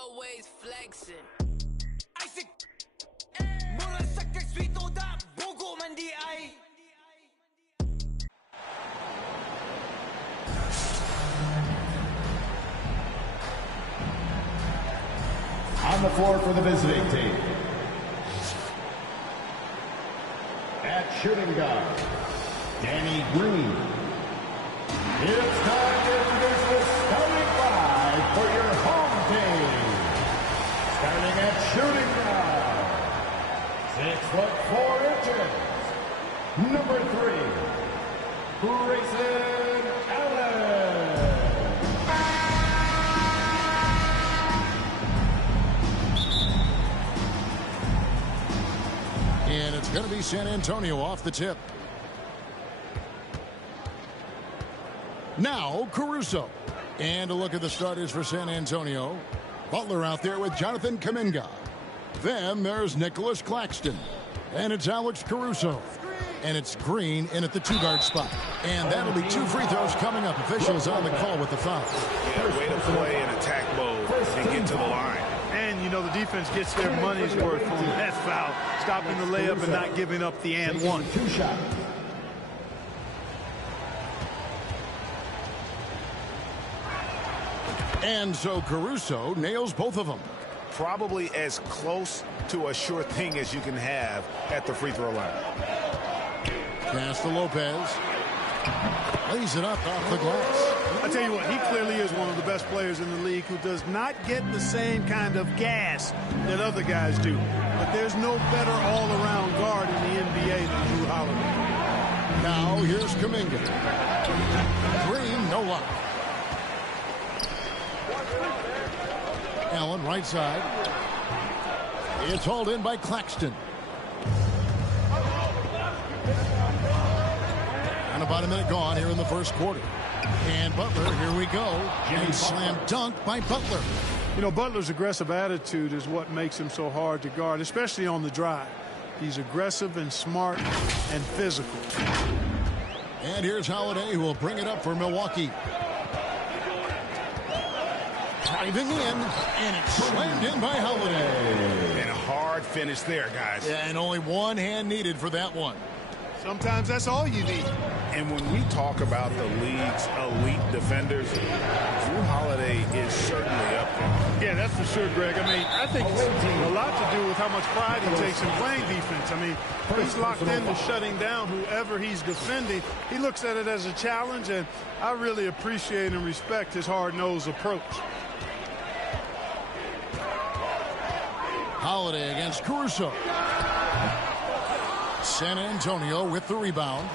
always flexing. On the floor for the visiting team. At shooting guard, Danny Green. It's time to introduce the starting five for your home team. Starting at shooting guard, 6'4". Number 3, Grayson Allen. And it's going to be San Antonio off the tip. Now Caruso. And a look at the starters for San Antonio. Butler out there with Jonathan Kuminga. Then there's Nicholas Claxton. And it's Alex Caruso. And it's Green in at the 2-guard spot. And that'll be 2 free throws coming up. Officials on the call with the foul. Yeah, way to play in attack mode and get to the line. And, you know, the defense gets their money's worth on that foul. Stopping the layup and not giving up the and one. 2 shots. And so Caruso nails both of them. Probably as close to a sure thing as you can have at the free throw line. Pass to Lopez. Lays it up off the glass. I tell you what, he clearly is one of the best players in the league who does not get the same kind of gas that other guys do. But there's no better all-around guard in the NBA than Drew Holiday. Now here's Kuminga. Green, no luck. Allen, right side. It's hauled in by Claxton. And about a minute gone here in the first quarter. And Butler, here we go. And slam dunk by Butler. You know, Butler's aggressive attitude is what makes him so hard to guard, especially on the drive. He's aggressive and smart and physical. And here's Holiday, who will bring it up for Milwaukee. Driving in, and it's slammed in by Holiday. And a hard finish there, guys. Yeah, and only one hand needed for that one. Sometimes that's all you need. And when we talk about the league's elite defenders, Drew Holiday is certainly up there. Yeah, that's for sure, Greg. I mean, I think it's a lot to do with how much pride he takes in playing defense. I mean, he's locked into shutting down whoever he's defending. He looks at it as a challenge, and I really appreciate and respect his hard-nosed approach. Holiday against Caruso. San Antonio with the rebound.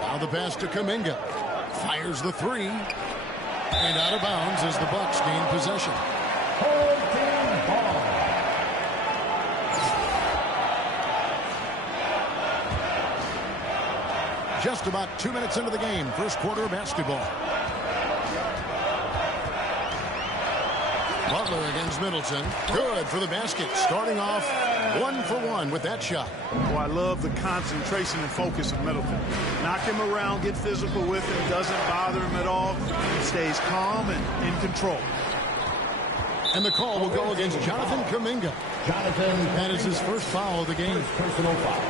Now the pass to Kuminga. Fires the 3. And out of bounds as the Bucks gain possession. Just about 2 minutes into the game. First quarter of basketball. Butler against Middleton. Good for the basket. Starting off 1 for 1 with that shot. Oh, I love the concentration and focus of Middleton. Knock him around, get physical with him, doesn't bother him at all. He stays calm and in control. And the call will go against Jonathan Kuminga. That is his first foul of the game. Personal foul.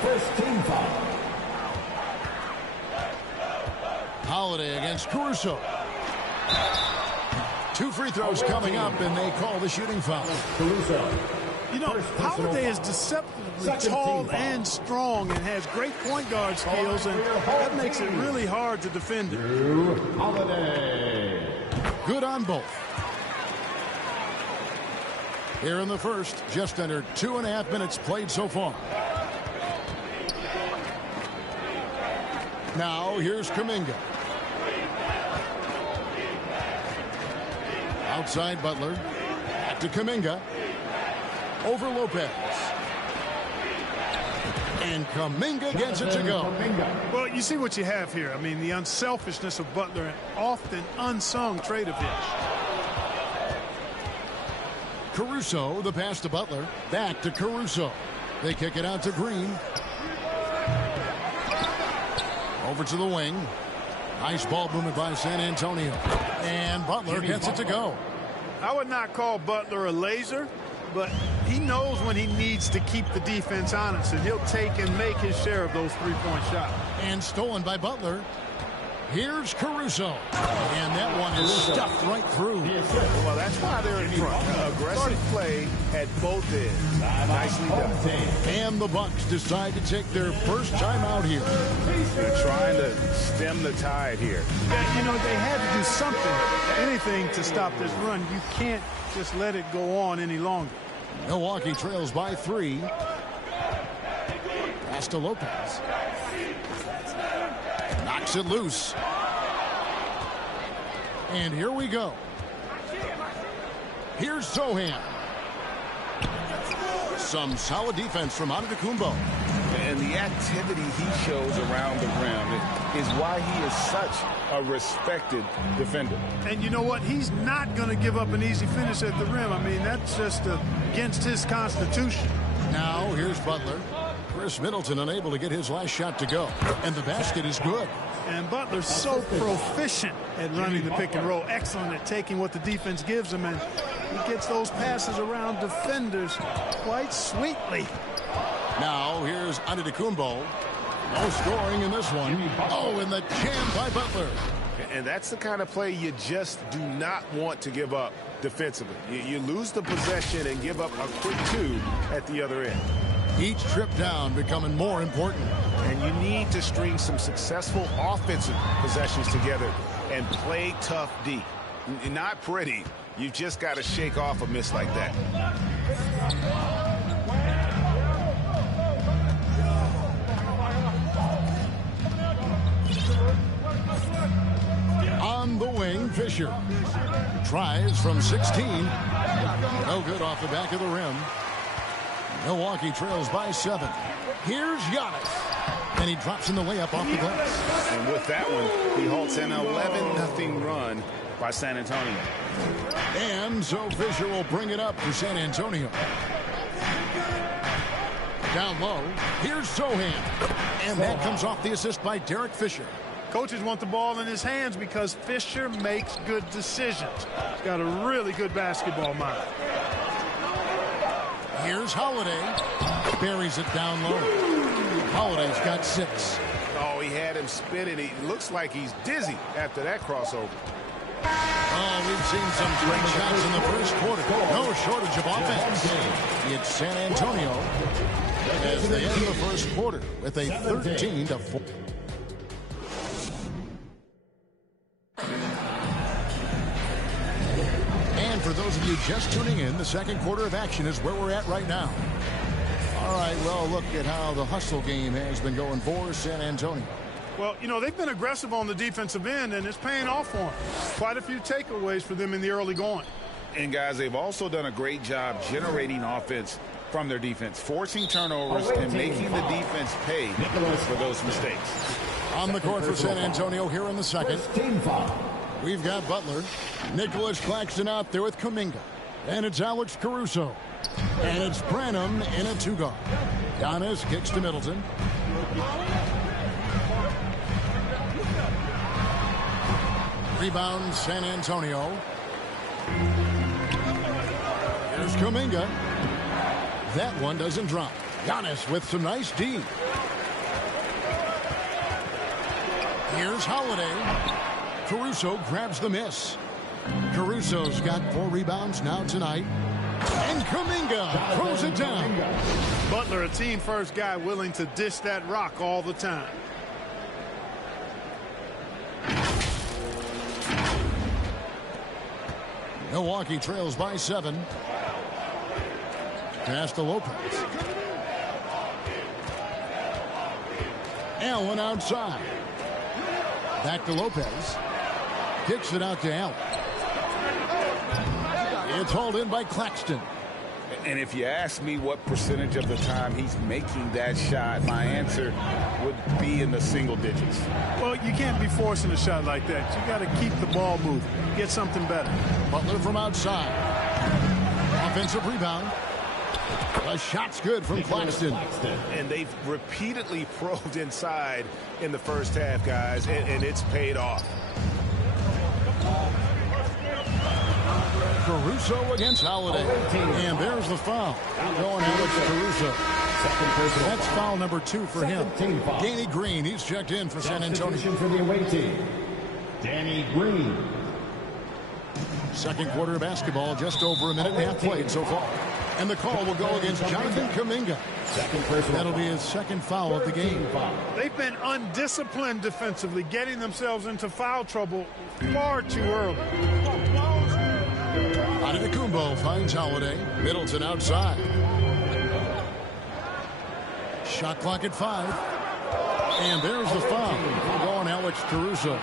First team foul. Holiday against Caruso. 2 free throws coming up, and they call the shooting foul. Caruso. You know, Holiday is deceptively tall and strong and has great point guard skills, and that makes it really hard to defend him. Drew Holiday. Good on both. Here in the first, just under 2.5 minutes played so far. Now here's Kuminga. Outside Butler. Back to Kuminga. Over Lopez. And Kuminga gets it to go. Well, you see what you have here. I mean, the unselfishness of Butler, an often unsung trait of his. Caruso, the pass to Butler. Back to Caruso. They kick it out to Green. Over to the wing. Nice ball movement by San Antonio. And Butler gets it to go. I would not call Butler a laser, but he knows when he needs to keep the defense honest, and he'll take and make his share of those three-point shots. And stolen by Butler. Here's Caruso. And that one is stuffed right through. Well, that's why they're in front. Aggressive play at both ends. Nicely done. And the Bucks decide to take their first time out here. They're trying to stem the tide here. Yeah, you know, they had to do something, anything to stop this run. You can't just let it go on any longer. Milwaukee trails by 3. Pass to Lopez. Knocks it loose. And here we go. Here's Sohan. Some solid defense from Antetokounmpo. And the activity he shows around the rim is why he is such a respected defender. And you know what? He's not going to give up an easy finish at the rim. I mean, that's just against his constitution. Now, here's Butler. Chris Middleton unable to get his last shot to go. And the basket is good. And Butler's so proficient at running the pick and roll. Excellent at taking what the defense gives him. And he gets those passes around defenders quite sweetly. Now, here's Antetokounmpo. No scoring in this one. Oh, and the jam by Butler. And that's the kind of play you just do not want to give up defensively. You lose the possession and give up a quick 2 at the other end. Each trip down becoming more important. And you need to string some successful offensive possessions together and play tough D. Not pretty. You just got to shake off a miss like that. On the wing, Fisher. Tries from 16. No good off the back of the rim. Milwaukee trails by 7. Here's Giannis. And he drops in the layup off the glass. And with that one, he halts an 11-0 run by San Antonio. And so Fisher will bring it up for San Antonio. Down low, here's Sohan. And that comes off the assist by Derek Fisher. Coaches want the ball in his hands because Fisher makes good decisions. He's got a really good basketball mind. Here's Holiday. Buries it down low. Holiday's got 6. Oh, he had him spinning. He looks like he's dizzy after that crossover. Oh, we've seen some great shots in the first quarter. No shortage of offense. It's San Antonio as they end the first quarter with a 13-4. And for those of you just tuning in, the second quarter of action is where we're at right now. All right, well, look at how the hustle game has been going for San Antonio. Well, you know, they've been aggressive on the defensive end, and it's paying off for them. Quite a few takeaways for them in the early going. And, guys, they've also done a great job generating offense from their defense, forcing turnovers and making the defense pay for those mistakes. On the court for San Antonio here in the second. We've got Butler. Nicholas Claxton out there with Kuminga. And it's Alex Caruso. And it's Branham in a 2-guard. Giannis kicks to Middleton. Rebound San Antonio. Here's Kuminga. That one doesn't drop. Giannis with some nice D. Here's Holiday. Caruso grabs the miss. Caruso's got 4 rebounds now tonight. And Kuminga throws it down. Butler, a team-first guy willing to dish that rock all the time. Milwaukee trails by 7. Pass to Lopez. Allen outside. Back to Lopez. Kicks it out to Allen. It's hauled in by Claxton. And if you ask me what percentage of the time he's making that shot, my answer would be in the single digits. Well, you can't be forcing a shot like that. You got to keep the ball moving. Get something better. Butler from outside. Offensive rebound. The shot's good from Claxton. And they've repeatedly probed inside in the first half, guys, and it's paid off. Caruso against Holiday. And there's the foul. Going Alex Caruso. That's foul number 2 for him. Danny Green, he's checked in for San Antonio. For the away team, Danny Green. Second quarter of basketball, just over a minute and a half played so far. And the call will go against Jonathan Kuminga. That'll be his second foul of the game. They've been undisciplined defensively, getting themselves into foul trouble far too early. Antetokounmpo finds Holiday. Middleton outside. Shot clock at 5. And there's the foul. Going Alex Caruso.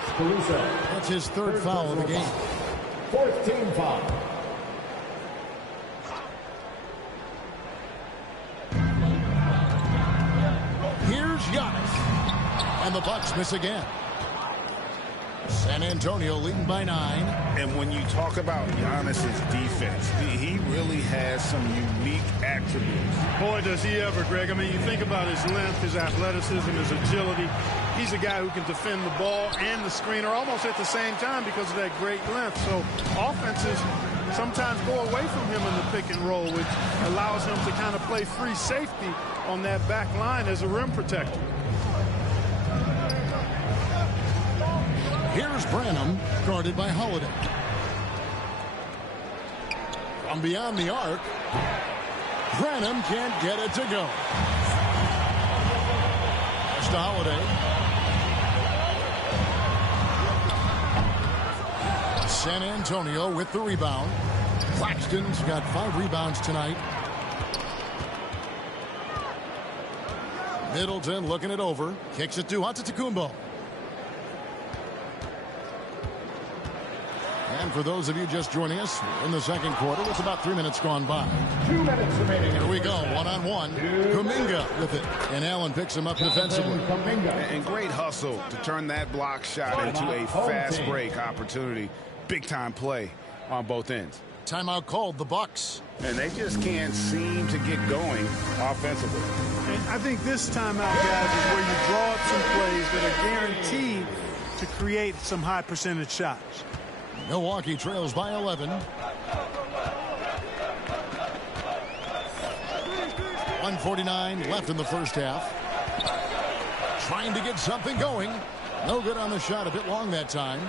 That's his third foul of the game. Fourth team foul. Here's Giannis. And the Bucks miss again. San Antonio leading by 9. And when you talk about Giannis's defense, he really has some unique attributes. Boy, does he ever, Greg. I mean, you think about his length, his athleticism, his agility. He's a guy who can defend the ball and the screener almost at the same time because of that great length. So offenses sometimes go away from him in the pick and roll, which allows him to kind of play free safety on that back line as a rim protector. Here's Branham, guarded by Holiday. From beyond the arc, Branham can't get it to go. Pass to Holiday. San Antonio with the rebound. Claxton's got 5 rebounds tonight. Middleton looking it over. Kicks it to Antetokounmpo. And for those of you just joining us in the second quarter, with about 3 minutes gone by. 2 minutes remaining. Here we go, one-on-one. Kuminga with it. And Allen picks him up defensively. And great hustle to turn that block shot into a fast break opportunity. Big-time play on both ends. Timeout called, the Bucks. And they just can't seem to get going offensively. And I think this timeout, guys, is where you draw up some plays that are guaranteed to create some high percentage shots. Milwaukee trails by 11. 1:49 left in the first half. Trying to get something going. No good on the shot, a bit long that time.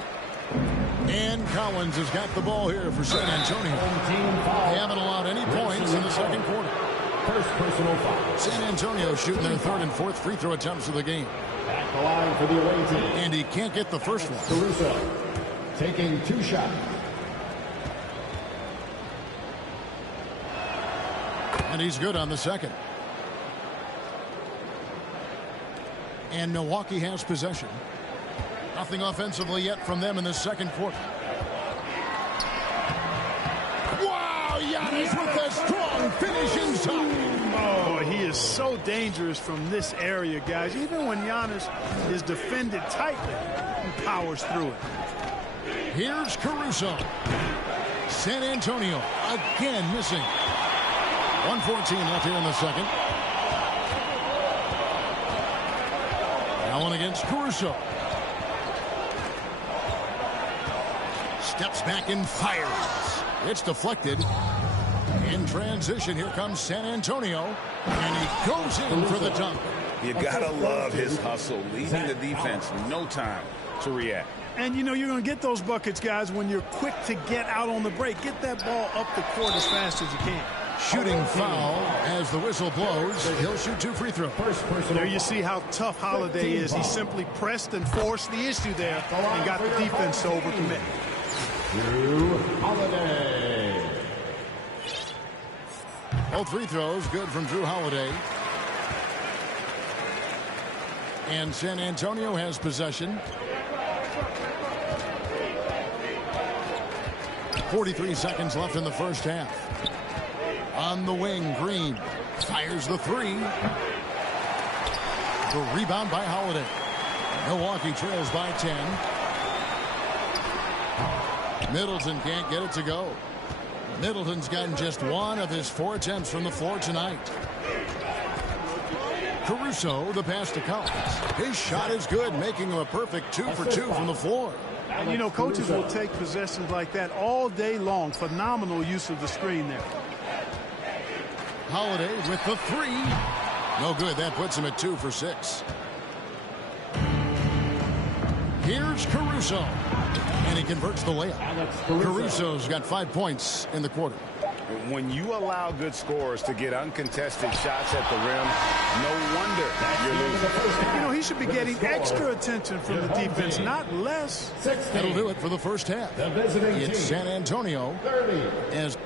And Collins has got the ball here for San Antonio. They haven't allowed any points in the second quarter. First personal foul. San Antonio shooting their third and fourth free throw attempts of the game. Back the line for the away team. And he can't get the first one. Caruso taking 2 shots. And he's good on the second. And Milwaukee has possession. Nothing offensively yet from them in the second quarter. Wow, Giannis with a strong finish inside. Oh, he is so dangerous from this area, guys. Even when Giannis is defended tightly, he powers through it. Here's Caruso. San Antonio again missing. 1:14 left here in the second. Allen against Caruso. Steps back and fires. It's deflected. In transition, here comes San Antonio. And he goes in for the dunk. You gotta love his hustle, leaving the defense no time to react. And, you know, you're going to get those buckets, guys, when you're quick to get out on the break. Get that ball up the court as fast as you can. Shooting foul as the whistle blows. He'll shoot 2 free throws. There you see how tough Holiday is. He simply pressed and forced the issue there and got the defense to overcommit. Holiday. Both free throws good from Drew Holiday. And San Antonio has possession. 43 seconds left in the first half. On the wing, Green fires the 3. The rebound by Holiday. Milwaukee trails by 10. Middleton can't get it to go. Middleton's gotten just one of his 4 attempts from the floor tonight. Caruso, the pass to Collins. His shot is good, making him a perfect 2 for 2 from the floor. And, you know, coaches will take possessions like that all day long. Phenomenal use of the screen there. Holiday with the 3. No good. That puts him at 2 for 6. Here's Caruso. And he converts the layup. Caruso's got 5 points in the quarter. When you allow good scorers to get uncontested shots at the rim, no wonder you're losing. You know, he should be getting extra attention from the defense, not less. That'll do it for the first half. It's San Antonio as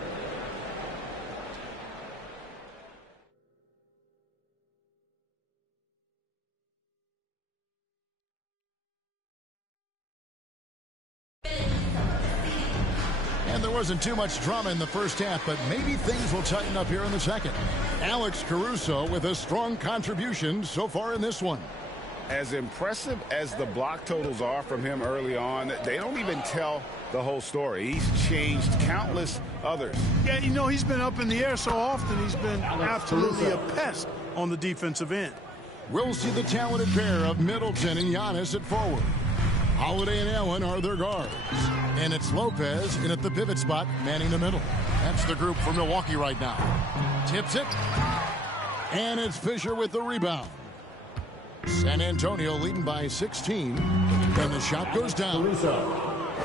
there wasn't too much drama in the first half, but maybe things will tighten up here in the second. Alex Caruso with a strong contribution so far in this one. As impressive as the block totals are from him early on, they don't even tell the whole story. He's changed countless others. Yeah, you know, he's been up in the air so often. He's been absolutely a pest on the defensive end. We'll see the talented pair of Middleton and Giannis at forward. Holiday and Allen are their guards. And it's Lopez in at the pivot spot, manning the middle. That's the group for Milwaukee right now. Tips it. And it's Fisher with the rebound. San Antonio leading by 16. And the shot goes down.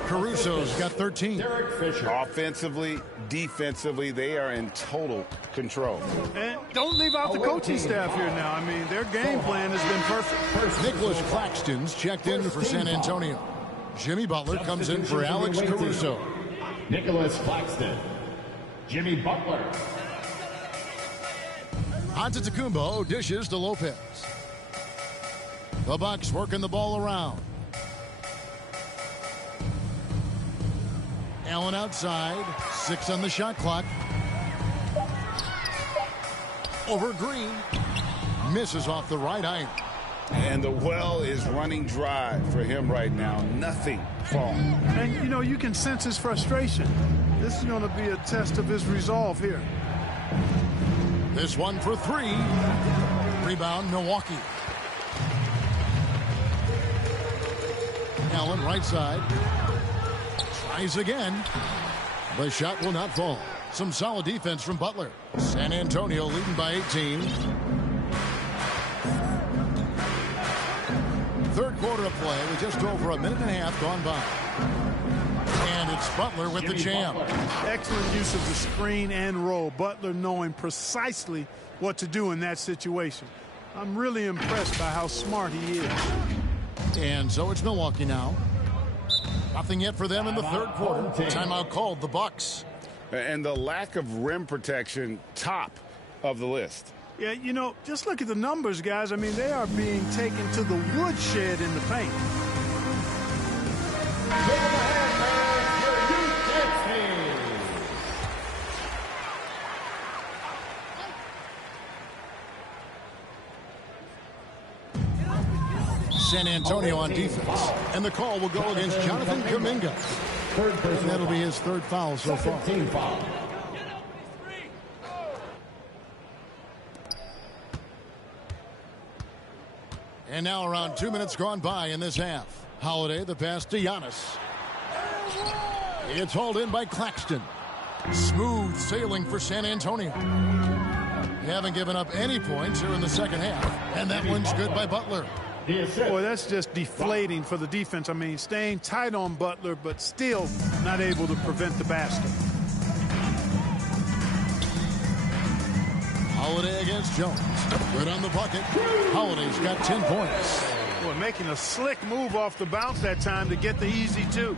Caruso's got 13. Offensively, defensively, they are in total control. And don't leave out the coaching staff here now. I mean, their game plan has been perfect. Nicholas Claxton's checked in for San Antonio. Jimmy Butler comes in for Alex Caruso. Nicholas Claxton. Jimmy Butler. Antetokounmpo dishes to Lopez. The Bucks working the ball around. Allen outside. 6 on the shot clock. Over Green. Misses off the right iron. And the well is running dry for him right now. Nothing falling. And, you know, you can sense his frustration. This is going to be a test of his resolve here. This one for 3. Rebound, Milwaukee. Allen right side. Tries again. The shot will not fall. Some solid defense from Butler. San Antonio leading by 18. Third quarter of play with just over a minute and a half gone by. And it's Butler with the jam. Excellent use of the screen and roll. Butler knowing precisely what to do in that situation. I'm really impressed by how smart he is. And so it's Milwaukee now. Nothing yet for them in the third quarter. Timeout called the Bucks. And the lack of rim protection, top of the list. Yeah, you know, just look at the numbers, guys. I mean, they are being taken to the woodshed in the paint. San Antonio on defense. And the call will go against Jonathan Kuminga. And that'll be his third foul so far. Team foul. And now around 2 minutes gone by in this half. Holiday, the pass to Giannis. It's hauled in by Claxton. Smooth sailing for San Antonio. They haven't given up any points here in the second half. And that one's good by Butler. Boy, that's just deflating for the defense. I mean, staying tight on Butler, but still not able to prevent the basket. Holiday against Jones. Good on the bucket. Holiday's got 10 points. Boy, making a slick move off the bounce that time to get the easy 2.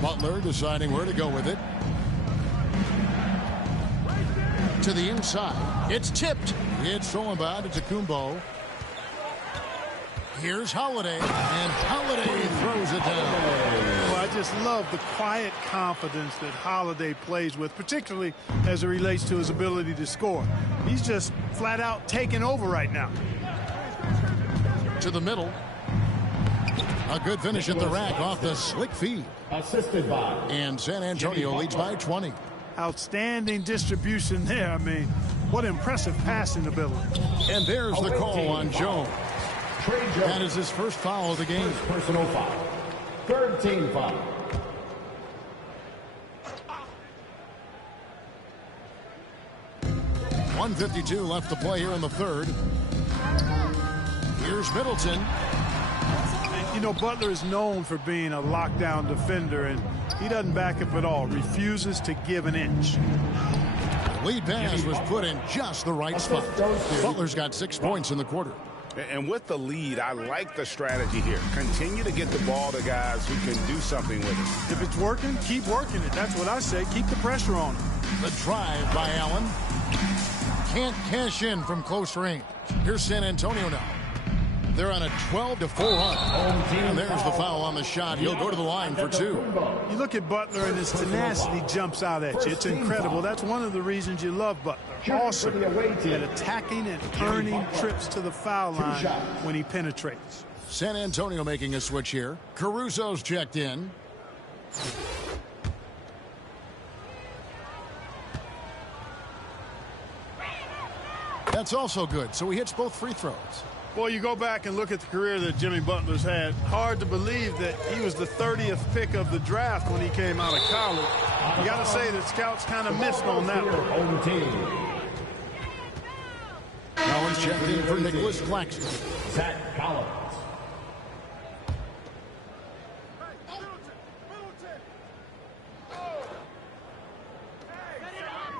Butler deciding where to go with it. To the inside. It's tipped. It's thrown by to Antetokounmpo. Here's Holiday. And Holiday throws it down. Well, I just love the quiet confidence that Holiday plays with, particularly as it relates to his ability to score. He's just flat out taking over right now. To the middle. A good finish at the rack off the slick feed. Assisted by. And San Antonio leads by 20. Outstanding distribution there. I mean, what impressive passing ability. And there's the call on Jones. That is his first foul of the game. First personal foul. Third team foul. .152 left to play here in the third. Here's Middleton. You know, Butler is known for being a lockdown defender, and he doesn't back up at all. Refuses to give an inch. The lead pass was put in just the right spot. Butler's got 6 points in the quarter. And with the lead, I like the strategy here. Continue to get the ball to guys who can do something with it. If it's working, keep working it. That's what I say. Keep the pressure on him. The drive by Allen. Can't cash in from close range. Here's San Antonio now. They're on a 12-4 run. And there's the foul on the shot. He'll go to the line for 2. You look at Butler and his tenacity jumps out at you. It's incredible. That's one of the reasons you love Butler. Awesome at attacking and earning trips to the foul line when he penetrates. San Antonio making a switch here. Caruso's checked in. That's also good. So he hits both free throws. Well, you go back and look at the career that Jimmy Butler's had. Hard to believe that he was the 30th pick of the draft when he came out of college. You got to say that scouts kind of missed on that one. Collins checked in for Nicholas Claxton. Zach Collins.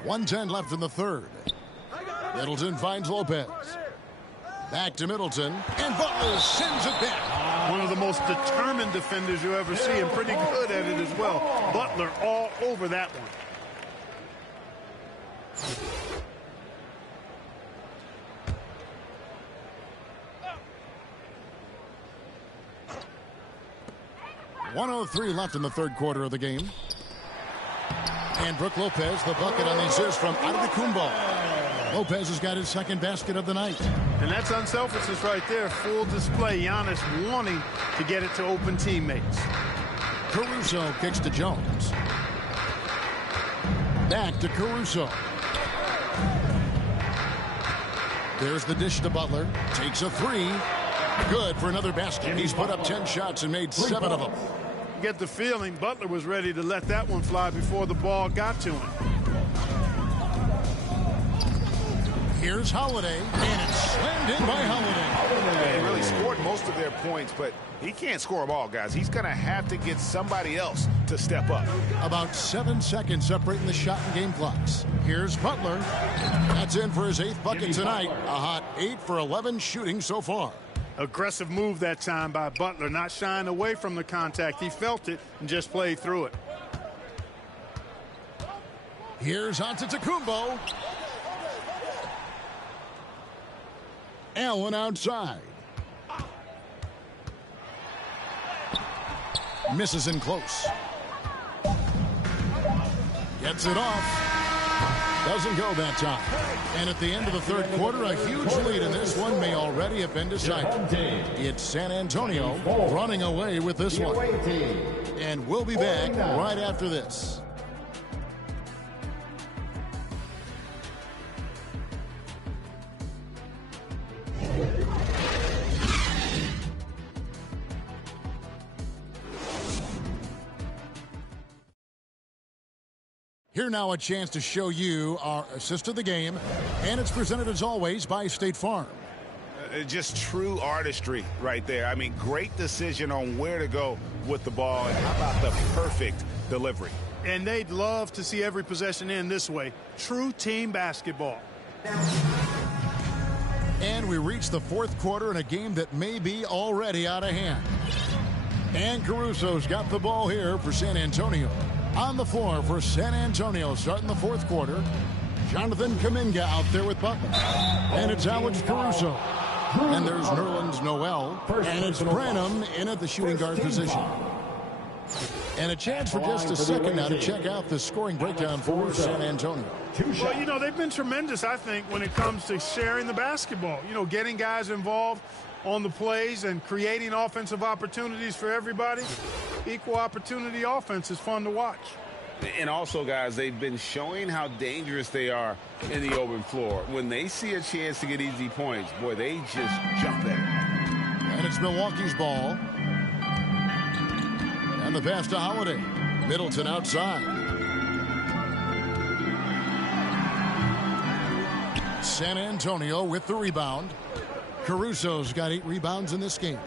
.110 left in the third. Middleton finds Lopez. Back to Middleton, and Butler sends it back. One of the most determined defenders you ever see, and pretty good at it as well. Butler all over that one. .103 left in the third quarter of the game. And Brook Lopez, the bucket on the assist from Antetokounmpo. Lopez has got his second basket of the night. And that's unselfishness right there. Full display. Giannis wanting to get it to open teammates. Caruso kicks to Jones. Back to Caruso. There's the dish to Butler. Takes a three. Good for another basket. He's put up 10 shots and made 7 of them. You get the feeling Butler was ready to let that one fly before the ball got to him. Here's Holiday, and it's slammed in by Holiday. They really scored most of their points, but he can't score them all, guys. He's going to have to get somebody else to step up. About 7 seconds separating the shot and game clocks. Here's Butler. That's in for his 8th bucket tonight. A hot 8 for 11 shooting so far. Aggressive move that time by Butler, not shying away from the contact. He felt it and just played through it. Here's Antetokounmpo. Allen outside. Misses in close. Gets it off. Doesn't go that time. And at the end of the third quarter, a huge lead in this one may already have been decided. It's San Antonio running away with this one. And we'll be back right after this. Here now a chance to show you our assist of the game, and it's presented as always by State Farm. Just true artistry right there. I mean, great decision on where to go with the ball, and how about the perfect delivery. And they'd love to see every possession end this way. True team basketball. And we reach the fourth quarter in a game that may be already out of hand. And Caruso's got the ball here for San Antonio. On the floor for San Antonio starting the fourth quarter. Jonathan Kuminga out there with Butler. And it's Alex Caruso. And there's Nerlens Noel. And it's Branham in at the shooting guard position. And a chance for just a second now to check out the scoring breakdown for San Antonio. Well, you know, they've been tremendous, I think, when it comes to sharing the basketball. You know, getting guys involved. on the plays and creating offensive opportunities for everybody. Equal opportunity offense is fun to watch. And also, guys, they've been showing how dangerous they are in the open floor. When they see a chance to get easy points, boy, they just jump at it. And it's Milwaukee's ball. And the pass to Holiday. Middleton outside. San Antonio with the rebound. Caruso's got 8 rebounds in this game.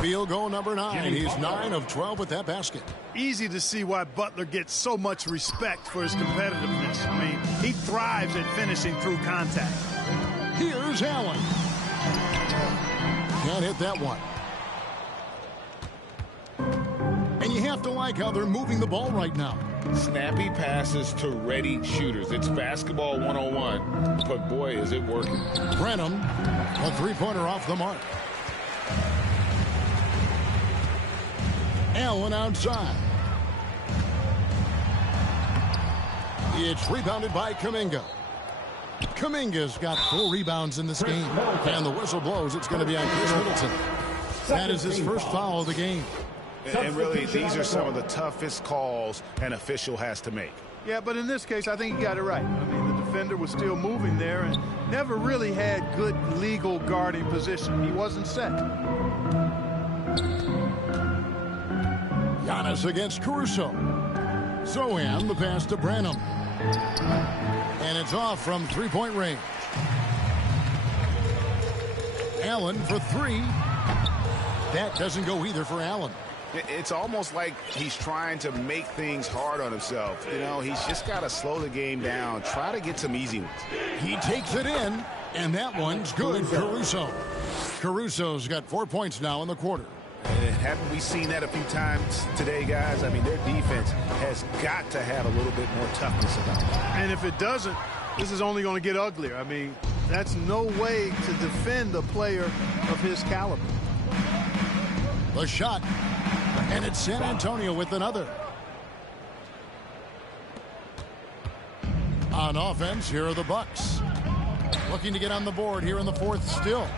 Field goal number 9. He's 9 of 12 with that basket. Easy to see why Butler gets so much respect for his competitiveness. I mean, he thrives at finishing through contact. Here's Allen. Can't hit that one. And you have to like how they're moving the ball right now. Snappy passes to ready shooters. It's basketball 101, but boy, is it working. Branham, a three-pointer off the mark. Allen outside. It's rebounded by Kuminga. Kuminga's got 4 rebounds in this game. And the whistle blows. It's going to be on Chris Middleton. That is his first foul of the game. And really, these are some of the toughest calls an official has to make. Yeah, but in this case, I think he got it right. I mean, the defender was still moving there and never really had good legal guarding position. He wasn't set. Giannis against Caruso. Zohan, the pass to Branham. And it's off from three-point range. Allen for 3. That doesn't go either for Allen. It's almost like he's trying to make things hard on himself. You know, he's just got to slow the game down, try to get some easy ones. He takes it in, and that one's good. Caruso. Caruso's got 4 points now in the quarter. Haven't we seen that a few times today, guys? I mean, their defense has got to have a little bit more toughness about it. And if it doesn't, this is only going to get uglier. I mean, that's no way to defend a player of his caliber. The shot. And it's San Antonio with another. On offense, here are the Bucks. Looking to get on the board here in the 4th still.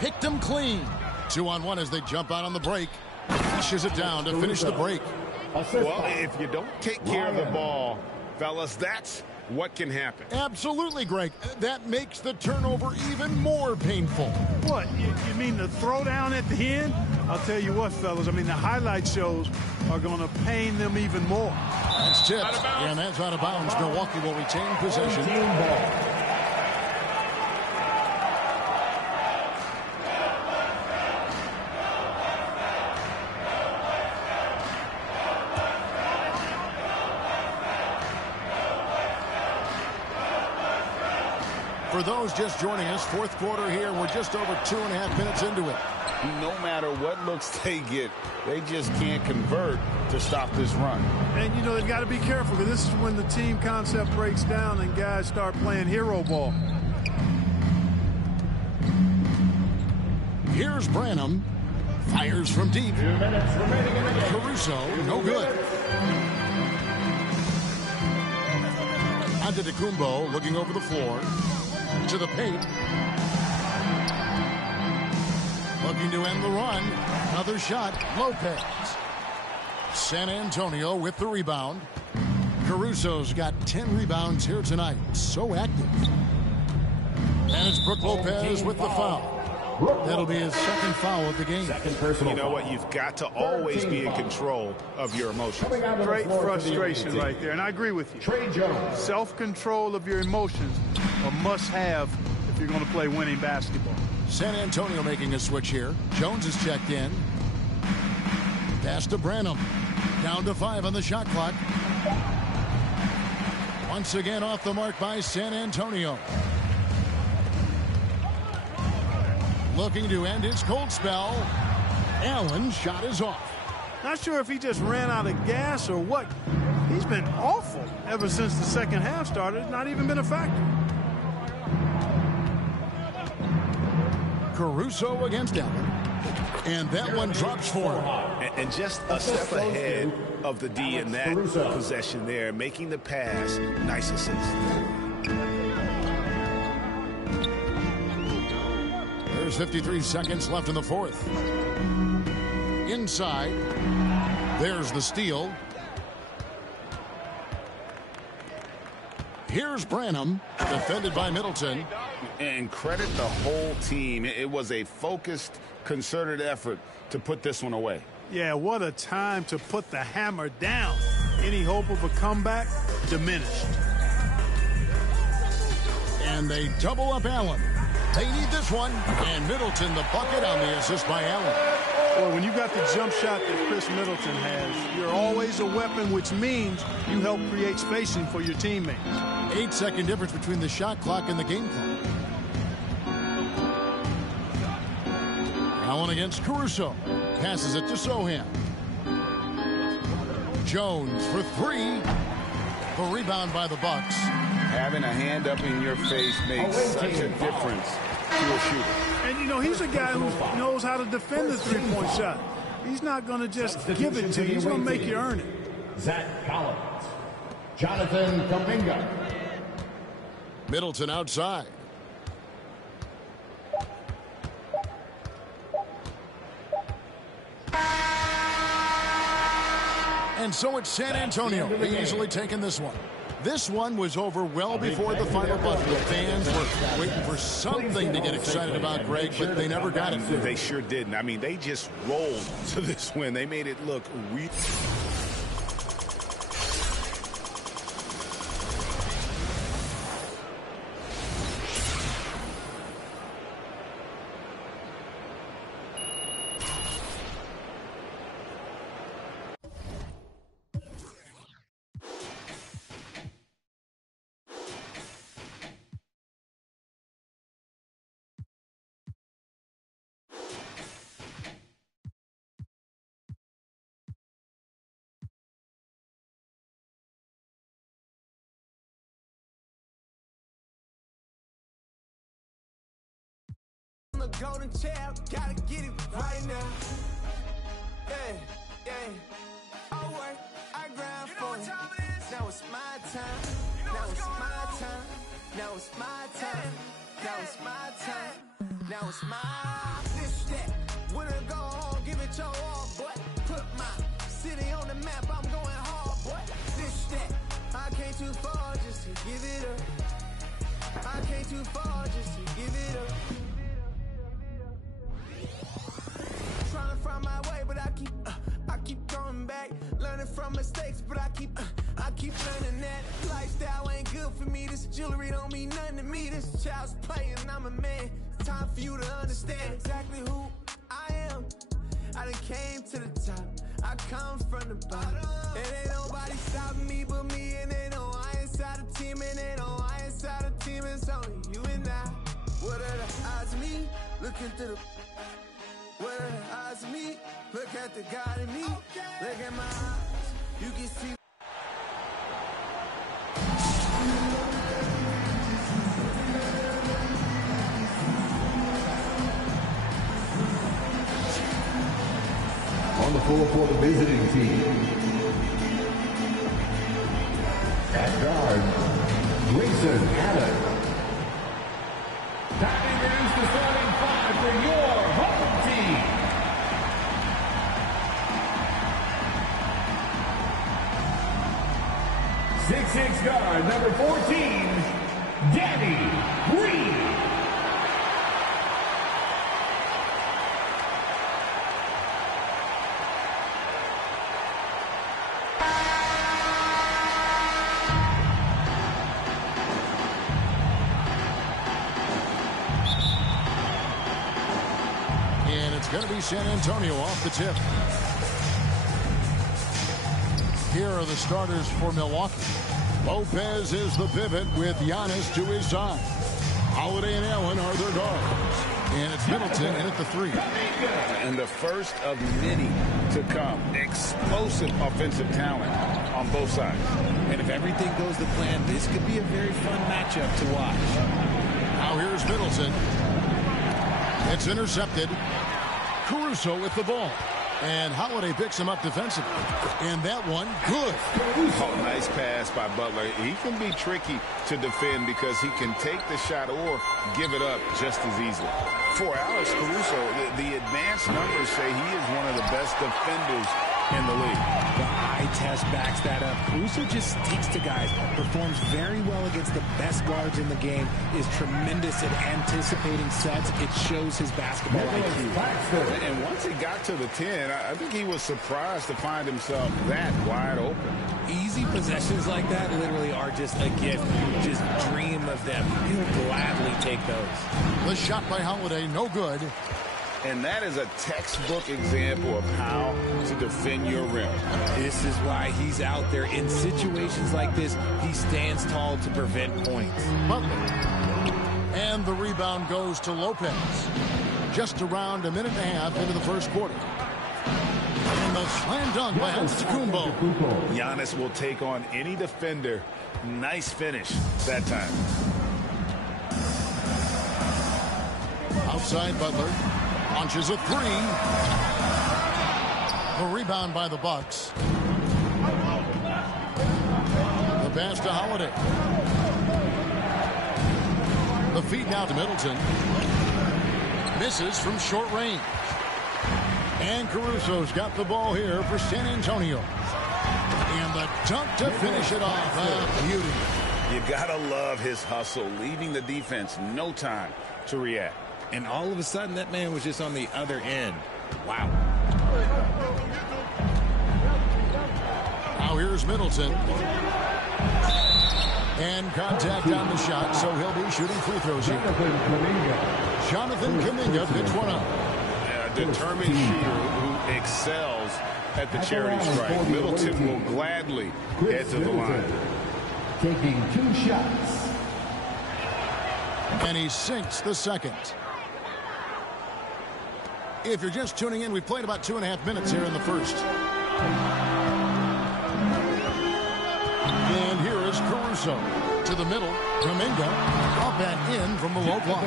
Picked them clean. 2-on-1 as they jump out on the break. Fishes it down to finish the break. Well, if you don't take care of the ball, fellas, that's what can happen. Absolutely, Greg. That makes the turnover even more painful. What? You mean the throwdown at the end? I'll tell you what, fellas. I mean, the highlight shows are going to pain them even more. That's tipped. And that's out of bounds. Milwaukee will retain possession. For those just joining us, 4th quarter here. We're just over 2.5 minutes into it. No matter what looks they get, they just can't convert to stop this run. And, you know, they've got to be careful because this is when the team concept breaks down and guys start playing hero ball. Here's Branham. Fires from deep. 2 minutes remaining in the game. Caruso, no good. Antetokounmpo looking over the floor. To the paint. Looking to end the run. Another shot. Lopez. San Antonio with the rebound. Caruso's got 10 rebounds here tonight. So active. And it's Brook Lopez with the foul. That'll be his 2nd foul of the game. You know what? You've got to always be in control of your emotions. Great frustration right there, and I agree with you. Trey Jones. Self-control of your emotions a must-have if you're going to play winning basketball. San Antonio making a switch here. Jones is checked in. Pass to Branham. Down to 5 on the shot clock. Once again off the mark by San Antonio. Looking to end his cold spell. Allen's shot is off. Not sure if he just ran out of gas or what. He's been awful ever since the second half started. Not even been a factor. Caruso against Allen. And that one drops for him. And just a step ahead of the D in that possession there, making the pass. Nice assist. There's 53 seconds left in the fourth. Inside. There's the steal. Here's Branham, defended by Middleton. And credit the whole team. It was a focused, concerted effort to put this one away. Yeah, what a time to put the hammer down. Any hope of a comeback? Diminished. And they double up Allen. They need this one. And Middleton the bucket on the assist by Allen. Well, when you got the jump shot that Chris Middleton has, you're always a weapon, which means you help create spacing for your teammates. 8-second difference between the shot clock and the game clock. Allen against Caruso. Passes it to Sohan. Jones for three. The rebound by the Bucks. Having a hand up in your face makes such a difference to a shooter. And, you know, he's a guy who knows how to defend the three-point shot. He's not going to just give it to you. He's going to make you earn it. Zach Collins. Jonathan Kuminga. Middleton outside. And so it's San Antonio easily taking this one. This one was over well before the final buzzer. The fans were waiting for something to get excited about, Greg, but they never got it. They sure didn't. I mean, they just rolled to this win. They made it look weak. The golden chair, gotta get it right now. Yeah, yeah. I work, I grind for it. Now it's my time. Now it's my time. Now it's my time. Now it's my time. Now it's my this that. When I go home, give it your all, boy. Put my city on the map. I'm going hard, boy. This that. I came too far just to give it up. I came too far just to give it up. Trying to find my way, but I keep going back. Learning from mistakes, but I keep learning that lifestyle ain't good for me. This jewelry don't mean nothing to me. This child's playing, I'm a man. It's time for you to understand exactly who I am. I done came to the top. I come from the bottom. And ain't nobody stopping me but me. And they know I inside the team. And they know I inside the team. It's only you and I. What are the odds of me looking through the... What are the odds of me? Look at the God in me. Look at my eyes. You can see. On the floor for the visiting team. At guard, Grayson Allen. Time to introduce the starting five for your home team. Six guard, number 14, Danny Green. Going to be San Antonio off the tip. Here are the starters for Milwaukee. Lopez is the pivot with Giannis to his side. Holiday and Allen are their guards. And it's Middleton in at the three. And the first of many to come. Explosive offensive talent on both sides. And if everything goes to plan, this could be a very fun matchup to watch. Now here's Middleton. It's intercepted. Caruso with the ball. And Holiday picks him up defensively. And that one, good. Oh, nice pass by Butler. He can be tricky to defend because he can take the shot or give it up just as easily. For Alex Caruso, the advanced numbers say he is one of the best defenders in the league. The eye test backs that up. Caruso just sticks to guys, performs very well against the best guards in the game, is tremendous at anticipating sets. It shows his basketball IQ. And once he got to the 10, I think he was surprised to find himself that wide open. Easy possessions like that literally are just a gift. You just dream of them. He'll gladly take those. The shot by Holiday, no good. And that is a textbook example of how to defend your rim. This is why he's out there. In situations like this, he stands tall to prevent points. Butler. And the rebound goes to Lopez. Just around a minute and a half into the first quarter. And the slam dunk by Antetokounmpo. Giannis will take on any defender. Nice finish that time. Outside Butler. Launches a three. The rebound by the Bucks. The pass to Holiday. The feed now to Middleton. Misses from short range. And Caruso's got the ball here for San Antonio. And the dunk to finish it off. Beauty. You gotta love his hustle, leaving the defense no time to react. And all of a sudden, that man was just on the other end. Wow. Now here's Middleton. And contact on the shot, so he'll be shooting free throws here. Jonathan Kuminga picks one up. A determined shooter who excels at the charity stripe. Middleton will gladly head to the line. Taking 2 shots. And he sinks the second. If you're just tuning in, we've played about 2.5 minutes here in the first. And here is Caruso to the middle. Kuminga up and in from the low block.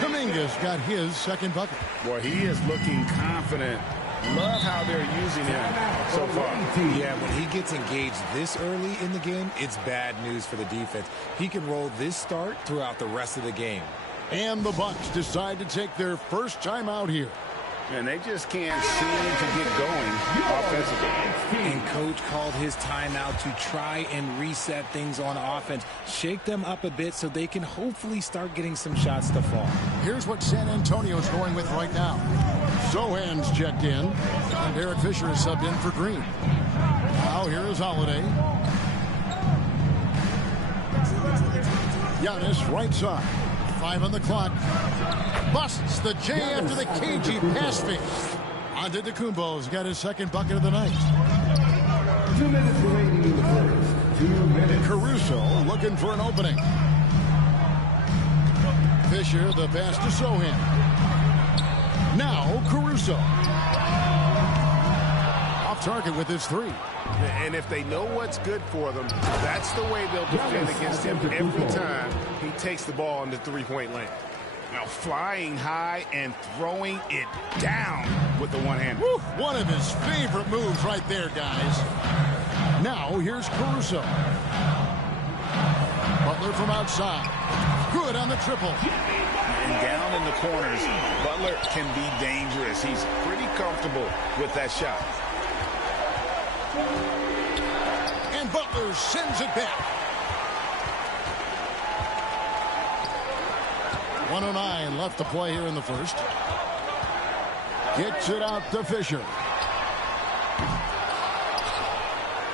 Kuminga's got his second bucket. Boy, he is looking confident. Love how they're using him so far. Yeah, when he gets engaged this early in the game, it's bad news for the defense. He can roll this start throughout the rest of the game. And the Bucks decide to take their first time out here. And they just can't seem to get going offensively. And coach called his timeout to try and reset things on offense, shake them up a bit so they can hopefully start getting some shots to fall. Here's what San Antonio's going with right now. Sohan's checked in, and Derek Fisher is subbed in for Green. Now here is Holiday. Giannis right side. 5 on the clock. Busts the J after the cagey pass fake. Antetokounmpo's got his second bucket of the night. 2 minutes remaining in the first. 2 minutes. Caruso looking for an opening. Fisher, the pass to Sohan. Now Caruso. Off target with his 3. And if they know what's good for them, that's the way they'll defend against him every time he takes the ball in the three-point lane. Now flying high and throwing it down with the one-hander. One of his favorite moves right there, guys. Now here's Caruso. Butler from outside. Good on the triple. And down in the corners, Butler can be dangerous. He's pretty comfortable with that shot. And Butler sends it back. 1:09 left to play here in the first. Gets it out to Fisher.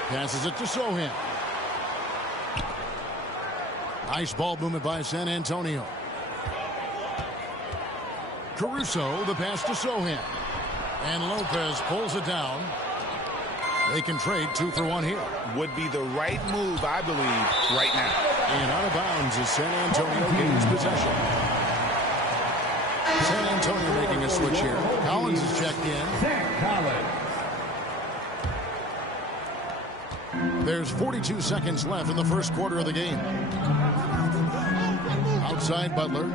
Passes it to Sohan. Nice ball movement by San Antonio. Caruso, the pass to Sohan. And Lopez pulls it down. They can trade 2 for 1 here. Would be the right move, I believe, right now. And out of bounds as San Antonio gains possession. San Antonio making a switch here. Collins is checked in. Zach Collins. There's 42 seconds left in the first quarter of the game. Outside Butler.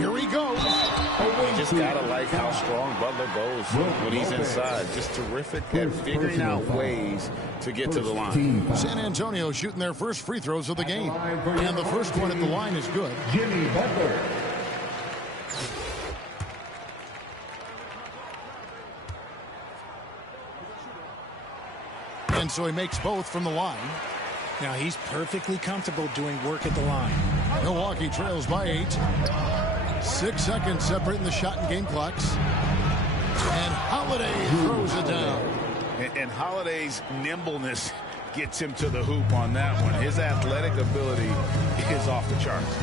Here he goes. You just got to like how strong Butler goes when he's inside. Just terrific at figuring out ways to get to the line. San Antonio shooting their first free throws of the game. And the first one at the line is good. Jimmy Butler. And so he makes both from the line. Now he's perfectly comfortable doing work at the line. Milwaukee trails by 8. 6 seconds separating the shot and game clocks. And Holiday throws it down. And Holiday's nimbleness gets him to the hoop on that one. His athletic ability is off the charts.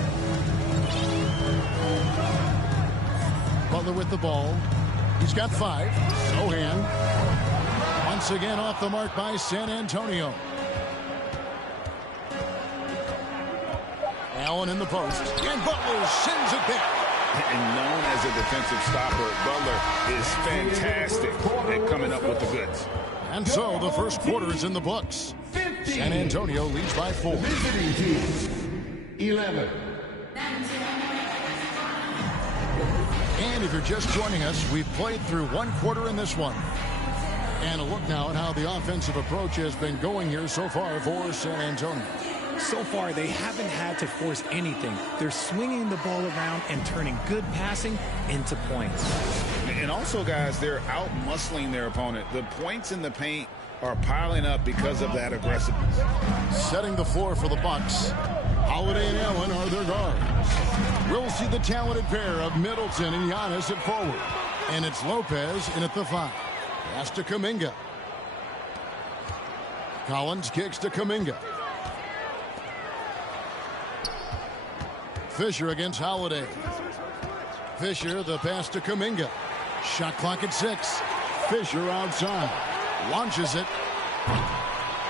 Butler with the ball. He's got 5. Sohan. Once again off the mark by San Antonio. Allen in the post. And Butler sends it back. And known as a defensive stopper, Butler is fantastic at coming up with the goods. And so the first quarter is in the books. San Antonio leads by 4. Visiting team, 11. And if you're just joining us, we've played through one quarter in this one. And a look now at how the offensive approach has been going here so far for San Antonio. So far, they haven't had to force anything. They're swinging the ball around and turning good passing into points. And also, guys, they're out-muscling their opponent. The points in the paint are piling up because of that aggressiveness. Setting the floor for the Bucks. Holiday and Allen are their guards. We'll see the talented pair of Middleton and Giannis at forward. And it's Lopez in at the 5. Pass to Kuminga. Collins kicks to Kuminga. Fisher against Holiday. Fisher, the pass to Kuminga. Shot clock at 6. Fisher outside. Launches it.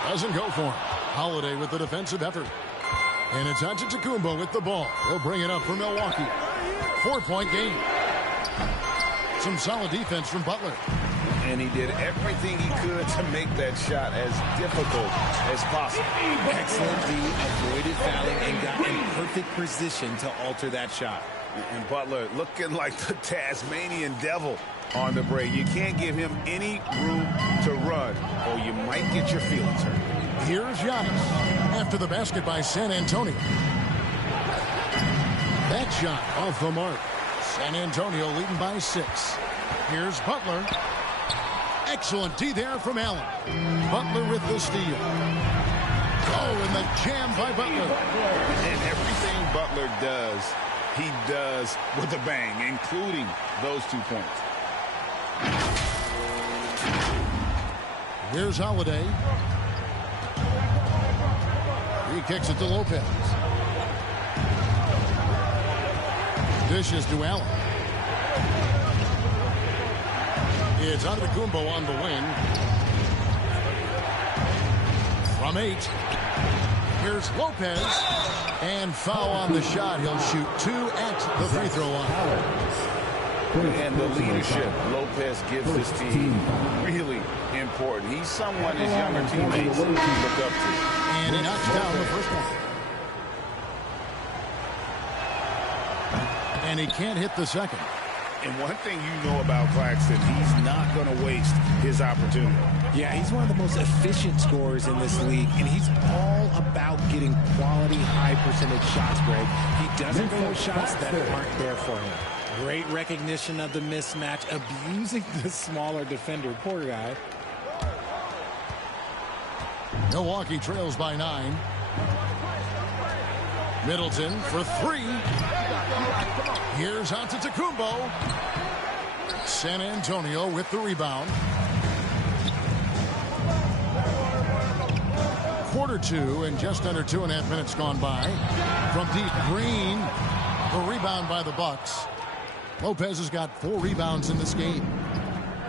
Doesn't go for him. Holiday with the defensive effort. And it's Antetokounmpo with the ball. He'll bring it up for Milwaukee. 4-point game. Some solid defense from Butler. And he did everything he could to make that shot as difficult as possible. Excellently avoided fouling and got in perfect position to alter that shot. And Butler looking like the Tasmanian devil on the break. You can't give him any room to run, or you might get your feelings hurt. Here's Giannis after the basket by San Antonio. That shot off the mark. San Antonio leading by 6. Here's Butler. Excellent D there from Allen. Butler with the steal. Oh, and the jam by Butler. And everything Butler does, he does with a bang, including those 2 points. Here's Holiday. He kicks it to Lopez. Dishes to Allen. It's Antetokounmpo on the wing. From 8. Here's Lopez. And foul on the shot. He'll shoot 2 at the free throw line. And the leadership Lopez gives this team really important. He's someone his younger teammates look up to. And he knocks down the first one. And he can't hit the second. And one thing you know about Claxton, he's not going to waste his opportunity. Yeah, he's one of the most efficient scorers in this league, and he's all about getting quality, high-percentage shots, Greg. He doesn't force shots that aren't there for him. Great recognition of the mismatch, abusing the smaller defender. Poor guy. Milwaukee trails by 9. Middleton for 3. Here's Antetokounmpo. San Antonio with the rebound. Quarter 2 and just under 2.5 minutes gone by. From deep, Green. The rebound by the Bucks. Lopez has got 4 rebounds in this game.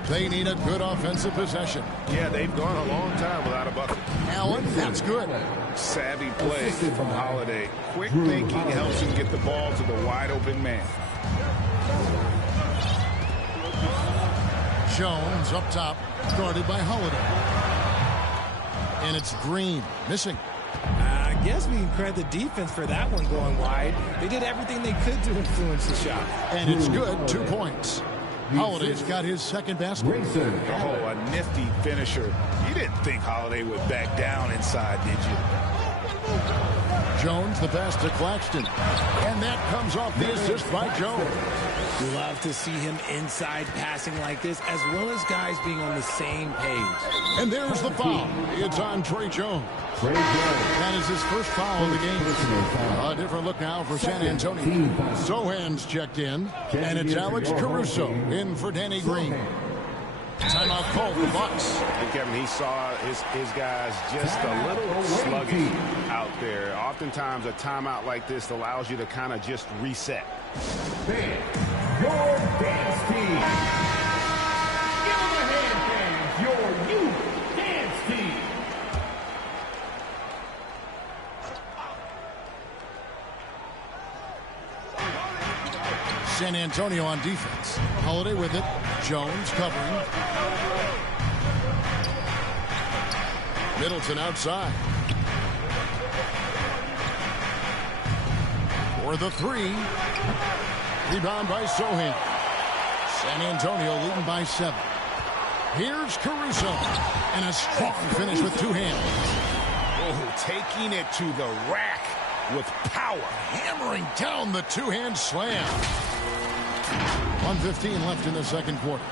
They need a good offensive possession. Yeah, they've gone a long time without a bucket. Allen, that's good. Savvy play from Holiday. Quick thinking helps him get the ball to the wide open man. Jones up top, guarded by Holiday. And it's Green, missing. guess we can credit the defense for that one going wide. They did everything they could to influence the shot. And it's good, 2 points. Holiday's got his second basket. Oh, a nifty finisher. You didn't think Holiday would back down inside, did you? Jones, the pass to Claxton. And that comes off the assist by Jones. Love to see him inside passing like this, as well as guys being on the same page. And there's the foul. It's on Trey Jones. That is his first foul of the game. A different look now for San Antonio. Sohan's checked in, and it's Alex Caruso in for Danny Green. Timeout called the Bucks. And Kevin, he saw his guys just a little sluggish out there. Oftentimes a timeout like this allows you to kind of just reset. Your dance team. Give them a hand, fans. Your youth dance team. San Antonio on defense. Holiday with it. Jones covering. Middleton outside. For the three. Rebound by Sohan. San Antonio leading by 7. Here's Caruso. And a strong finish with 2 hands. Oh, taking it to the rack with power. Hammering down the 2-hand slam. 1:15 left in the second quarter.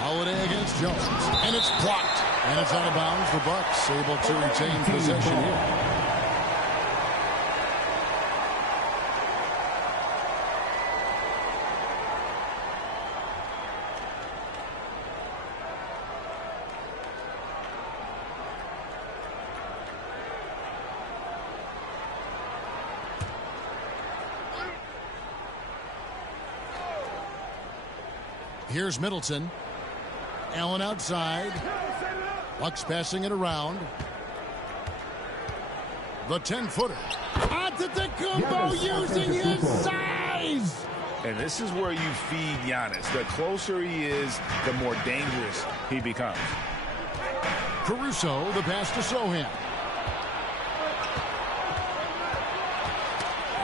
Holiday against Jones. And it's blocked. And it's out of bounds. The Bucks able to retain possession here. Here's Middleton. Allen outside. Bucks passing it around. The 10-footer. Antetokounmpo using his size. And this is where you feed Giannis. The closer he is, the more dangerous he becomes. Caruso, the pass to Sohan.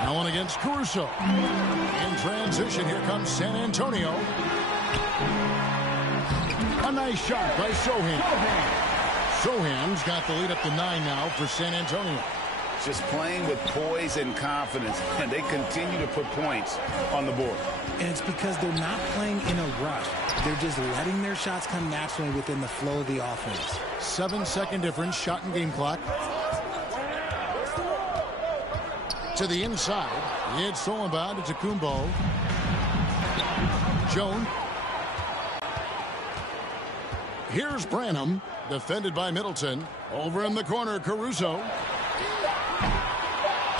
Allen against Caruso. In transition, here comes San Antonio. A nice shot by Sohan. Sohan's got the lead up to 9 now for San Antonio. Just playing with poise and confidence, and they continue to put points on the board. And it's because they're not playing in a rush. They're just letting their shots come naturally within the flow of the offense. 7-second difference, shot and game clock. To the inside, it's stolen by Antetokounmpo. Jones. Here's Branham, defended by Middleton. Over in the corner, Caruso.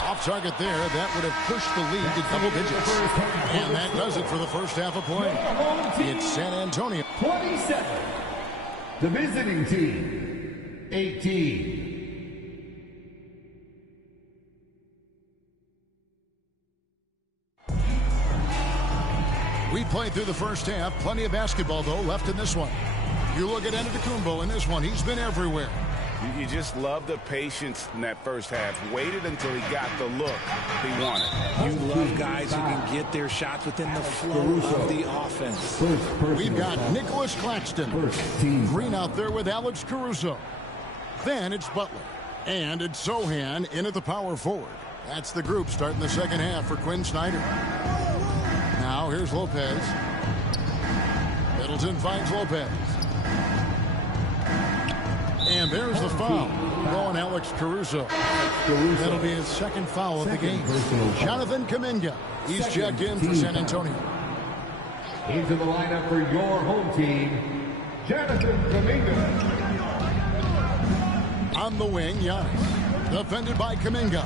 Off target there. That would have pushed the lead to double digits. And that does it for the first half of play. It's San Antonio. 27. The visiting team, 18. We played through the first half. Plenty of basketball, though, left in this one. You look at Antetokounmpo in this one. He's been everywhere. You just love the patience in that first half. Waited until he got the look he wanted. You love guys who can get their shots within the flow of the offense. We've got Nicholas Claxton. Green out there with Alex Caruso. Then it's Butler. And it's Sohan in at the power forward. That's the group starting the second half for Quinn Snyder. Now here's Lopez. Middleton finds Lopez. And there's the foul. Going Alex Caruso. That'll be his second foul of the game. Jonathan Kuminga. He's checked in for San Antonio. Into the lineup for your home team, Jonathan Kuminga. On the wing, Giannis. Defended by Kuminga.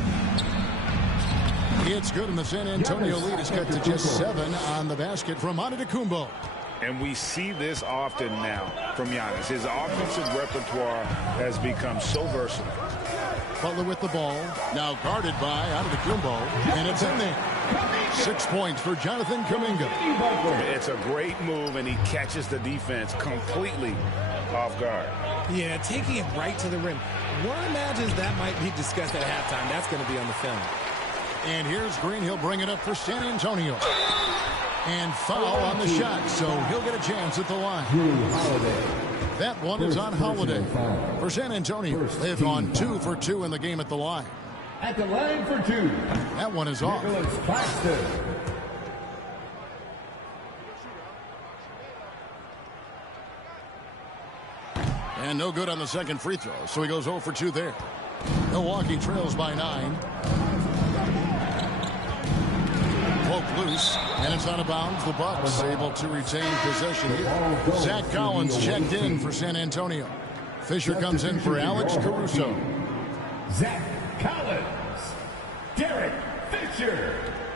It's good, and the San Antonio lead is cut to just 7 on the basket from Antetokounmpo. And we see this often now from Giannis. His offensive repertoire has become so versatile. Butler with the ball. Now guarded by Antetokounmpo. And it's in there. 6 points for Jonathan Kuminga. It's a great move, and he catches the defense completely off guard. Yeah, taking it right to the rim. One imagines that might be discussed at halftime. That's going to be on the film. And here's Green. He'll bring it up for San Antonio. And foul on the shot, so he'll get a chance at the line. That one is on Holiday. For San Antonio, they've gone 2 for 2 in the game at the line. At the line for 2. That one is off. Nicholas Claxton. And no good on the second free throw, so he goes 0 for 2 there. Milwaukee trails by 9. Poke loose, and it's out of bounds. The Bucks able to retain possession here. Zach Collins checked in for San Antonio. Fisher comes in for Alex Caruso. Zach Collins. Derek Fisher.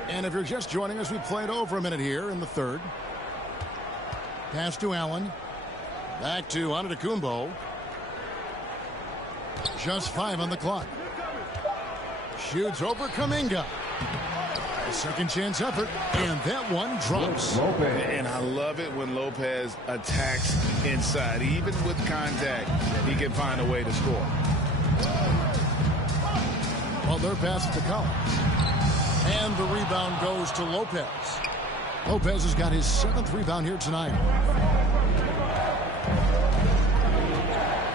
And if you're just joining us, we played over a minute here in the third. Pass to Allen. Back to Antetokounmpo. Just 5 on the clock. Shoots over Kuminga. A second chance effort, and that one drops. And I love it when Lopez attacks inside. Even with contact, he can find a way to score. Well, they're passing to Collins. And the rebound goes to Lopez. Lopez has got his 7th rebound here tonight.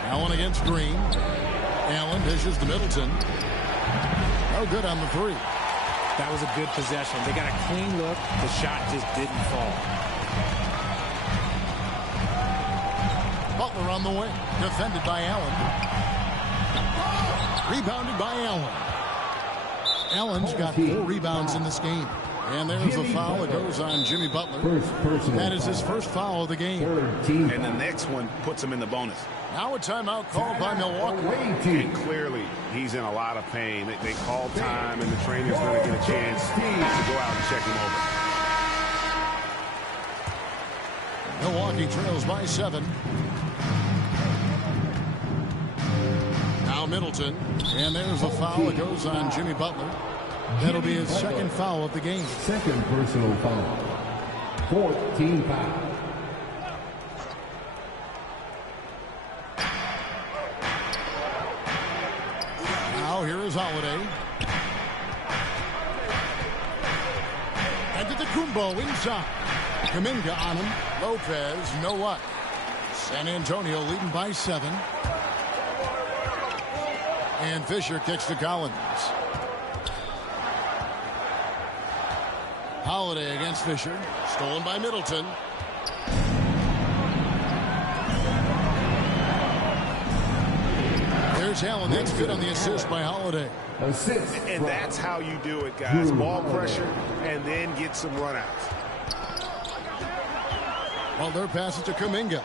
Allen against Green. Allen dishes to Middleton. No good on the 3. That was a good possession. They got a clean look. The shot just didn't fall. Butler on the wing. Defended by Allen. Rebounded by Allen. Allen's got 4 rebounds in this game. And there's a foul that goes on Jimmy Butler. That is his first foul of the game. And the next one puts him in the bonus. Now a timeout called by Milwaukee. And clearly, he's in a lot of pain. They call time, and the trainer's going to get a chance to go out and check him over. Milwaukee trails by 7. Now Middleton. And there's a foul that goes on Jimmy Butler. That'll be his second foul of the game. Second personal foul. 14 foul. Now here is Holiday. Antetokounmpo inside. Kuminga on him. Lopez, no luck. San Antonio leading by 7. And Fisher kicks to Collins. Holiday against Fisher. Stolen by Middleton. There's Allen. That's good on the assist by Holiday. Assist. And that's how you do it, guys. Ball pressure and then get some runouts. Well, their pass it to Kuminga.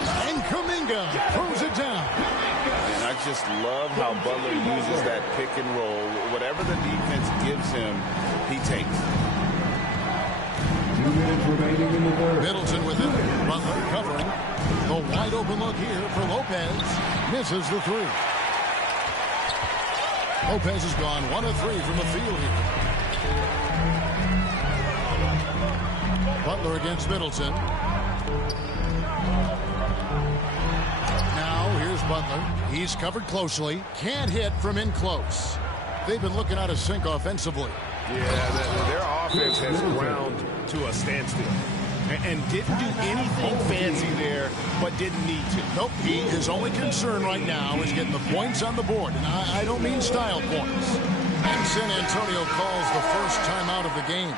And Kuminga throws it down. And I just love how Butler uses that pick and roll. Whatever the defense gives him, he takes. 2 minutes remaining in the third. Middleton with it. Butler covering. The wide open look here for Lopez. Misses the 3. Lopez has gone 1 of 3 from the field here. Butler against Middleton. Now here's Butler. He's covered closely. Can't hit from in close. They've been looking out of sync offensively. Yeah, their offense has ground to a standstill. And didn't do anything fancy there, but didn't need to. Nope, his only concern right now is getting the points on the board. And I don't mean style points. And San Antonio calls the first timeout of the game.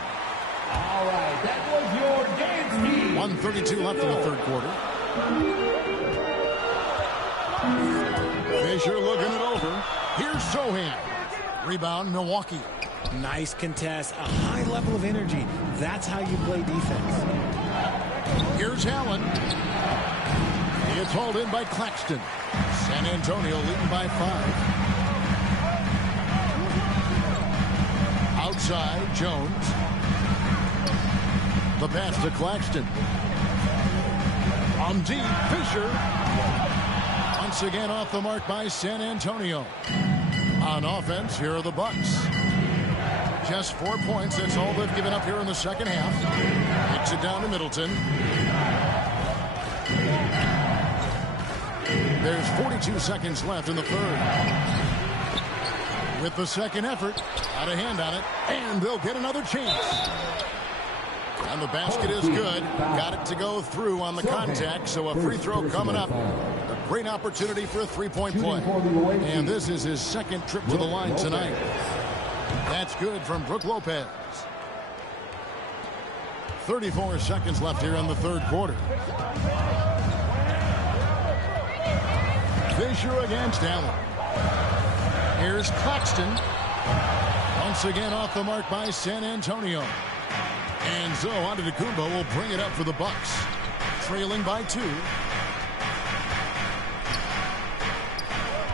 All right, that was your dance team. 1:32 left in the third quarter. Fisher looking it over. Here's Sohan. Rebound, Milwaukee. Nice contest, a high level of energy. That's how you play defense. Here's Allen. It's hauled in by Claxton. San Antonio leading by 5. Outside, Jones. The pass to Claxton. On deep, Fisher. Once again off the mark by San Antonio. On offense, here are the Bucks. Just 4 points. That's all they've given up here in the second half. Kicks it down to Middleton. There's 42 seconds left in the third. With the second effort, got a hand on it, and they'll get another chance. And the basket is good. Got it to go through on the contact, so a free throw coming up. A great opportunity for a three-point play. And this is his second trip to the line tonight. That's good from Brook Lopez. 34 seconds left here in the third quarter. Fisher against Allen. Here's Claxton. Once again off the mark by San Antonio. And so Antetokounmpo will bring it up for the Bucks. Trailing by 2.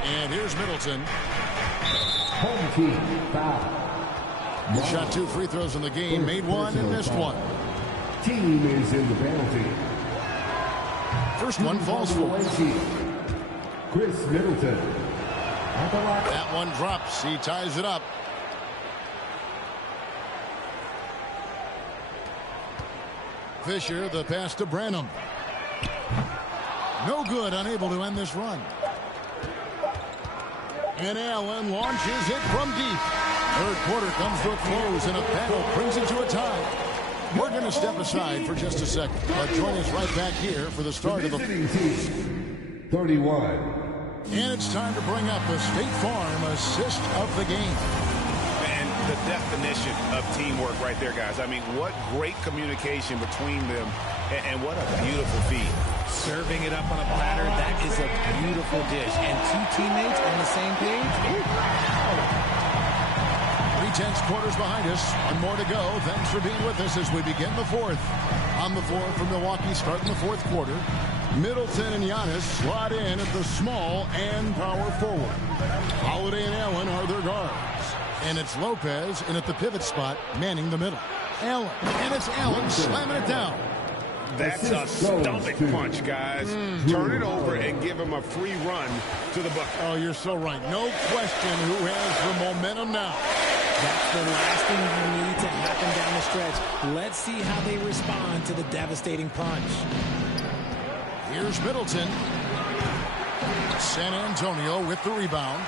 And here's Middleton. Home team foul. He shot 2 free throws in the game, made 1 and missed 1. Team is in the penalty. First one falls for Chris Middleton. that one drops. He ties it up. Fisher, the pass to Branham. No good, unable to end this run. And Allen launches it from deep. Third quarter comes to a close, and a battle brings it to a tie. We're going to step aside for just a second, but join us right back here for the start of the... 31. And it's time to bring up the State Farm assist of the game. And the definition of teamwork right there, guys. I mean, what great communication between them, and what a beautiful feed. Serving it up on a platter, that is a beautiful dish. And 2 teammates on the same page. 3/10 quarters behind us. One more to go. Thanks for being with us as we begin the fourth. On the floor for Milwaukee starting the fourth quarter. Middleton and Giannis slot in at the small and power forward. Holiday and Allen are their guards. And it's Lopez in at the pivot spot, manning the middle. Allen, and it's Allen slamming it down. That's a stomach punch, guys. Turn it over and give him a free run to the bucket. Oh, you're so right. No question who has the momentum now. That's the last thing you need to happen down the stretch. Let's see how they respond to the devastating punch. Here's Middleton. San Antonio with the rebound.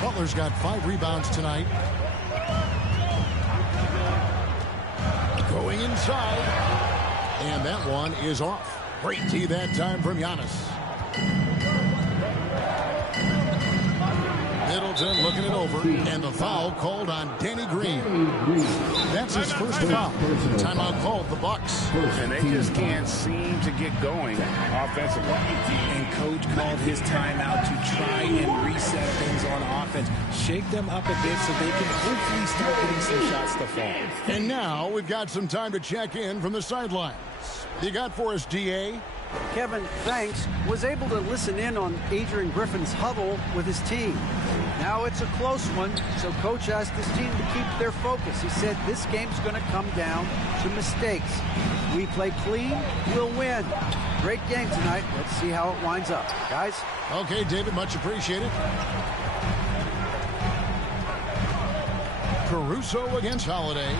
Butler's got 5 rebounds tonight. Going inside. And that one is off. Great tee that time from Giannis. Middleton looking it over, and the foul called on Danny Green. That's his first foul. Timeout called the Bucks. And they just can't seem to get going offensively. And coach called his timeout to try and reset things on offense. Shake them up a bit so they can hopefully start getting some shots to fall. And now we've got some time to check in from the sidelines. You got for us, DA? Kevin, thanks, was able to listen in on Adrian Griffin's huddle with his team. Now it's a close one, so coach asked his team to keep their focus. He said this game's going to come down to mistakes. If we play clean, we'll win. Great game tonight. Let's see how it winds up. Guys? Okay, David, much appreciated. Caruso against Holiday.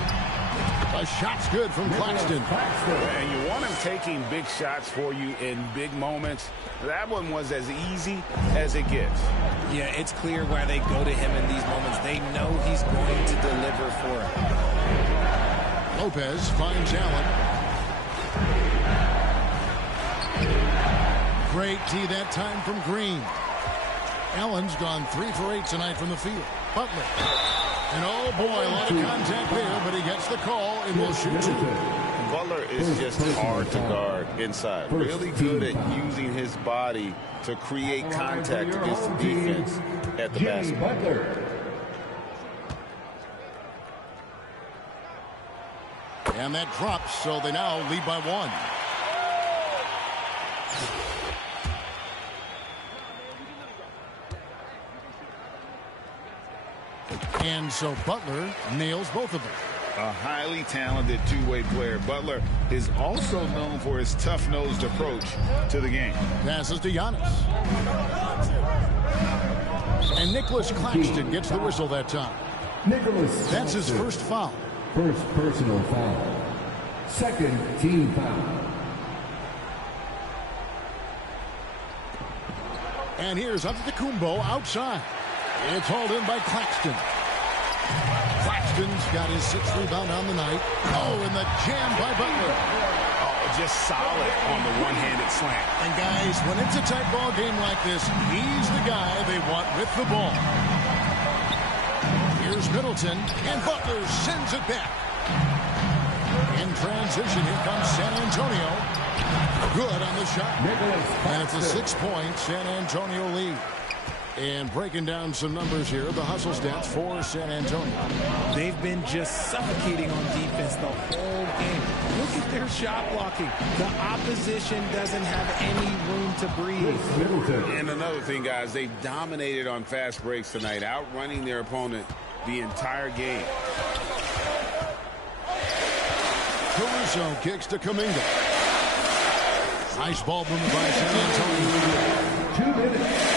A shot's good from Claxton. And you want him taking big shots for you in big moments. That one was as easy as it gets. Yeah, it's clear why they go to him in these moments. They know he's going to deliver for it. Lopez finds Allen. Great tee that time from Green. Allen's gone 3 for 8 tonight from the field. Butler. And oh boy, a lot of contact there, but he gets the call and will shoot 2. Butler is just hard to guard inside. Really good at using his body to create contact against the defense at the basket. And that drops, so they now lead by 1. And so Butler nails both of them. A highly talented two-way player. Butler is also known for his tough-nosed approach to the game. Passes to Giannis. And Nicholas Claxton gets the whistle that time. That's his first foul. First personal foul. Second team foul. And here's Antetokounmpo outside. It's hauled in by Claxton. Claxton's got his 6th rebound on the night. Oh, and the jam by Butler. Just solid on the one-handed slant. And guys, when it's a tight ball game like this, he's the guy they want with the ball. Here's Middleton, and Butler sends it back. In transition, here comes San Antonio. Good on the shot. And it's a 6-point San Antonio lead. And breaking down some numbers here, the hustle stats for San Antonio. They've been just suffocating on defense the whole game. Look at their shot blocking. The opposition doesn't have any room to breathe. And another thing, guys, they've dominated on fast breaks tonight, outrunning their opponent the entire game. Caruso kicks to Kuminga. Nice ball movement by San Antonio. 2 minutes.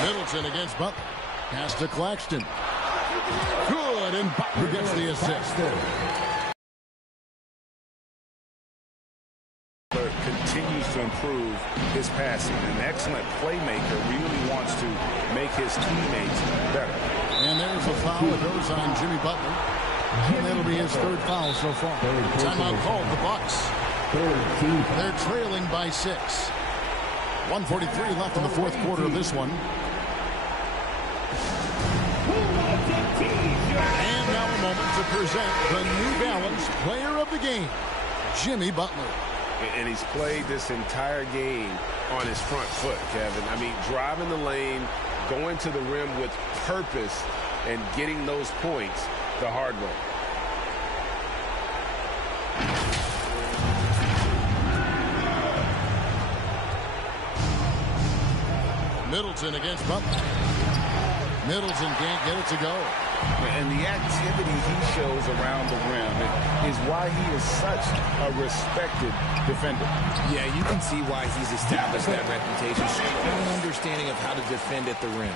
Middleton against Butler. Pass to Claxton. Good, and Butler gets the assist. Continues to improve his passing. An excellent playmaker, really wants to make his teammates better. And there's a foul that goes on Jimmy Butler. And that'll be his 3rd foul so far. Timeout called the Bucks. They're trailing by 6. 1:43 left in the 4th quarter of this one. And now a moment to present the New Balance Player of the Game, Jimmy Butler. And he's played this entire game on his front foot, Kevin. I mean, driving the lane, going to the rim with purpose, and getting those points the hard way. Middleton against Butler. Middleton can't get it to go. And the activity he shows around the rim is why he is such a respected defender. Yeah, you can see why he's established that reputation. Strong understanding of how to defend at the rim.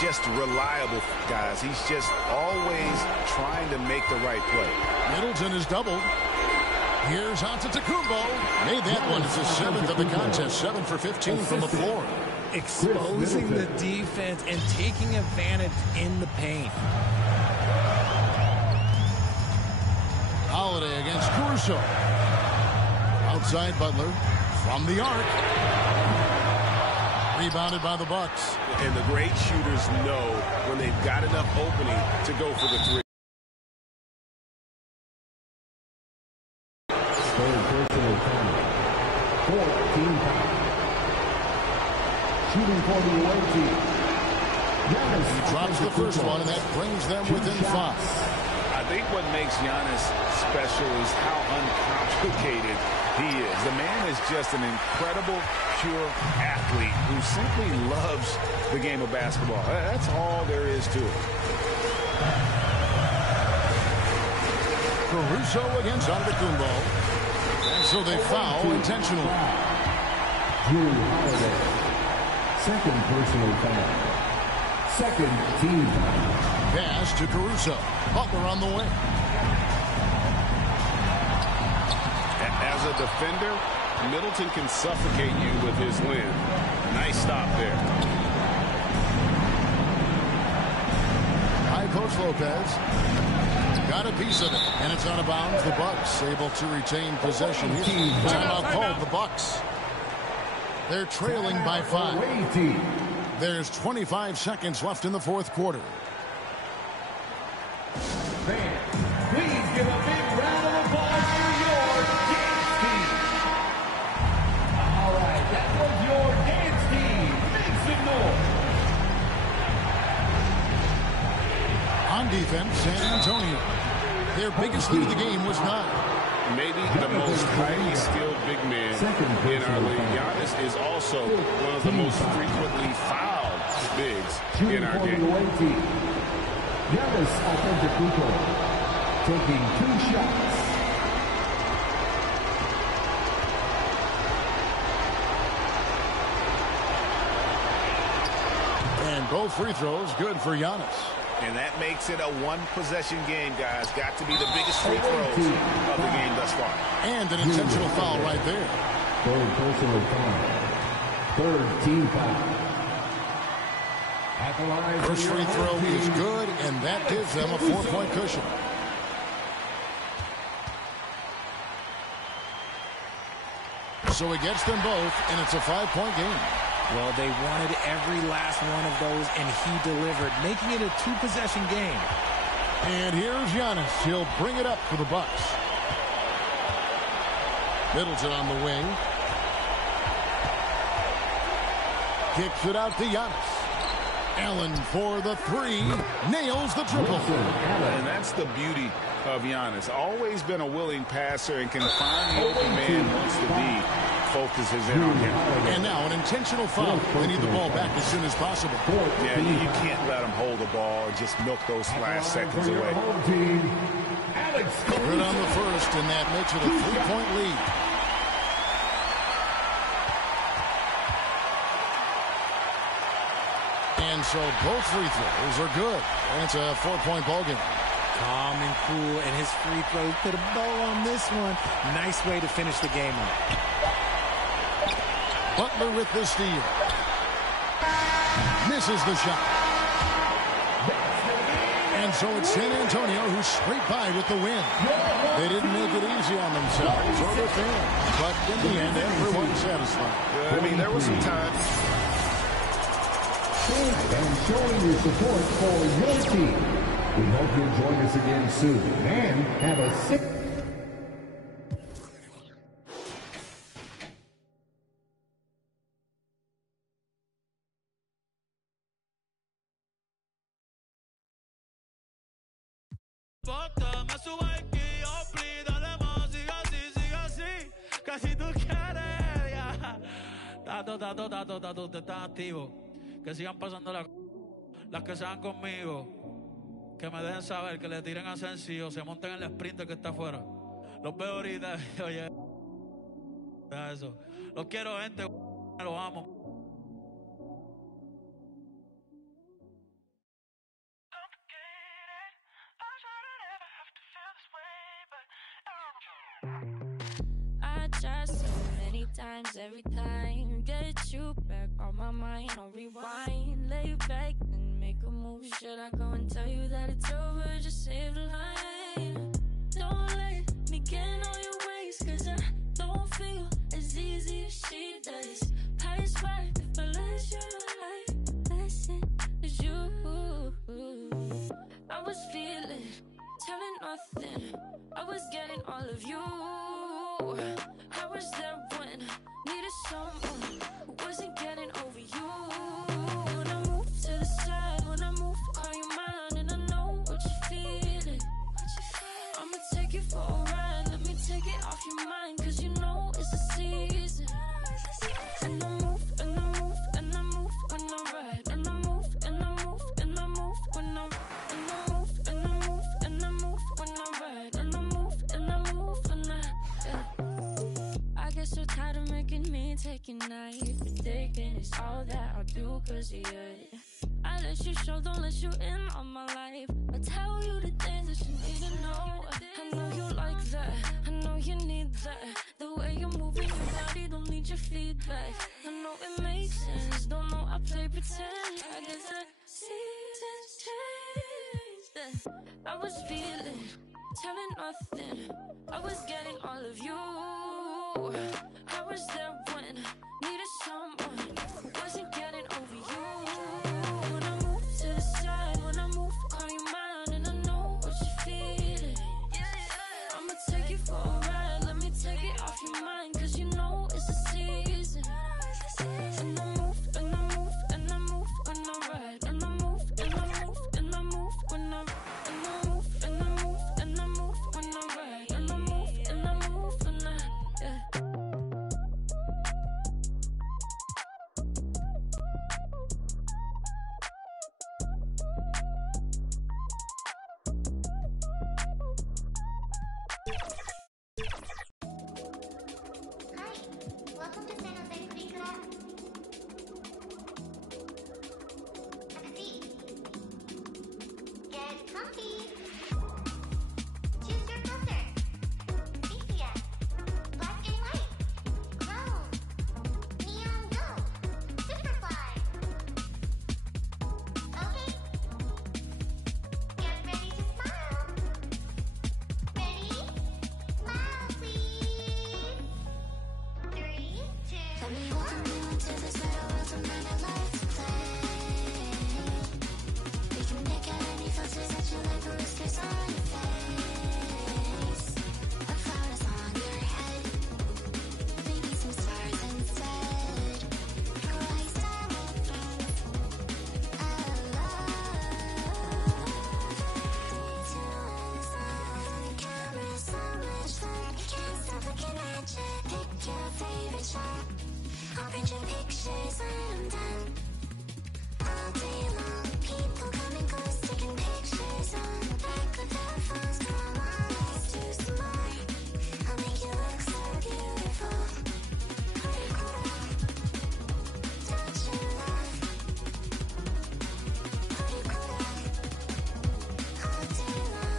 Just reliable, guys. He's just always trying to make the right play. Middleton is doubled. Here's Antetokounmpo. Made that one. It's his 7th of the contest. 7 for 15 from the floor. Exposing the defense and taking advantage in the paint. Holiday against Caruso. Outside Butler. From the arc. Rebounded by the Bucks. And the great shooters know when they've got enough opening to go for the 3. Shooting for the away team. He drops the first one, and that brings them within 5. I think what makes Giannis special is how uncomplicated he is. The man is just an incredible, pure athlete who simply loves the game of basketball. That's all there is to it. Caruso against Antetokounmpo. And so they foul intentionally. Drew Holiday. 2nd personal foul. 2nd team foul. Pass to Caruso. Butler on the wing. As a defender, Middleton can suffocate you with his length. Nice stop there. High post Lopez. Got a piece of it, and it's out of bounds. The Bucks able to retain possession. Timeout called the Bucks. They're trailing by 5. There's 25 seconds left in the 4th quarter. Fans, please give a big round of applause for your dance team. All right, that was your dance team. Make some noise. On defense, San Antonio. Their biggest lead of the game was 9. Maybe the most highly skilled big man in our league. Giannis is also one of the most frequently fouled bigs in our game. Giannis Antetokounmpo taking 2 shots. And both free throws good for Giannis. And that makes it a one-possession game, guys. Got to be the biggest free throws of the game thus far. And an intentional foul right there. Third personal foul. Third team foul. At the line, First free throw is good, and that gives them a 4-point cushion. So he gets them both, and it's a 5-point game. Well, they wanted every last one of those, and he delivered, making it a 2-possession game. And here's Giannis. He'll bring it up for the Bucks. Middleton on the wing. Kicks it out to Giannis. Allen for the 3. Nails the triple. And that's the beauty of Giannis. Always been a willing passer and can find the open man wants to be. Focuses in on him. And now an intentional foul. They need the ball back as soon as possible. Yeah, you can't let him hold the ball and just milk those last seconds away. Good on the first, and that makes it a 3-point lead. And so both free throws are good. And it's a 4-point ball game. Calm and cool, and his free throws put a bow on this one. Nice way to finish the game up. Butler with the steal. Misses the shot. And so it's San Antonio who scraped by with the win. They didn't make it easy on themselves or their fans. But in the end, everyone's satisfied. I mean, there was some time. And showing your support for your team. We hope you'll join us again soon. And have a sick... Me subo aquí, oh please, dale más, sigue así, que si tú quieres, ya. Tato, usted está activo. Que sigan pasando las que sean conmigo. Que me dejen saber, que le tiren a Asensio, se monten en el sprinter que está afuera. Los veo ahorita, oye. Eso. Los quiero, gente, los amo. I try so many times, every time get you back on my mind, on rewind, lay back and make a move. Should I go and tell you that it's over? Just save the line. Don't let me get on your ways, cause I don't feel as easy as she does. Pass by if I let you like, listen to you. I was feeling, telling nothing, I was getting all of you. I was there when needed someone who wasn't getting over you. When I move to the side, when I move, call you mine, and I know what you're feeling. I'ma take you for a ride, let me take it off your mind, cause you know it's the season. And I move, and I move, and I move when I ride, and I move, and I move, and I move when I ride. And I move, and I move, and I move when I ride, and I move, and I move when I get so tired of making me take a night, thinking it's all that I do cause of you. I let you show, don't let you in on my life. I tell you the things that you need to know. I know you like that, I know you need that. The way you're moving your body, don't need your feedback. I know it makes sense, don't know I play pretend. I guess the seasons changed. I was feeling, telling nothing, I was getting all of you. I was there when needed someone who wasn't getting over you. When I move to the side, when I move, call you mine, and I know what you're feeling. I'ma take you for a ride, let me take it off your mind, cause you know it's the season. And I move, and I move, and I move when I ride, and I move, and I move, and I move when I ride. And I move, and I move, and I move when I ride, and I move, and I move when I, yeah. 100 pictures when I'm done. All day long, people coming close, taking pictures on the back of their phones. Come on, let's do some more. I'll make you look so beautiful. Pretty cool, don't you love? Pretty cool, all day long.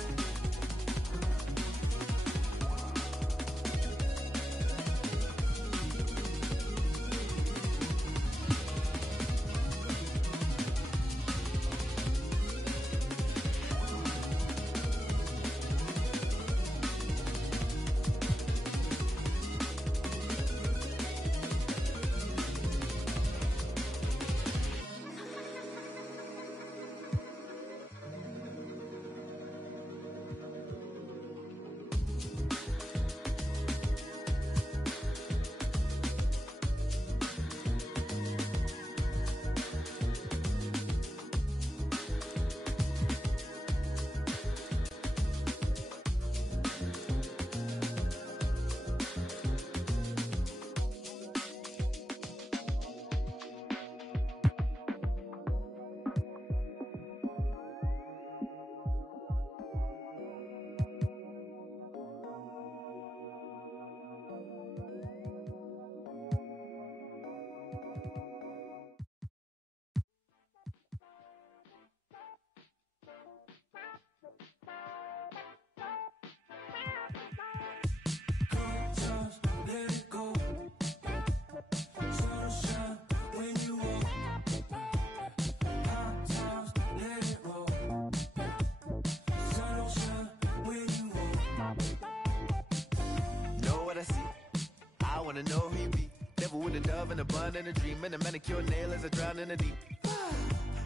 I wanna know who you be. Devil with a dove and a bun and a dream and a manicure nail as I drown in the deep.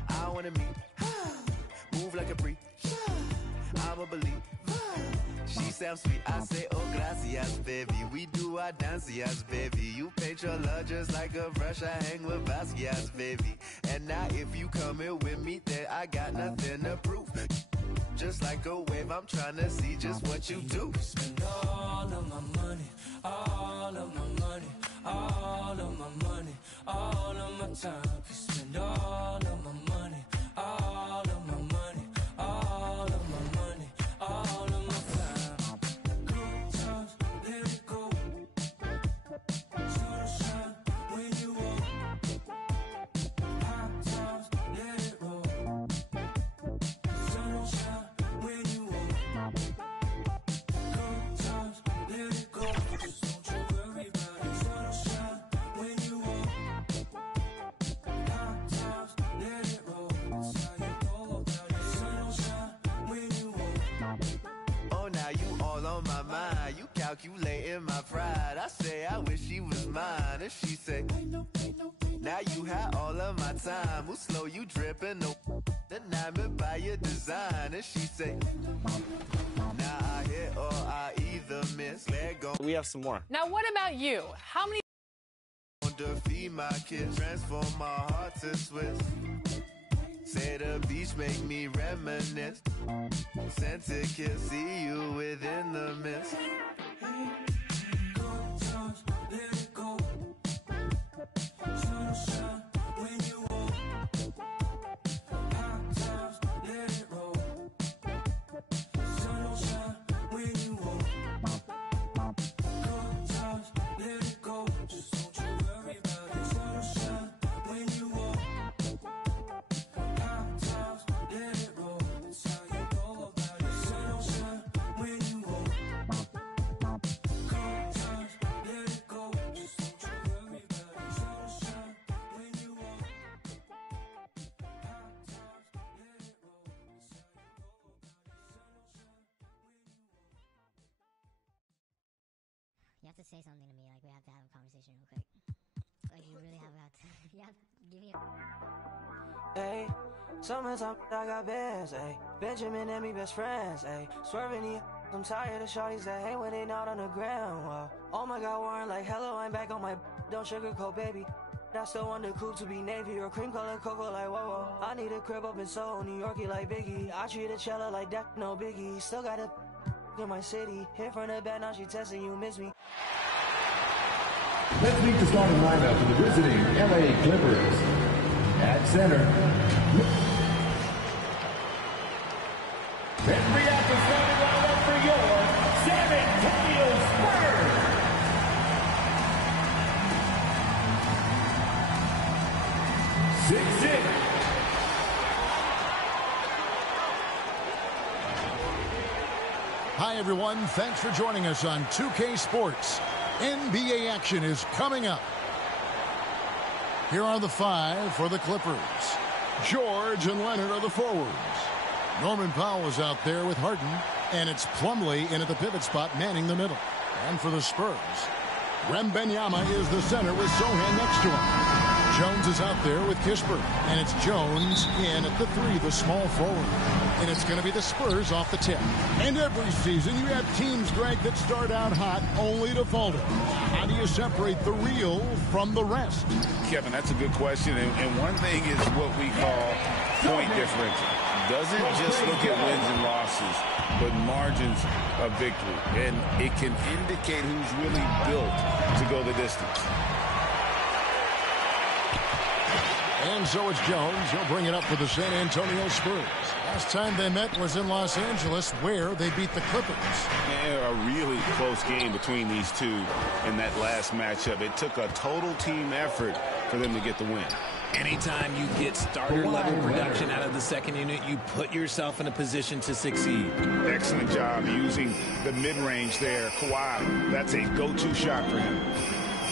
I wanna meet, move like a freak. I'ma believe. She sounds sweet. I say, oh gracias, baby. We do our dancias, baby. You paint your love just like a brush. I hang with Basquiat's, baby. And now if you come here with me, then I got nothing to prove. Just like a wave, I'm trying to see just what you do. Spend all of my money, all of my money, all of my money, all of my time. Spend all of my money, all of my money, all of my money, all of my time. Good times, let it go. Sunshine when you walk. Hot times, let it roll. Sunshine when you walk. Good times, let it go. Just don't you worry about it. Sunshine when you walk. Hot times, let it roll. That's how you know about it. Sunshine when you walk. Oh, now you all on my mind. You calculating my pride. I say I wish she was mine. And she say, now you had all of my time. Who slow you dripping? No, enamored by your design. And she say, now I hit or I either miss. Let go. We have some more. Now, what about you? How many? Defeat my kids, transform my heart to Swiss. Say the beach make me reminisce. Sent to kiss, see you within the mist. Good times, let it go. Sunshine when you walk. Hot times, let it roll. Sunshine when you walk. Good times, let it go. Just don't you worry about it. Sunshine when you walk. Hot times, let it roll. That's how you know about it. Sunshine when you walk. Good times, let it go. Just don't you worry about it. Sunshine when you walk. Hot times, let it roll. That's how you know about it. You have to say something to me, like we have to have a conversation real quick. Like you really have to. You have to give me a. Hey, summertime, I got bands, hey. Benjamin and me best friends, hey. Swerving the I'm tired of shorties that hate when they not on the ground, wow. Oh my God, Warren, like hello, I'm back on my don't sugarcoat, baby. I still want the coupe to be navy or cream color cocoa, like whoa, whoa. I need a crib up in Soho, New Yorkie like Biggie. I treat a cello like that, no biggie. Still got a in my city. Hit from the back, now she testing you, miss me. Let's meet the starting lineup for the visiting LA Clippers. At center. And bring out the starting lineup for your San Antonio Spurs. Hi, everyone. Thanks for joining us on 2K Sports. NBA action is coming up. Here are the 5 for the Clippers. George and Leonard are the forwards. Norman Powell is out there with Harden, and it's Plumlee in at the pivot spot manning the middle. And for the Spurs, Wembanyama is the center with Sohan next to him. Jones is out there with Kispert, and it's Jones in at the 3, the small forward. And it's going to be the Spurs off the tip. And every season you have teams, Greg, that start out hot only to falter. How do you separate the real from the rest? Kevin, that's a good question. And one thing is what we call point differential. Doesn't just look at wins and losses, but margins of victory. And it can indicate who's really built to go the distance. And so it's Jones. He'll bring it up for the San Antonio Spurs. Last time they met was in Los Angeles, where they beat the Clippers. Yeah, a really close game between these two in that last matchup. It took a total team effort for them to get the win. Anytime you get starter-level production out of the second unit, you put yourself in a position to succeed. Excellent job using the mid-range there. Kawhi, that's a go-to shot for him.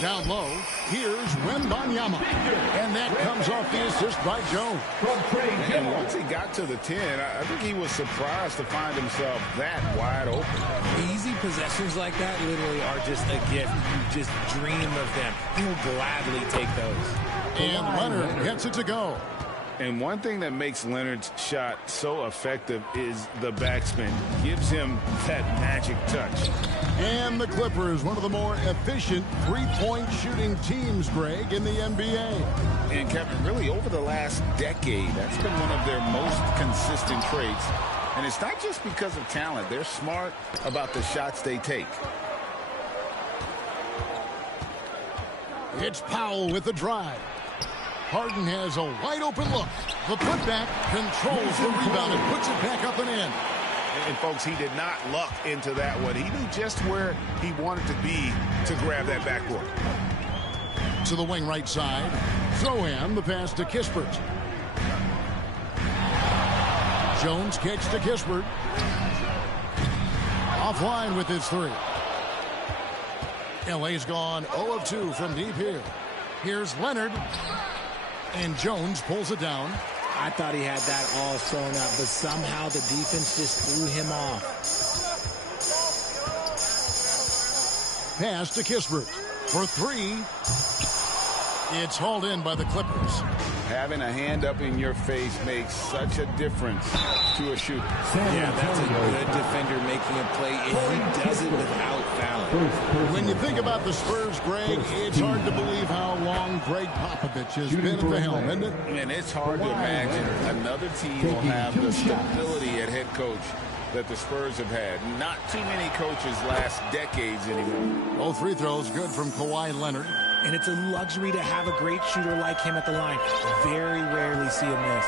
Down low, here's Wembanyama. And that comes off the assist by Jones. And once he got to the 10, I think he was surprised to find himself that wide open. Easy possessions like that literally are just a gift. You just dream of them. He'll gladly take those. And Leonard gets it to go. And one thing that makes Leonard's shot so effective is the backspin. Gives him that magic touch. And the Clippers, one of the more efficient three-point shooting teams, Greg, in the NBA. And Kevin, really over the last decade, that's been one of their most consistent traits. And it's not just because of talent. They're smart about the shots they take. It's Powell with the drive. Harden has a wide-open look. The putback controls the rebound and puts it back up and in. And, folks, he did not luck into that one. He knew just where he wanted to be to grab that backboard. To the wing right side. Sohan, the pass to Kispert. Jones kicks to Kispert. Offline with his 3. LA's gone 0 of 2 from deep here. Here's Leonard. And Jones pulls it down. I thought he had that all sewn up, but somehow the defense just threw him off. Pass to Kispert for 3. It's hauled in by the Clippers. Having a hand up in your face makes such a difference to a shooter. Yeah, that's a good defender making a play, and he does it without fouling. When you think about the Spurs, Greg, it's hard to believe how long Greg Popovich has been at the helm, isn't it? And it's hard to imagine another team will have the stability at head coach that the Spurs have had. Not too many coaches last decades anymore. Both free throws good from Kawhi Leonard. And it's a luxury to have a great shooter like him at the line. Very rarely see a miss.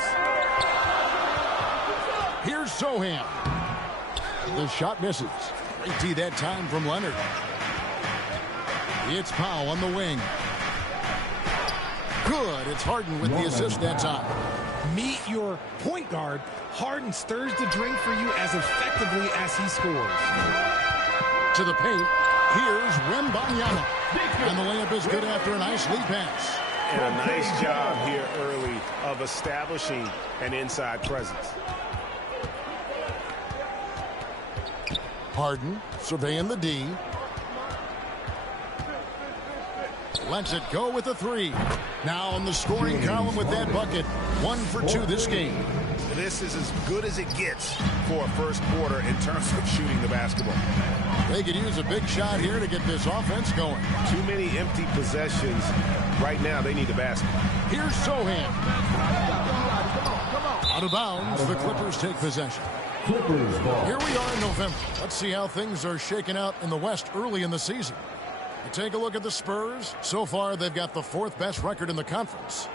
Here's Sohan. The shot misses. Great tee that time from Leonard. It's Powell on the wing. Good. It's Harden with the assist that time. Meet your point guard. Harden stirs the drink for you as effectively as he scores. To the paint. Here's Wembanyama. And the layup is good after a nice lead pass. And a nice job here early of establishing an inside presence. Harden surveying the D. Lets it go with a 3. Now on the scoring column with that bucket. 1 for 2 this game. This is as good as it gets for a first quarter in terms of shooting the basketball. They could use a big shot here to get this offense going. Too many empty possessions. Right now, they need the basket. Here's Sohan. Out of bounds, the Clippers take possession. Here we are in November. Let's see how things are shaking out in the West early in the season. Take a look at the Spurs. So far, they've got the 4th best record in the conference.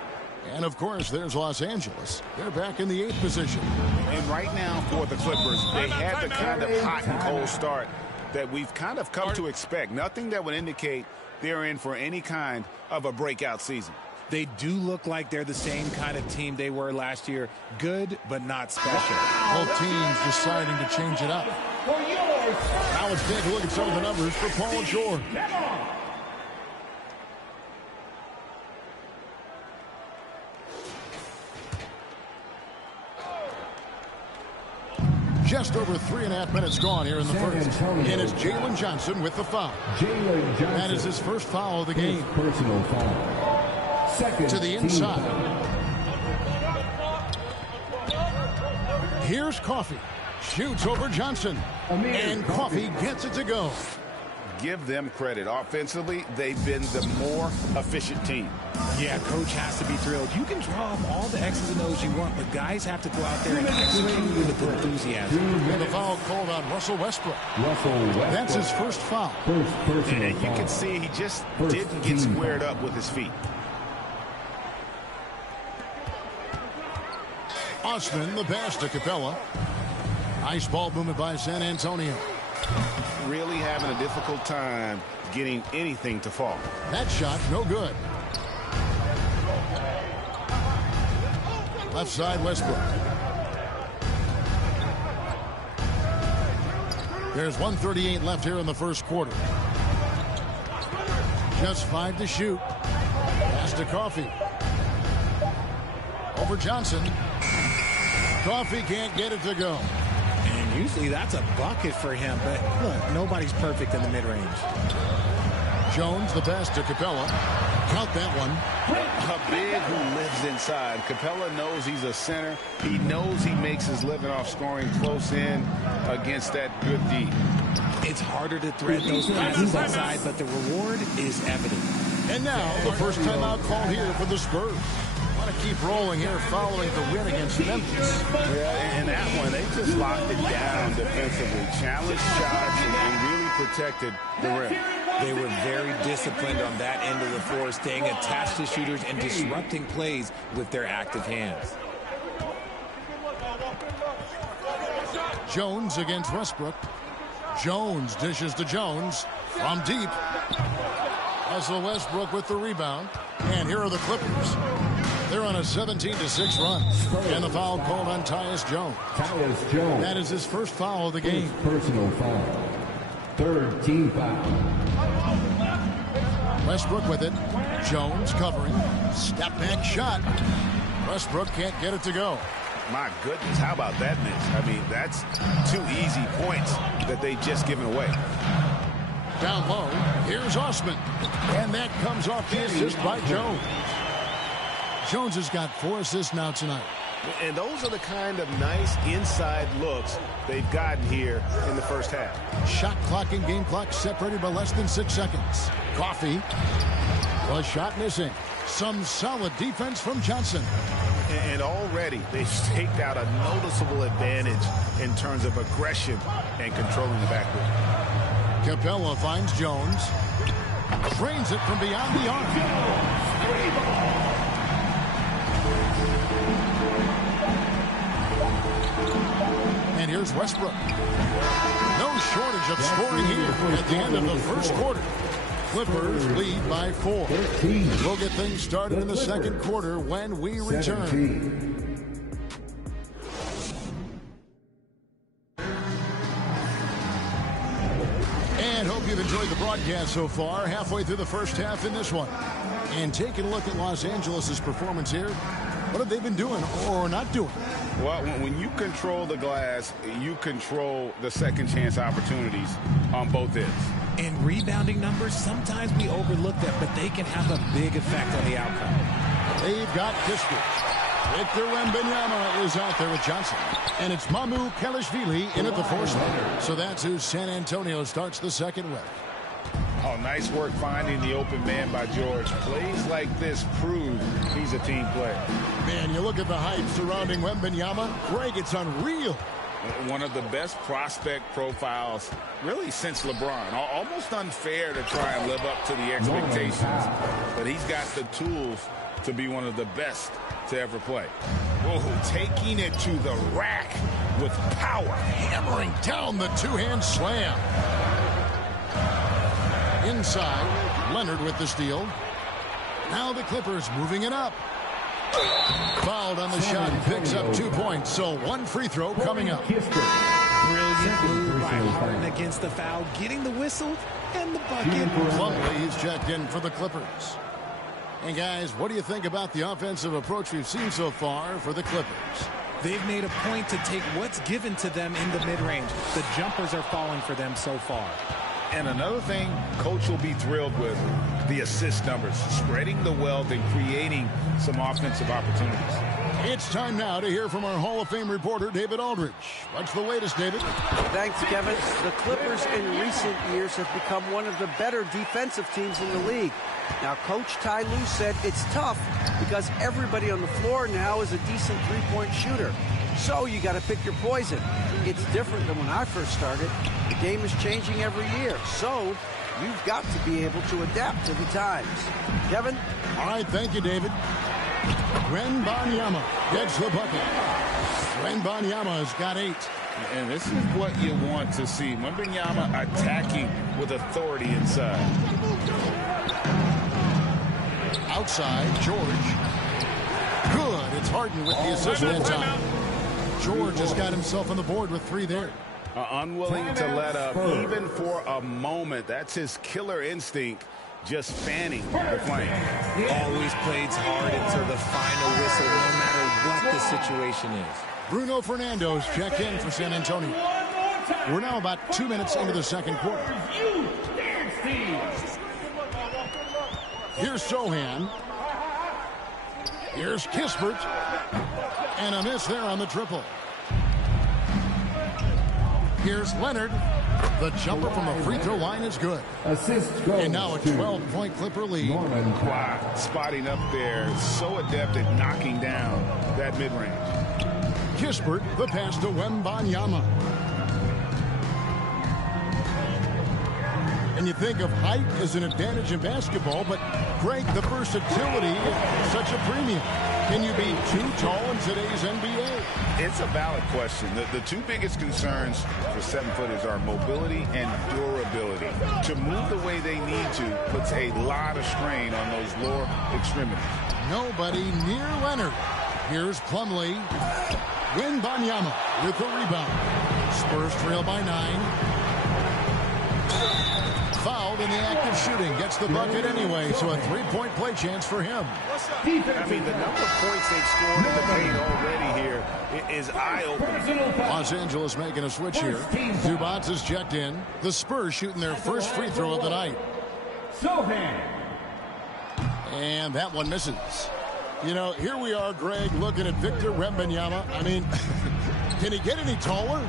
And, of course, there's Los Angeles. They're back in the 8th position. And right now for the Clippers, they had the kind of hot and cold start that we've kind of come to expect. Nothing that would indicate they're in for any kind of a breakout season. They do look like they're the same kind of team they were last year. Good, but not special. Both teams deciding to change it up. Now let's take a look at some of the numbers for Paul George. Just over 3.5 minutes gone here in the first. And it's Jalen Johnson with the foul. That is his first foul of the game. Personal foul. Second to the inside. Here's Coffey. Shoots over Johnson. And Coffey gets it to go. Give them credit. Offensively, they've been the more efficient team. Yeah, coach has to be thrilled. You can draw up all the X's and O's you want, but guys have to go out there and execute with enthusiasm. And the foul called on Russell Westbrook. That's his first foul. And you can see he just didn't get squared up with his feet. Osman, the pass to Capella. Nice ball movement by San Antonio. Really having a difficult time getting anything to fall. That shot, no good. Left side, Westbrook. There's 1:38 left here in the first quarter. Just 5 to shoot. Pass to Coffey. Over Johnson. Coffey can't get it to go. And usually that's a bucket for him, but look, nobody's perfect in the mid-range. Jones, the pass to Capella. Count that one. A big who lives inside. Capella knows he's a center. He knows he makes his living off scoring close in against that good D. It's harder to thread those passes inside, but the reward is evident. And now the first timeout called here for the Spurs. Want to keep rolling here following the win against Memphis. Yeah, and that one, they just locked it down defensively. Challenged shots and really protected the rim. They were very disciplined on that end of the floor, staying attached to shooters and disrupting plays with their active hands. Jones against Westbrook. Jones dishes to Jones from deep. Russell Westbrook with the rebound. And here are the Clippers. They're on a 17-6 run. And the foul called on Tyus Jones. That is his first foul of the game. Personal foul. Third team foul. Westbrook with it. Jones covering. Step back shot. Westbrook can't get it to go. My goodness, how about that miss? I mean, that's 2 easy points that they just given away. Down low, here's Osman. And that comes off the assist by Jones. Jones has got 4 assists now tonight. And those are the kind of nice inside looks they've gotten here in the first half. Shot clock and game clock separated by less than 6 seconds. Coffey. A shot missing. Some solid defense from Johnson. And already they've staked out a noticeable advantage in terms of aggression and controlling the backcourt. Capella finds Jones. Drains it from beyond the arc. And here's Westbrook. No shortage of scoring here at the end of the first quarter. Clippers lead by 4. We'll get things started in the second quarter when we return. And hope you've enjoyed the broadcast so far. Halfway through the first half in this one. And taking a look at Los Angeles' performance here. What have they been doing or not doing? Well, when you control the glass, you control the second chance opportunities on both ends. And rebounding numbers, sometimes we overlook them, but they can have a big effect on the outcome. They've got Kispert. Victor Wembanyama is out there with Johnson. And it's Mamu Kelishvili in at the 4 spot. So that's who San Antonio starts the second with. Oh, nice work finding the open man by George. Plays like this prove he's a team player. Man, you look at the hype surrounding Wembanyama. Greg, it's unreal. One of the best prospect profiles really since LeBron. Almost unfair to try and live up to the expectations, but he's got the tools to be one of the best to ever play. Oh, taking it to the rack with power, hammering down the two-hand slam. Inside, Leonard with the steal. Now the Clippers moving it up. Fouled on the shot, picks up 2 points, so one free throw coming up. Brilliant move by Harden against the foul, getting the whistle and the bucket. Plumlee's checked in for the Clippers. And guys, what do you think about the offensive approach we've seen so far for the Clippers? They've made a point to take what's given to them in the mid-range. The jumpers are falling for them so far. And another thing Coach will be thrilled with, the assist numbers, spreading the wealth and creating some offensive opportunities. It's time now to hear from our Hall of Fame reporter, David Aldridge. What's the latest, David? Thanks, Kevin. The Clippers in recent years have become one of the better defensive teams in the league. Now, Coach Ty Lue said it's tough because everybody on the floor now is a decent three-point shooter. So you got to pick your poison. It's different than when I first started. The game is changing every year. So you've got to be able to adapt to the times. Kevin? All right, thank you, David. Wembanyama gets the bucket. Wembanyama's got 8. And this is what you want to see. Wembanyama attacking with authority inside. Outside, George. Good. It's Harden with the assist that time. George has got himself on the board with 3 there. Unwilling to let up even for a moment. That's his killer instinct, just fanning the flame. Always plays hard until the final whistle, no matter what the situation is. Bruno Fernando's checked in for San Antonio. We're now about 2 minutes into the second quarter. Here's Sohan. Here's Kispert. And a miss there on the triple. Here's Leonard. The jumper from the free throw line is good. And now a 12-point Clipper lead. Wow, spotting up there. So adept at knocking down that mid-range. Kispert, the pass to Wembanyama. And you think of height as an advantage in basketball, but Greg, the versatility is such a premium. Can you be too tall in today's NBA? It's a valid question. The 2 biggest concerns for 7-footers are mobility and durability. To move the way they need to puts a lot of strain on those lower extremities. Nobody near Leonard. Here's Plumlee. Wembanyama with the rebound. Spurs trail by 9. Fouled in the act of shooting. Gets the bucket anyway, so a 3-point play chance for him. I mean, the number of points they've scored in the paint already here is eye-opening. Los Angeles making a switch here. Zubac is checked in. The Spurs shooting their first free throw of the night. And that one misses. You know, here we are, Greg, looking at Victor Wembanyama. I mean, can he get any taller?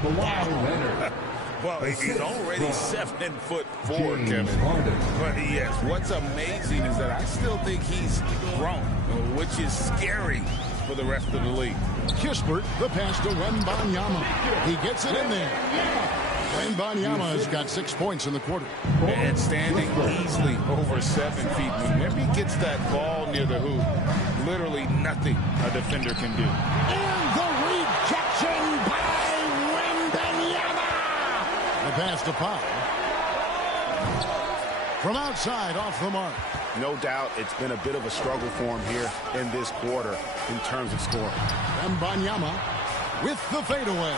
Well, he's already 7'4", Kevin. But yes, what's amazing is that I still think he's grown, which is scary for the rest of the league. Kispert, the pass to Wembanyama. He gets it in there. Wembanyama has got 6 points in the quarter. And standing easily over 7 feet. Whenever he gets that ball near the hoop, literally nothing a defender can do. And the rejection by the pass to Pop. From outside, off the mark. No doubt it's been a bit of a struggle for him here in this quarter in terms of scoring. Wembanyama with the fadeaway.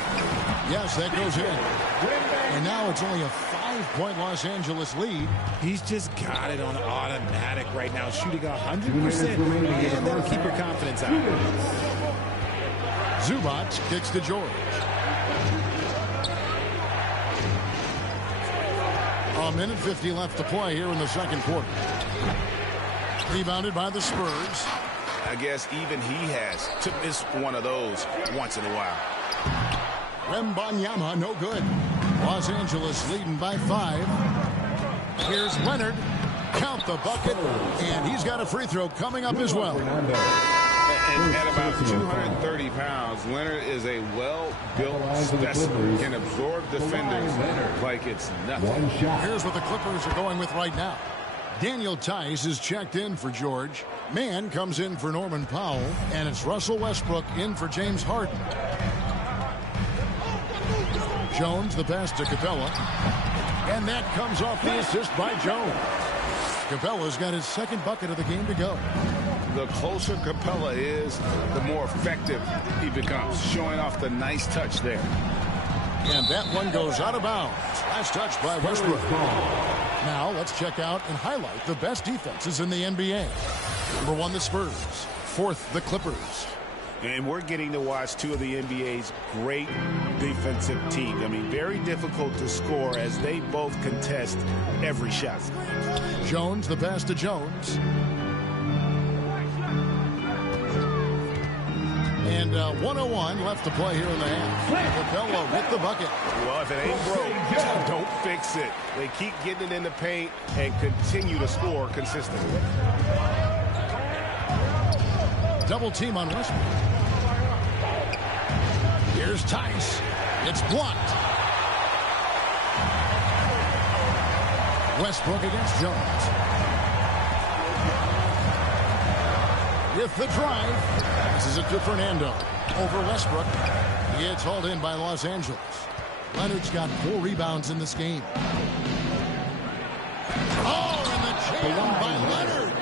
Yes, that goes in. And now it's only a 5-point Los Angeles lead. He's just got it on automatic right now, shooting 100%. And that'll keep your confidence out. Zubac kicks to George. A minute 50 left to play here in the second quarter. Rebounded by the Spurs. I guess even he has to miss one of those once in a while. Wembanyama, no good. Los Angeles leading by 5. Here's Leonard. Count the bucket. And he's got a free throw coming up as well. And at about 230 pounds, Leonard is a well-built specimen, can absorb defenders like it's nothing. Here's what the Clippers are going with right now. Daniel Tice is checked in for George. Mann comes in for Norman Powell. And it's Russell Westbrook in for James Harden. Jones, the pass to Capella. And that comes off the assist by Jones. Capella's got his second bucket of the game to go. The closer Capella is, the more effective he becomes, showing off the nice touch there. And that one goes out of bounds. Last touch by Westbrook. Now let's check out and highlight the best defenses in the NBA. Number 1, the Spurs. 4th, the Clippers. And we're getting to watch two of the NBA's great defensive teams. I mean, very difficult to score as they both contest every shot. Jones, the pass to Jones. And 101 left to play here in the half. Capella with the bucket. Well, if it ain't broke, don't fix it. They keep getting it in the paint and continue to score consistently. Double team on Westbrook. Here's Tice. It's blocked. Westbrook against Jones. With the drive. Passes it to Fernando. Over Westbrook. It's hauled in by Los Angeles. Leonard's got 4 rebounds in this game. Oh, and the jam by Leonard.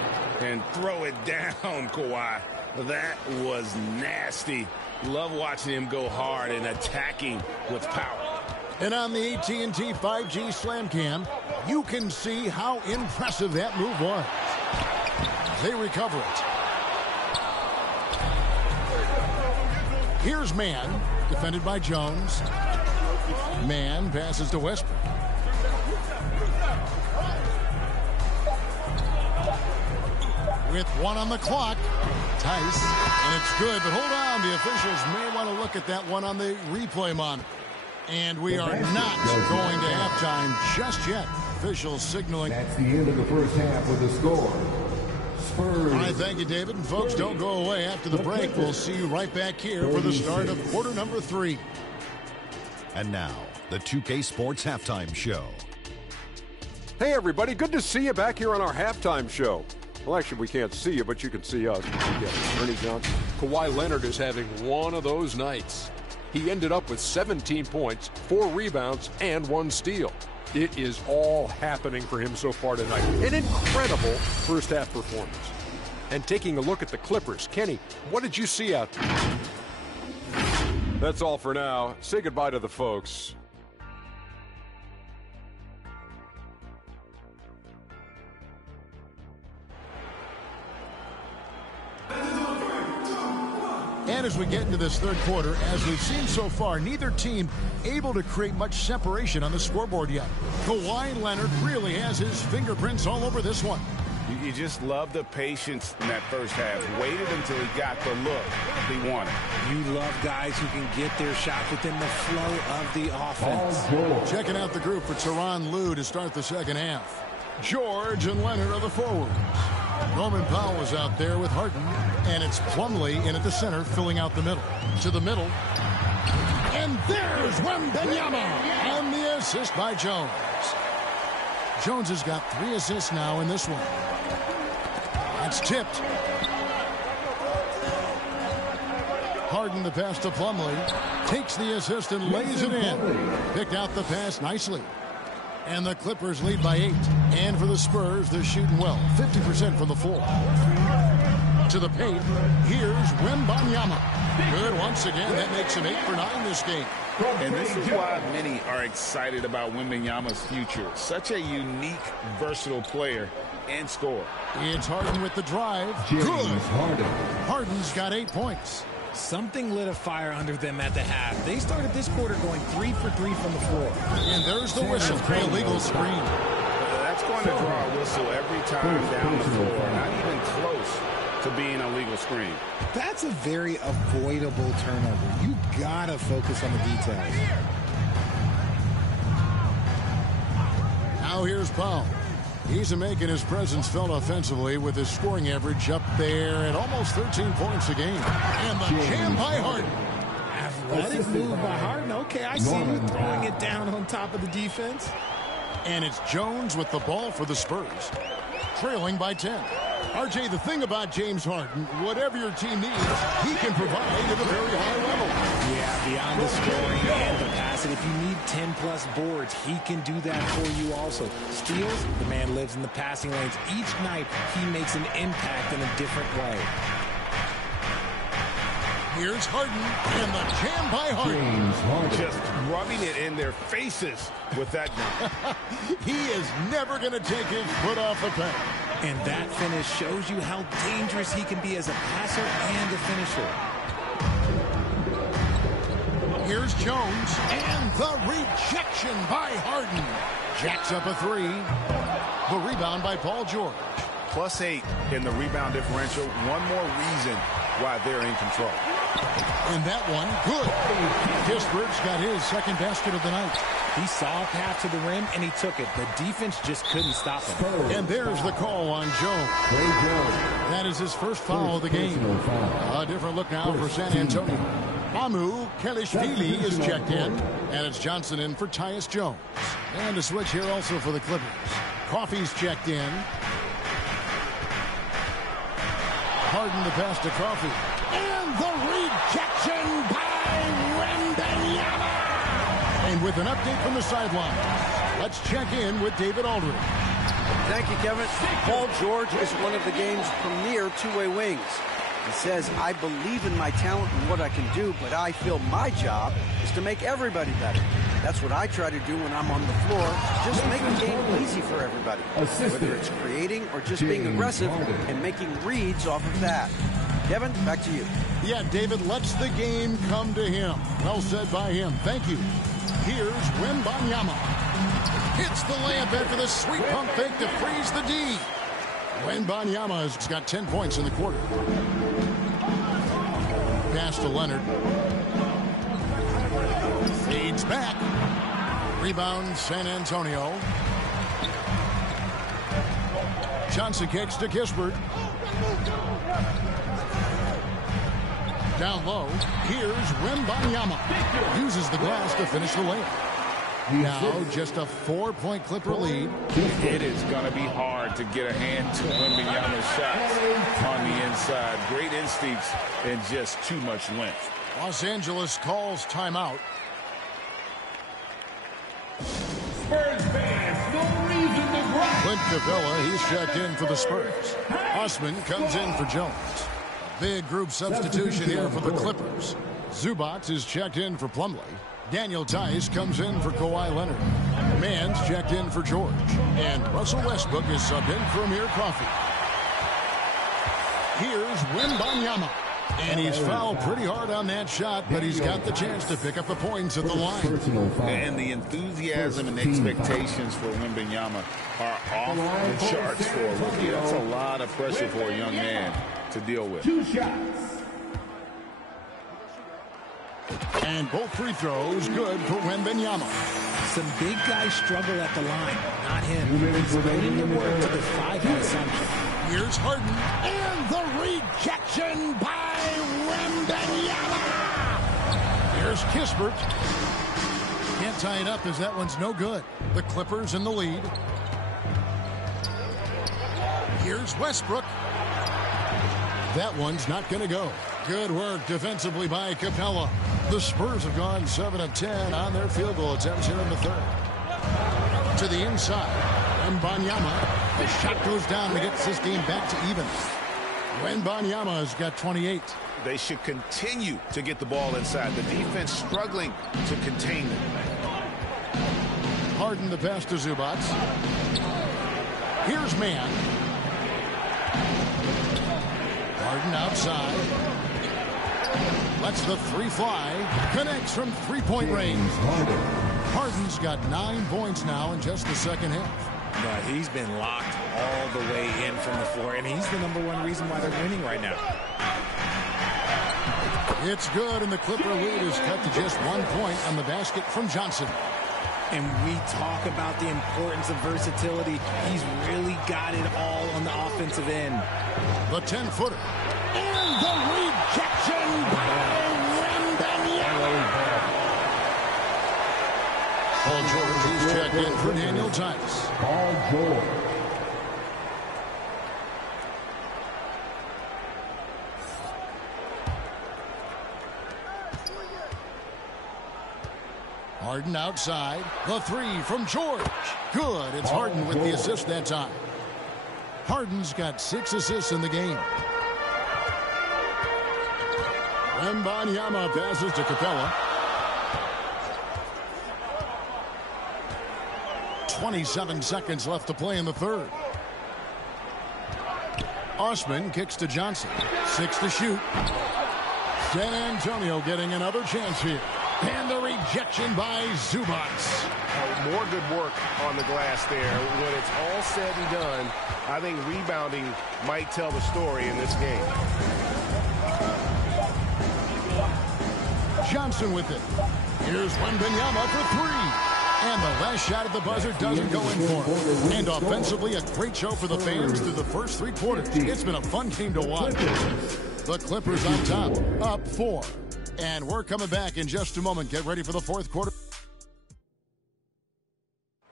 And throw it down, Kawhi. That was nasty. Love watching him go hard and attacking with power. And on the AT&T 5G Slam Cam, you can see how impressive that move was. They recover it. Here's Mann, defended by Jones. Mann passes to Westbrook. With 1 on the clock, Tice, and it's good, but hold on, the officials may want to look at that one on the replay monitor. And we are not going to halftime just yet. Officials signaling. That's the end of the first half with the score. Spurs. All right, thank you, David. And folks, don't go away after the break. We'll see you right back here for the start of quarter number 3. And now, the 2K Sports Halftime Show. Hey, everybody. Good to see you back here on our halftime show. Well, actually, we can't see you, but you can see us. Ernie Johnson. Kawhi Leonard is having one of those nights. He ended up with 17 points, 4 rebounds, and 1 steal. It is all happening for him so far tonight. An incredible first-half performance. And taking a look at the Clippers, Kenny, what did you see out there? That's all for now. Say goodbye to the folks. And as we get into this third quarter, as we've seen so far, neither team able to create much separation on the scoreboard yet. Kawhi Leonard really has his fingerprints all over this one. You just love the patience in that first half. Waited until he got the look he wanted. You love guys who can get their shot within the flow of the offense. Checking out the group for Tyronn Lue to start the second half. George and Leonard are the forwards. Norman Powell is out there with Harden, and it's Plumlee in at the center, filling out the middle. To the middle, and there's Wembanyama, and the assist by Jones. Jones has got 3 assists now in this one. It's tipped. Harden the pass to Plumlee, takes the assist and lays it in. Picked out the pass nicely. And the Clippers lead by 8. And for the Spurs, they're shooting well. 50% from the floor. To the paint, here's Wembanyama. Good once again. That makes him 8 for 9 this game. And this is why many are excited about Wembanyama's future. Such a unique, versatile player and scorer. It's Harden with the drive. Good. Harden's got 8 points. Something lit a fire under them at the half. They started this quarter going 3 for 3 from the floor. And there's the whistle. Illegal screen. That's going to draw a whistle every time down the floor. Not even close to being a legal screen. That's a very avoidable turnover. You gotta focus on the details. Now here's Powell. He's making his presence felt offensively with his scoring average up there at almost 13 points a game. And the jam by Harden. Athletic move by Harden. Okay, I see you throwing it down on top of the defense. And it's Jones with the ball for the Spurs, trailing by 10. RJ, the thing about James Harden, whatever your team needs, he can provide at a very high level. Yeah, beyond the scoring and the passing. If you need 10-plus boards, he can do that for you also. Steals, the man lives in the passing lanes. Each night, he makes an impact in a different way. Here's Harden, and the jam by Harden. Just rubbing it in their faces with that gun. He is never going to take his foot off the peg. And that finish shows you how dangerous he can be as a passer and a finisher. Here's Jones, and the rejection by Harden. Jacks up a three. The rebound by Paul George. +8 in the rebound differential. One more reason why they're in control. And that one, good. Kispert's got his second basket of the night. He saw a path to the rim, and he took it. The defense just couldn't stop him. And there's the call on Jones. That is his first foul of the game. A different look now for San Antonio. Mamu Kelishvili is checked in, and it's Johnson in for Tyus Jones. And a switch here also for the Clippers. Coffey's checked in. Harden the pass to Coffey. And the rejection by Wembanyama. And with an update from the sideline, let's check in with David Aldridge. Thank you, Kevin. Paul George is one of the game's premier two-way wings. He says, I believe in my talent and what I can do, but I feel my job is to make everybody better. That's what I try to do when I'm on the floor. Just make the game easy for everybody. Whether it's creating or just being aggressive and making reads off of that. Kevin, back to you. Yeah, David lets the game come to him. Well said by him. Thank you. Here's Wembanyama. Hits the layup after the sweet pump fake to freeze the D. Wembanyama has got 10 points in the quarter. Pass to Leonard. Feeds back. Rebound San Antonio. Johnson kicks to Kispert. Down low. Here's Wembanyama. Uses the glass to finish the layup. Now just a 4-point Clipper lead. It is going to be hard to get a hand to Wembanyama's shots on the inside. Great instincts and just too much length. Los Angeles calls timeout. Spurs fans, no reason to grind. Clint Capella, he's checked in for the Spurs. Osman comes in for Jones. Big group substitution here for the Clippers. Zubac is checked in for Plumlee. Daniel Tice comes in for Kawhi Leonard. Mann's checked in for George. And Russell Westbrook is subbed in for Amir Coffey. Here's Wembanyama. And he's fouled pretty hard on that shot, but he's got the chance to pick up the points at the line. And the enthusiasm and expectations for Wembanyama are off the charts for a rookie. That's a lot of pressure for a young man to deal with. 2 shots. And both free throws good for Wembanyama. Some big guys struggle at the line, not him. He's putting the work to defy that assumption. Here's Harden, and the rejection by Wembanyama. Here's Kispert. Can't tie it up as that one's no good. The Clippers in the lead. Here's Westbrook. That one's not going to go. Good work defensively by Capella. The Spurs have gone 7 of 10 on their field goal attempts here in the third. To the inside. Wembanyama. The shot goes down and gets this game back to even. Wembanyama has got 28. They should continue to get the ball inside. The defense struggling to contain them. Harden the pass to Zubac. Here's Mann. Harden outside. Lets the three fly. Connects from three-point range. Harden's got 9 points now in just the second half. But he's been locked all the way in from the floor, and he's the #1 reason why they're winning right now. It's good, and the Clipper lead is cut to just 1 point on the basket from Johnson. And we talk about the importance of versatility. He's really got it all on the offensive end. The 10-footer. And the rejection by Wembanyama. Paul George, he's checked in for Daniel Tice. Paul George. Harden outside. The three from George. Good. It's Harden with the assist that time. Harden's got 6 assists in the game. Wembanyama passes to Capella. 27 seconds left to play in the third. Osman kicks to Johnson. 6 to shoot. San Antonio getting another chance here. And the rejection by Zubats. More good work on the glass there. When it's all said and done, I think rebounding might tell the story in this game. Johnson with it. Here's Wembanyama for 3. And the last shot at the buzzer doesn't go in for him. And offensively, a great show for the fans through the first 3 quarters. It's been a fun game to watch. The Clippers on top, up 4. And we're coming back in just a moment. Get ready for the fourth quarter.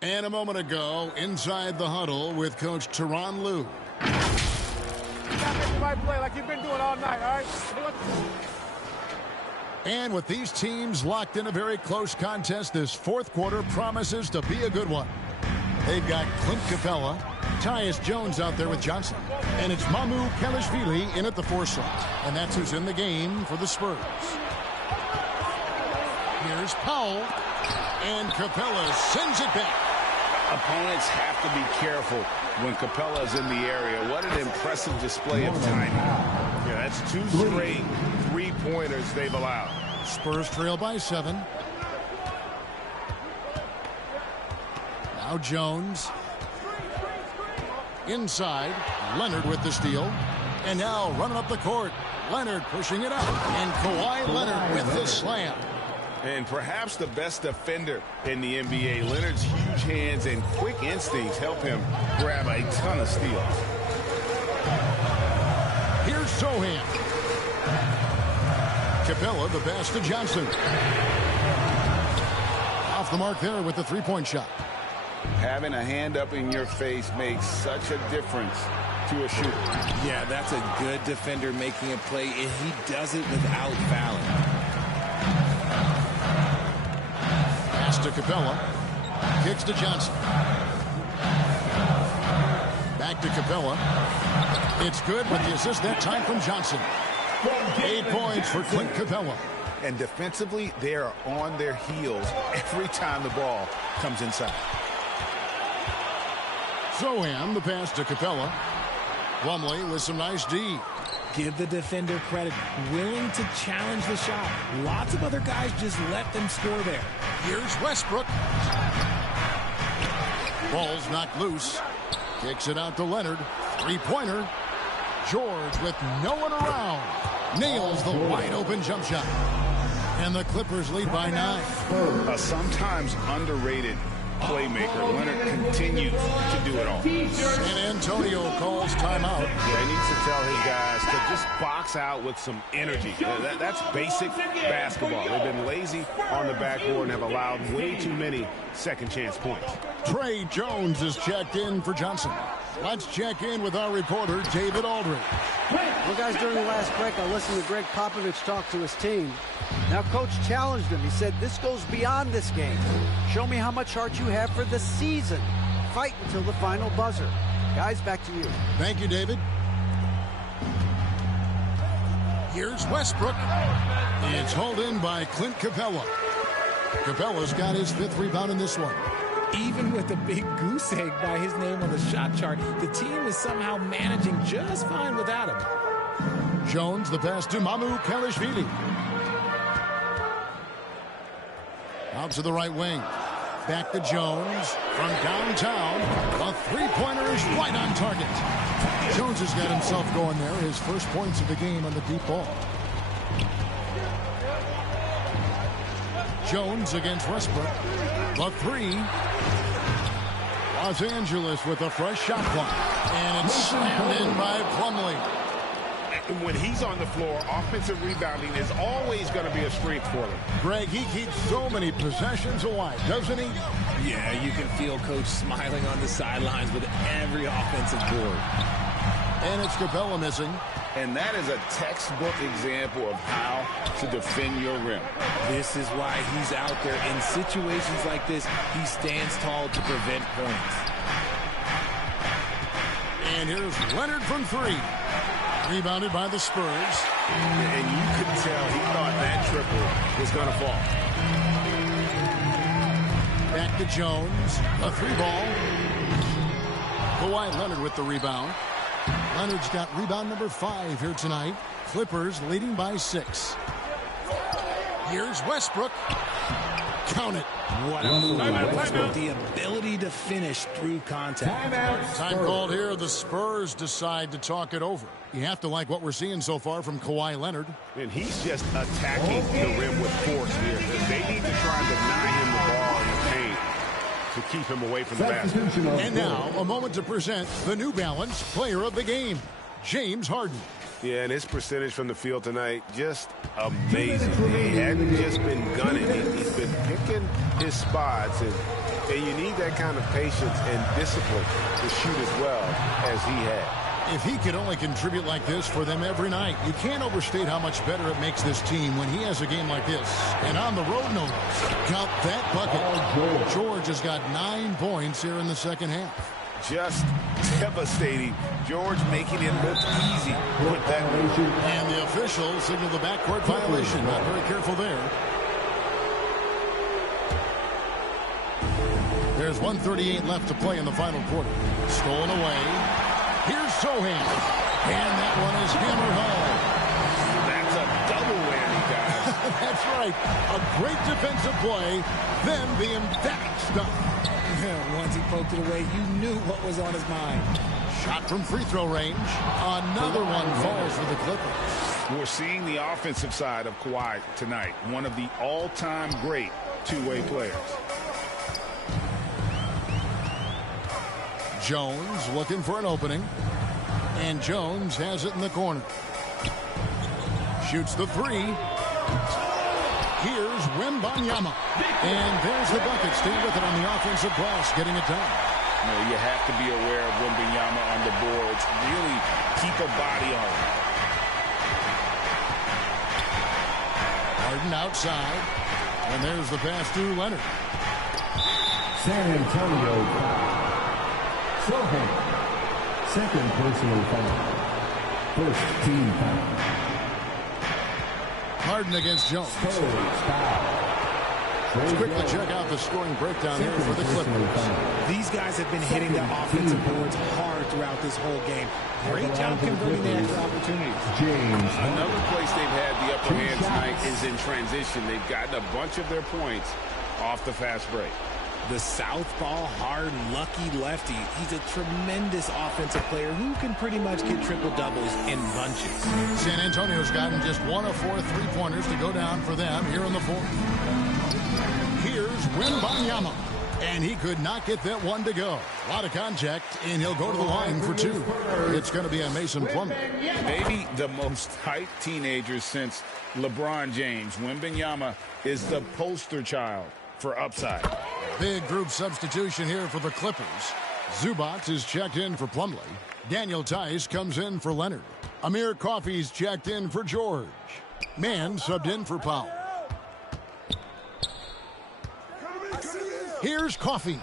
And a moment ago, inside the huddle with Coach Tyronn Lue. You gotta make the right play like you've been doing all night, all right? And with these teams locked in a very close contest, this fourth quarter promises to be a good one. They've got Clint Capella, Tyus Jones out there with Johnson. And it's Mamu Kelishvili in at the 4 slot. And that's who's in the game for the Spurs. Here's Powell. And Capella sends it back. Opponents have to be careful when Capella's in the area. What an impressive display of timing. Yeah, that's 2 straight 3-pointers they've allowed. Spurs trail by 7. Now Jones. Inside. Leonard with the steal. And now running up the court. Leonard pushing it up. And Kawhi Leonard with the slam. And perhaps the best defender in the NBA. Leonard's huge hands and quick instincts help him grab a ton of steals. Here's Sohan. Capella, the pass to Johnson. Off the mark there with the 3-point shot. Having a hand up in your face makes such a difference to a shooter. Yeah, that's a good defender making a play, and he does it without fouling. Pass to Capella. Kicks to Johnson. Back to Capella. It's good with the assist that time from Johnson. 8 points for Clint Capella. And defensively, they are on their heels every time the ball comes inside. Sohan, the pass to Capella. Plumlee with some nice D. Give the defender credit. Willing to challenge the shot. Lots of other guys just let them score there. Here's Westbrook. Ball's knocked loose. Kicks it out to Leonard. 3-pointer. George with no one around. Nails the wide open jump shot. And the Clippers lead by 9. A sometimes underrated playmaker. Leonard continues to do it all. San Antonio calls timeout. Yeah, he needs to tell his guys to just box out with some energy. That's basic basketball. They've been lazy on the backboard and have allowed way too many second chance points. Trey Jones is checked in for Johnson. Let's check in with our reporter, David Aldridge. Well, guys, during the last break, I listened to Greg Popovich talk to his team. Now, Coach challenged him. He said, this goes beyond this game. Show me how much heart you have for the season. Fight until the final buzzer. Guys, back to you. Thank you, David. Here's Westbrook. It's hauled in by Clint Capella. Capella's got his 5th rebound in this one. Even with a big goose egg by his name on the shot chart, the team is somehow managing just fine without him. Jones, the pass to Mamu Kelishvili. Out to the right wing. Back to Jones from downtown. A 3-pointer is right on target. Jones has got himself going there. His first points of the game on the deep ball. Jones against Westbrook. The three. Los Angeles with a fresh shot clock. And it's slammed in by Plumlee. When he's on the floor, offensive rebounding is always going to be a strength for them. Greg, he keeps so many possessions alive, doesn't he? Yeah, you can feel Coach smiling on the sidelines with every offensive board. And it's Capella missing. And that is a textbook example of how to defend your rim. This is why he's out there. In situations like this, he stands tall to prevent points. And here's Leonard from three. Rebounded by the Spurs. And you could tell he thought that triple was going to fall. Back to Jones. A three ball. Kawhi Leonard with the rebound. Leonard's got rebound number 5 here tonight. Clippers leading by 6. Here's Westbrook. Count it. What a move. The ability to finish through contact. Time called here. The Spurs decide to talk it over. You have to like what we're seeing so far from Kawhi Leonard. And he's just attacking the rim with force here. They need to try and deny him the ball in the paint to keep him away from the basket. And now, a moment to present the New Balance Player of the Game, James Harden. Yeah, and his percentage from the field tonight, just amazing. He hadn't just been gunning. He's been picking his spots, and you need that kind of patience and discipline to shoot as well as he had. If he could only contribute like this for them every night, you can't overstate how much better it makes this team when he has a game like this. And on the road, no less. Count that bucket. George has got 9 points here in the second half. Just devastating. George making it look easy with that move. And the officials signal the backcourt violation. Not very careful there. There's 1:38 left to play in the final quarter. Stolen away. Here's Sohan. And that one is hammered home. That's a double whammy, guys. That's right. A great defensive play, then the emphatic stuff. Once he poked it away, you knew what was on his mind. Shot from free throw range. Another one falls for the Clippers. We're seeing the offensive side of Kawhi tonight. One of the all-time great two-way players. Jones looking for an opening. And Jones has it in the corner. Shoots the three. Here's Wembanyama. And there's the bucket. Stay with it on the offensive glass, getting it done. You have to be aware of Wembanyama on the boards. Really keep a body on him. Harden outside. And there's the pass to Leonard. San Antonio foul. Sohan. Second personal foul. First team foul. Harden against Jones. Let's quickly check out the scoring breakdown here for the Clippers. These guys have been hitting the offensive boards hard throughout this whole game. Great job converting the extra opportunities. Another place they've had the upper hand tonight is in transition. They've gotten a bunch of their points off the fast break. The southpaw, hard, lucky lefty. He's a tremendous offensive player who can pretty much get triple-doubles in bunches. San Antonio's gotten just 1 of 4 3-pointers to go down for them here in the fourth. Here's Wembanyama. And he could not get that one to go. A lot of contact, and he'll go to the line for 2. It's going to be a Mason Plumlee. Maybe the most hyped teenager since LeBron James. Wembanyama is the poster child for upside. Big group substitution here for the Clippers. Zubac is checked in for Plumlee. Daniel Tice comes in for Leonard. Amir Coffey's checked in for George. Mann subbed in for Powell. Here's Coffey.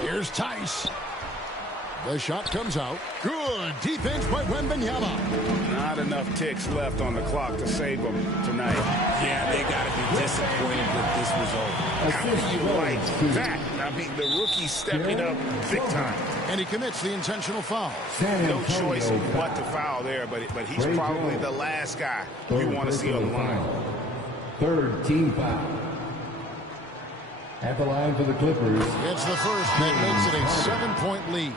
Here's Tice. The shot comes out. Good defense by Wembanyama. Not enough ticks left on the clock to save them tonight. Yeah, they got to be disappointed with this result. How do you like that? I mean, the rookie stepping up big time. And he commits the intentional foul. No choice but to foul there, but he's probably the last guy you want to see on the line. Third team foul. At the line for the Clippers. It's the first that makes it a 7-point lead.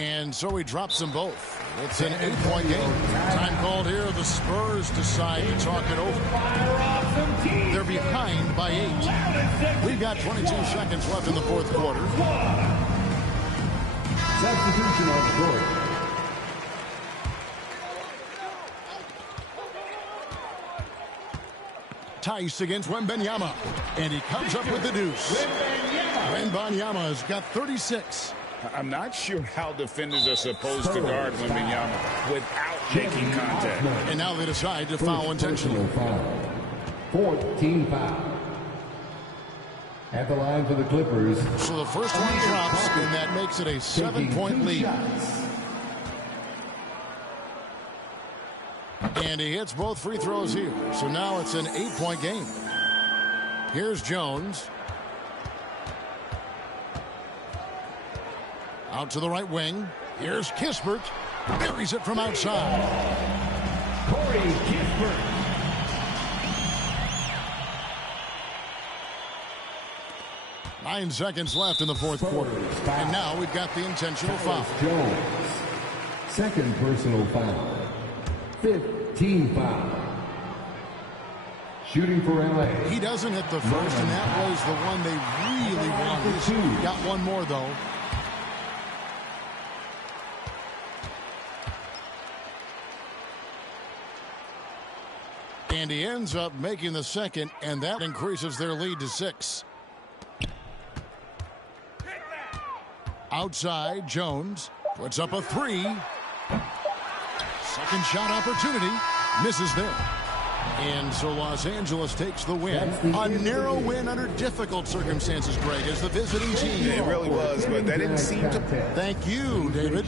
And so he drops them both. It's an 8-point game. Time called here. The Spurs decide to talk it over. They're behind by 8. We've got 22 seconds left in the fourth quarter. Substitution on the court. Tice against Wembanyama. And he comes up with the deuce. Wembanyama's got 36. I'm not sure how defenders are supposed to guard Wembanyama without making contact. And now they decide to foul intentionally. 14 foul. At the line for the Clippers. So the first one drops, and that makes it a 7-point lead. And he hits both free throws here. So now it's an 8-point game. Here's Jones. Out to the right wing. Here's Kispert. Buries it from outside. Corey Kispert. Nine seconds left in the fourth quarter. And now we've got the intentional foul. Jones. Second personal foul. 15 foul. Shooting for LA. He doesn't hit the first, and that was the one they really wanted. Got one more, though. And he ends up making the second, and that increases their lead to 6. Outside, Jones puts up a 3. Second shot opportunity. Misses there. And so Los Angeles takes the win. A narrow win under difficult circumstances, Greg, as the visiting team. It really was, but that didn't seem to... Thank you, David.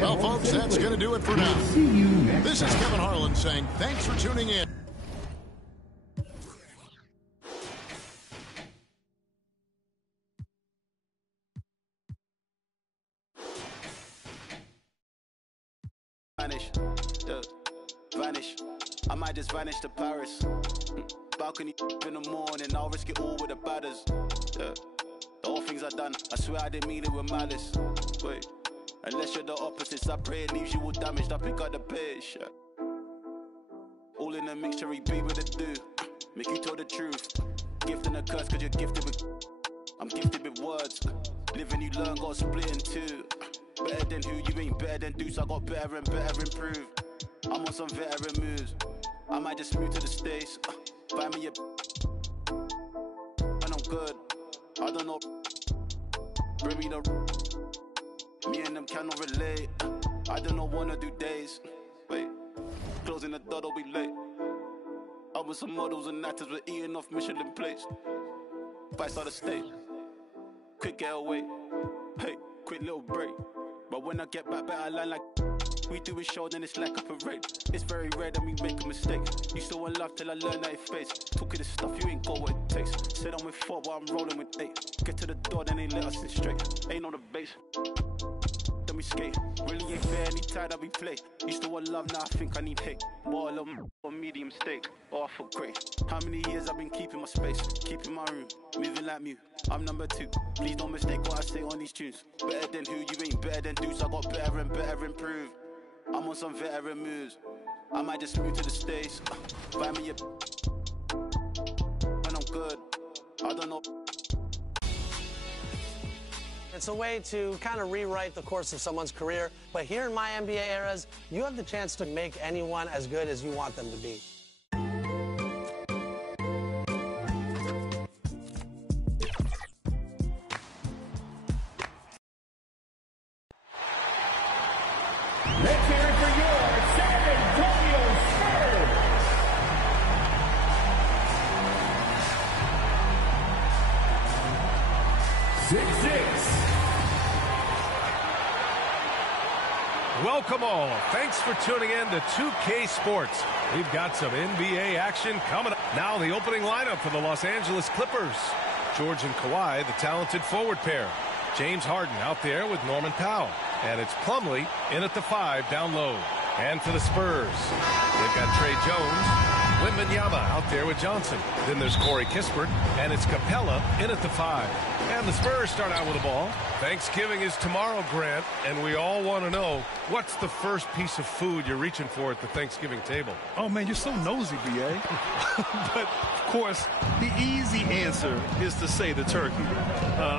Well, folks, that's going to do it for now. This is Kevin Harlan saying thanks for tuning in. Vanish. I might just vanish to Paris. Balcony in the morning, I'll risk it all with the badders. The all things I done, I swear I didn't mean it with malice. Wait, unless you're the opposites, I pray it leaves you all damaged. I pick up the pace. All in a mixture, he be with the do. Make you tell the truth. Gift and a curse, cause you're gifted with. I'm gifted with words. Live and you learn, got split in two. Better than who, you ain't better than Deuce. I got better and better improve. I'm on some veteran moves. I might just move to the States. Buy me a and I'm good. I don't know. Bring me the me and them cannot relate. I don't know, wanna do days. Wait, closing the door, don't be late. I with some models and actors, we're eating off Michelin plates. Vice out of state. Quick getaway. Hey, quick little break. But when I get back, better line like we do a show, then it's like a parade. It's very rare that we make a mistake. Used to want love till I learned that it fades. Talking this stuff, you ain't got what it takes. Said I'm with 4, but I'm rolling with 8. Get to the door, then they let us in straight. Ain't on the base. Then we skate. Really ain't fair anytime that we play. Used to want love, now I think I need hate. More love or medium steak. Oh, I feel great. How many years I've been keeping my space, keeping my room, moving like Mew. I'm number 2. Please don't mistake what I say on these tunes. Better than who, you ain't better than Deuce. I got better and better improved. I'm on some veteran moves. I might just move to the States. Buy me a when I'm good. I don't know. It's a way to kind of rewrite the course of someone's career. But here in my NBA eras, you have the chance to make anyone as good as you want them to be. Let's hear it for your San Antonio Spurs. Welcome all. Thanks for tuning in to 2K Sports. We've got some NBA action coming up. Now the opening lineup for the Los Angeles Clippers. George and Kawhi, the talented forward pair. James Harden out there with Norman Powell. And it's Plumlee in at the 5 down low. And for the Spurs, they've got Trey Jones, Wembanyama out there with Johnson. Then there's Corey Kispert, and it's Capella in at the 5. And the Spurs start out with the ball. Thanksgiving is tomorrow, Grant, and we all want to know, what's the first piece of food you're reaching for at the Thanksgiving table? Oh, man, you're so nosy, B.A. But, of course, the easy answer is to say the turkey.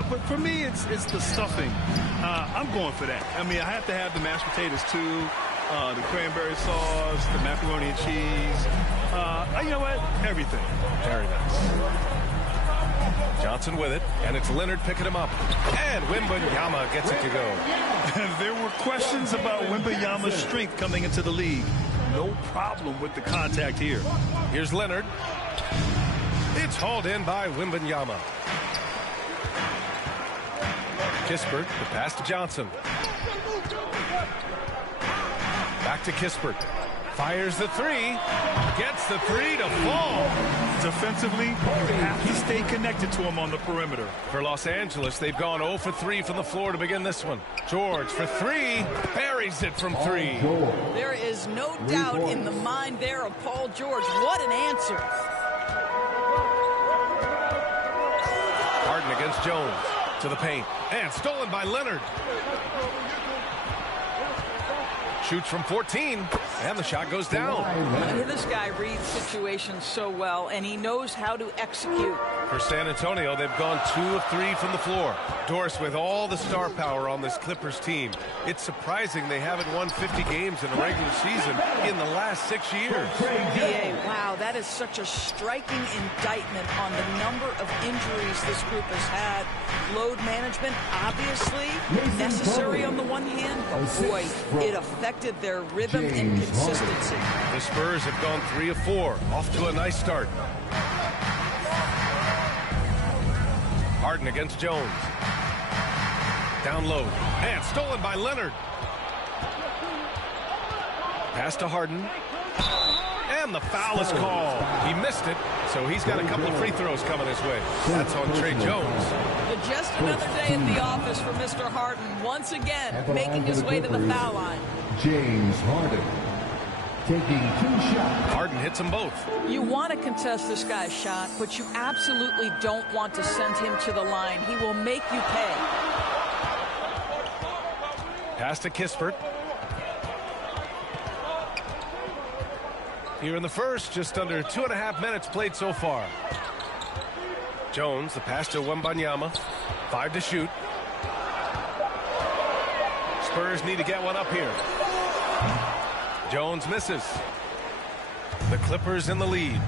But for me, it's the stuffing. I'm going for that. I mean, I have to have the mashed potatoes, too. The cranberry sauce, the macaroni and cheese. You know what? Everything. Very nice. Johnson with it, and it's Leonard picking him up. And Wembanyama gets it to go. There were questions about Wembanyama's strength coming into the league. No problem with the contact here. Here's Leonard. It's hauled in by Wembanyama. Kispert, the pass to Johnson. Back to Kispert. Fires the 3. Gets the 3 to fall. Defensively, you have to stay connected to him on the perimeter. For Los Angeles, they've gone 0 for 3 from the floor to begin this one. George for 3. Buries it from 3. There is no doubt in the mind there of Paul George. What an answer. Harden against Jones. To the paint. And stolen by Leonard. Shoots from 14, and the shot goes down. This guy reads situations so well, and he knows how to execute. For San Antonio, they've gone 2 of 3 from the floor. Doris, with all the star power on this Clippers team, it's surprising they haven't won 50 games in the regular season in the last 6 years. Wow, that is such a striking indictment on the number of injuries this group has had. Load management, obviously, necessary on the one hand, but boy, it affected their rhythm and consistency. The Spurs have gone 3 of 4, off to a nice start. Harden against Jones. Down low, and stolen by Leonard. Pass to Harden. And the foul is called. He missed it, so he's got a couple of free throws coming his way. That's on Trey Jones. Just another day at the office for Mr. Harden. Once again, making his way to the foul line. James Harden taking 2 shots. Harden hits them both. You want to contest this guy's shot, but you absolutely don't want to send him to the line. He will make you pay. Pass to Kispert. Here in the first, just under 2.5 minutes played so far. Jones, the pass to Wembanyama. 5 to shoot. Spurs need to get one up here. Jones misses. The Clippers in the lead.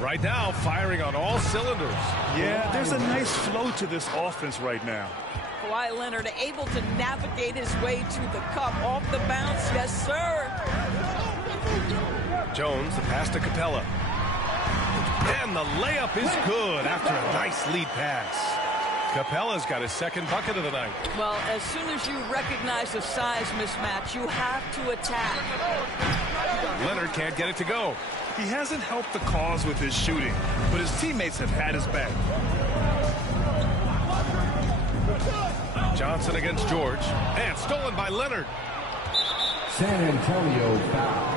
Right now, firing on all cylinders. Yeah, there's a nice flow to this offense right now. Kawhi Leonard able to navigate his way to the cup off the bounce. Yes, sir. Jones, the pass to Capella. And the layup is good after a nice lead pass. Capella's got his second bucket of the night. Well, as soon as you recognize the size mismatch, you have to attack. Leonard can't get it to go. He hasn't helped the cause with his shooting, but his teammates have had his back. Johnson against George. And stolen by Leonard. San Antonio foul.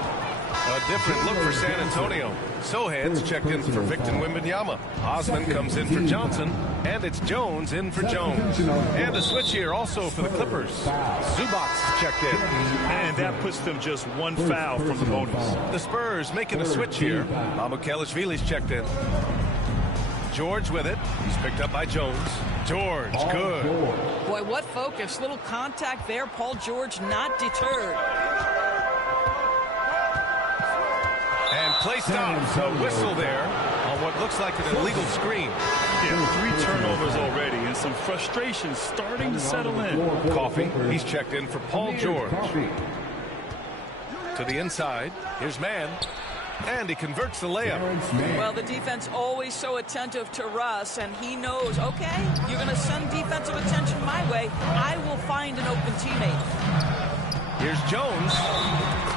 A different look for San Antonio. Sohan's checked in for Victor Wembanyama. Osman comes in for Johnson. And it's Jones in for Jones. And a switch here also for the Clippers. Zubac's checked in. And that puts them just 1 foul from the bonus. The Spurs making a switch here. Mamukelashvili's checked in. George with it. He's picked up by Jones. George, good. Boy, what focus. Little contact there. Paul George not deterred. And placed out a whistle there on what looks like an illegal screen. Yeah, 3 turnovers already and some frustration starting to settle in. Coffee, he's checked in for Paul George. To the inside, here's Mann. And he converts the layup. Well, the defense always so attentive to Russ, and he knows, okay, you're going to send defensive attention my way. I will find an open teammate. Here's Jones,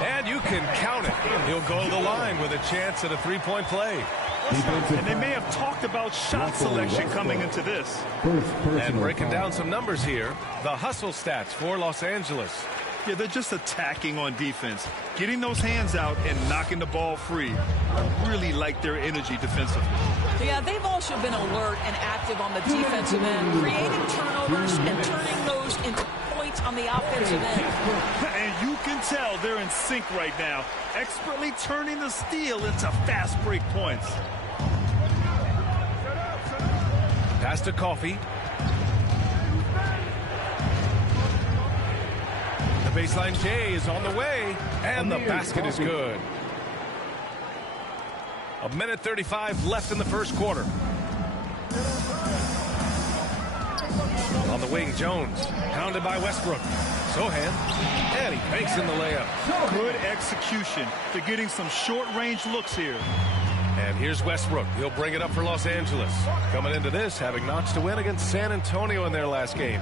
and you can count it. He'll go to the line with a chance at a 3-point play. And they may have talked about shot selection coming into this. And breaking down some numbers here, the hustle stats for Los Angeles. Yeah, they're just attacking on defense, getting those hands out and knocking the ball free. I really like their energy defensively. Yeah, they've also been alert and active on the defensive end, creating turnovers and turning those into points on the offensive end. And you can tell they're in sync right now, expertly turning the steal into fast break points. Pass to Coffee. The baseline J is on the way, and the basket is good. 1:35 left in the first quarter. On the wing, Jones, pounded by Westbrook. Sohan, and he banks in the layup. Good execution. They're getting some short-range looks here. And here's Westbrook. He'll bring it up for Los Angeles. Coming into this, having notched a win against San Antonio in their last game.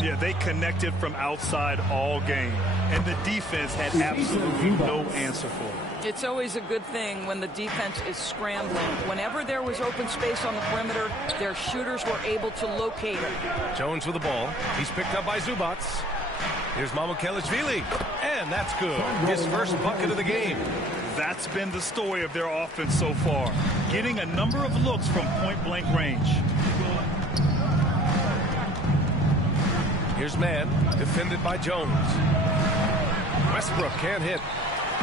Yeah, they connected from outside all game, and the defense had absolutely no answer for it. It's always a good thing when the defense is scrambling. Whenever there was open space on the perimeter, their shooters were able to locate it. Jones with the ball. He's picked up by Zubac. Here's Mamukelashvili, and that's good. His first bucket of the game. That's been the story of their offense so far, getting a number of looks from point-blank range. Here's Mann, defended by Jones. Westbrook can't hit.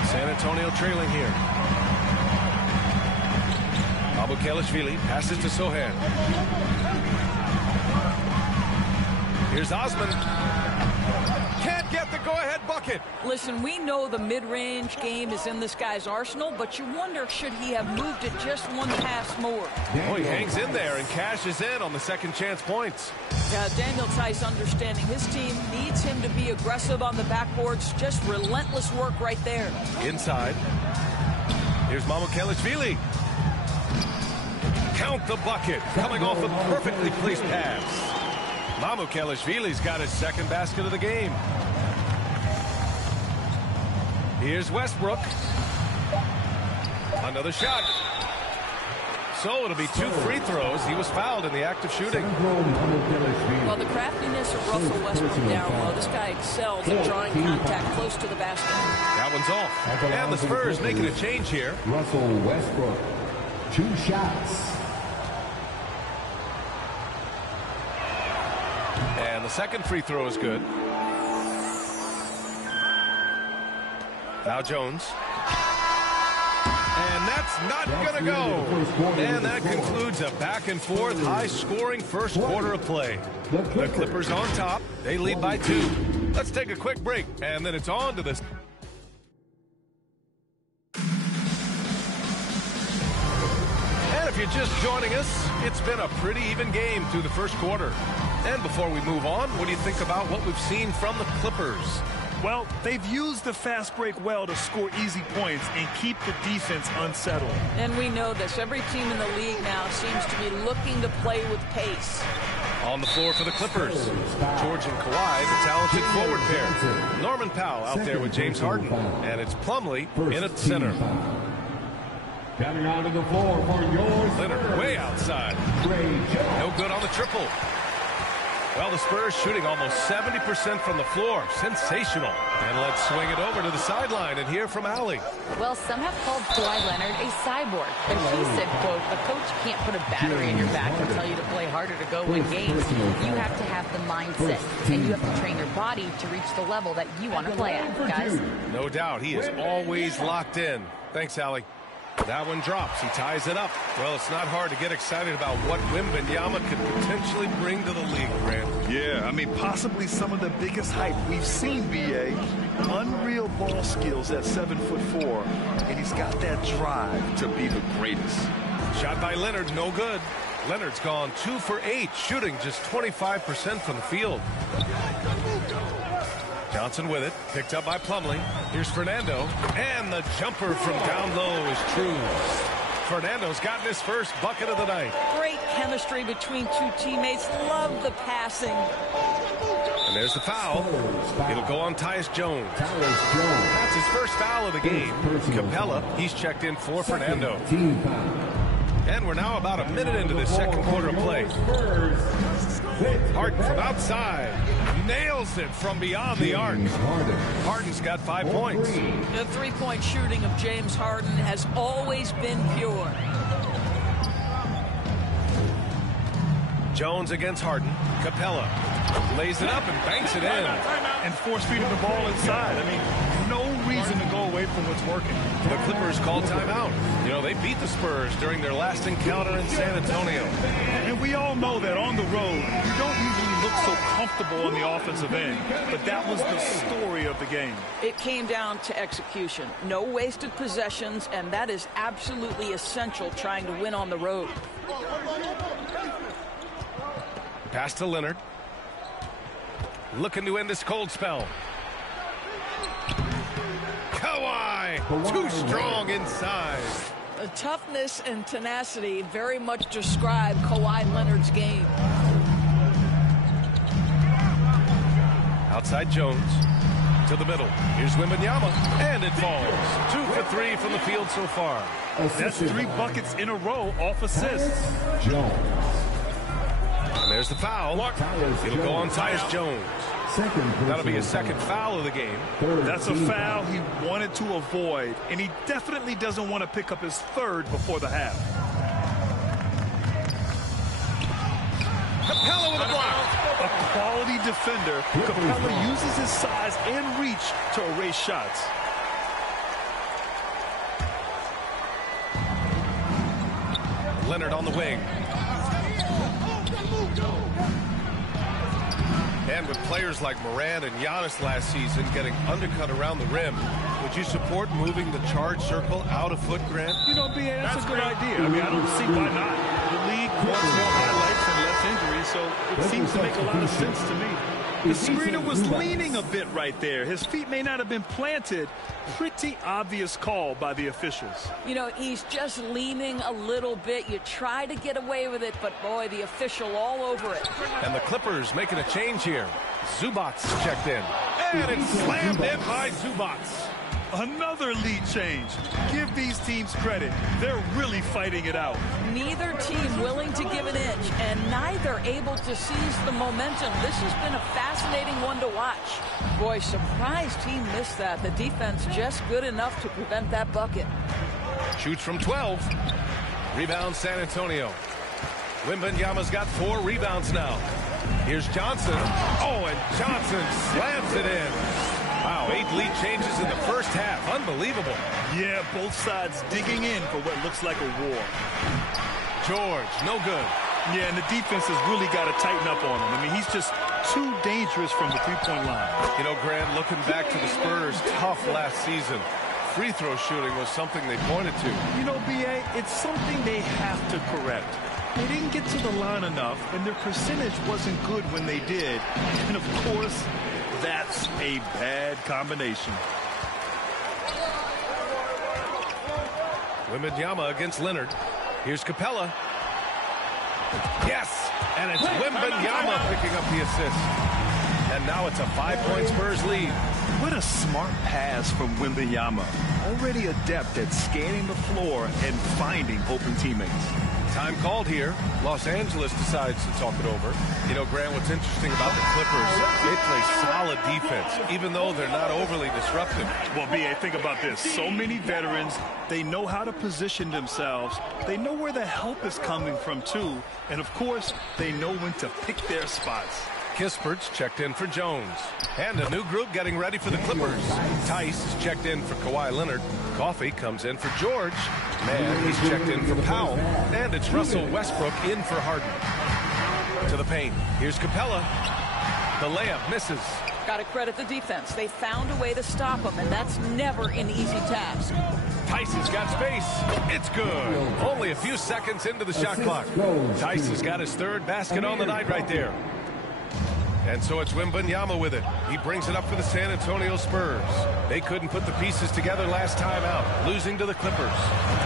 San Antonio trailing here. Mamukelashvili passes to Sohan. Here's Osman. Can't get the go-ahead bucket. Listen, we know the mid-range game is in this guy's arsenal, but you wonder, should he have moved it just one pass more? Oh, he hangs in there and cashes in on the second chance points. Daniel Tice understanding his team needs him to be aggressive on the backboards. Just relentless work right there. Inside. Here's Mamukelashvili. Count the bucket. Coming off a perfectly placed pass. Mamukelashvili's got his second basket of the game. Here's Westbrook. Another shot. So it'll be 2 free throws. He was fouled in the act of shooting. Well, the craftiness of Russell Westbrook down low. This guy excels at drawing contact close to the basket. That one's off. And the Spurs making a change here. Russell Westbrook, 2 shots. And the second free throw is good. Now Jones. And that's not going to go. And that concludes a back-and-forth, high-scoring first quarter of play. The Clippers on top. They lead by 2. Let's take a quick break, and then it's on to this. And if you're just joining us, it's been a pretty even game through the first quarter. And before we move on, what do you think about what we've seen from the Clippers? Well, they've used the fast break well to score easy points and keep the defense unsettled. And we know this. Every team in the league now seems to be looking to play with pace. On the floor for the Clippers, George and Kawhi, the talented forward pair. Norman Powell out there with James Harden. And it's Plumlee in at center. Coming onto the floor for yours. Leonard way outside. No good on the triple. Well, the Spurs shooting almost 70% from the floor. Sensational. And let's swing it over to the sideline and hear from Allie. Well, some have called Kawhi Leonard a cyborg. But he said, quote, a coach can't put a battery in your back and tell you to play harder to go win games. You have to have the mindset. And you have to train your body to reach the level that you want to play at, guys. No doubt. He is always locked in. Thanks, Allie. That one drops. He ties it up. Well, it's not hard to get excited about what Wembanyama could potentially bring to the league, Grant. Yeah, I mean, possibly some of the biggest hype we've seen, B.A. Unreal ball skills at 7'4", and he's got that drive to be the greatest. Shot by Leonard, no good. Leonard's gone 2 for 8, shooting just 25% from the field. Johnson with it, picked up by Plumlee. Here's Fernando, and the jumper from down low is true. Fernando's gotten his first bucket of the night. Great chemistry between two teammates. Love the passing. And there's the foul. It'll go on Tyus Jones. That's his first foul of the game. Capella, he's checked in for Fernando. And we're now about a minute into the second quarter of play. Harden from outside. Nails it from beyond the arc. Harden's got 5 points. The three-point shooting of James Harden has always been pure. Jones against Harden. Capella lays it up and banks it in. And force feeding the ball inside. I mean, no reason to go away from what's working. The Clippers call timeout. You know, they beat the Spurs during their last encounter in San Antonio. And we all know that on the road, you don't usually look so comfortable on the offensive end. But that was the story of the game. It came down to execution. No wasted possessions, and that is absolutely essential trying to win on the road. Pass to Leonard. Looking to end this cold spell. Kawhi, too strong inside. The toughness and tenacity very much describe Kawhi Leonard's game. Outside Jones to the middle. Here's Wembanyama, and it falls. 2 for 3 from the field so far. That's 3 buckets in a row off assists. Jones. And there's the foul. It'll go on Tyus Jones. That'll be his second foul of the game. That's a foul he wanted to avoid, and he definitely doesn't want to pick up his third before the half. Capella with a block. A quality defender. Capella uses his size and reach to erase shots. Leonard on the wing. And with players like Morant and Giannis last season getting undercut around the rim, would you support moving the charge circle out a foot, Grant? You know, BA, that's a good idea. I mean, I don't see why not. The league wants more highlights and less injuries, so it seems to make a lot of sense to me. The screener was leaning a bit right there. His feet may not have been planted. Pretty obvious call by the officials. You know, he's just leaning a little bit. You try to get away with it, but boy, the official all over it. And the Clippers making a change here. Zubac checked in. And it's slammed in by Zubac. Another lead change. Give these teams credit. They're really fighting it out. Neither team willing to give an inch, and neither able to seize the momentum. This has been a fascinating one to watch. Boy, surprised he missed that. The defense just good enough to prevent that bucket. Shoots from 12. Rebound San Antonio. Wembanyama's got 4 rebounds now. Here's Johnson. Oh, and Johnson slams it in. Wow, 8 lead changes in the first half. Unbelievable. Yeah, both sides digging in for what looks like a war. George, no good. Yeah, and the defense has really got to tighten up on him. I mean, he's just too dangerous from the three-point line. You know, Grant, looking back to the Spurs' tough last season, free throw shooting was something they pointed to. You know, BA, it's something they have to correct. They didn't get to the line enough, and their percentage wasn't good when they did. And, of course, that's a bad combination. Wembanyama against Leonard. Here's Capella. Yes! And it's Wembanyama picking up the assist. And now it's a 5-point Spurs lead. What a smart pass from Wembanyama. Already adept at scanning the floor and finding open teammates. Time called here. Los Angeles decides to talk it over. You know, Grant, what's interesting about the Clippers, they play solid defense, even though they're not overly disruptive. Well, B.A., think about this. So many veterans, they know how to position themselves. They know where the help is coming from, too. And, of course, they know when to pick their spots. Kispert's checked in for Jones. And a new group getting ready for the Clippers. Tice is checked in for Kawhi Leonard. Coffey comes in for George. Man, he's checked in for Powell. And it's Russell Westbrook in for Harden. To the paint. Here's Capella. The layup misses. Got to credit the defense. They found a way to stop him, and that's never an easy task. Tice has got space. It's good. Only a few seconds into the shot clock. Tice has got his 3rd basket on the night right there. And so it's Wembanyama with it. He brings it up for the San Antonio Spurs. They couldn't put the pieces together last time out, losing to the Clippers.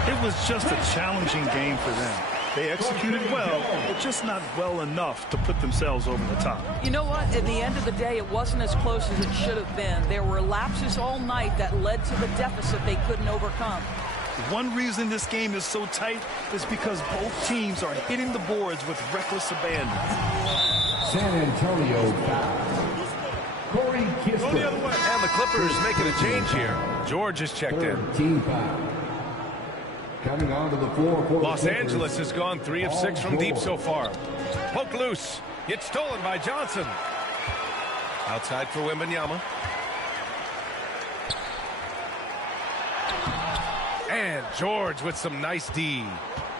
It was just a challenging game for them. They executed well, but just not well enough to put themselves over the top. You know what? In the end of the day, it wasn't as close as it should have been. There were lapses all night that led to the deficit they couldn't overcome. One reason this game is so tight is because both teams are hitting the boards with reckless abandon. San Antonio foul. Corey Kispert. And the Clippers making a change here. George is checked in. Team foul. Coming onto the floor for Los the Clippers, Angeles has gone 3 of 6 from deep so far. Poke loose. Gets stolen by Johnson. Outside for Wembanyama. And George with some nice D.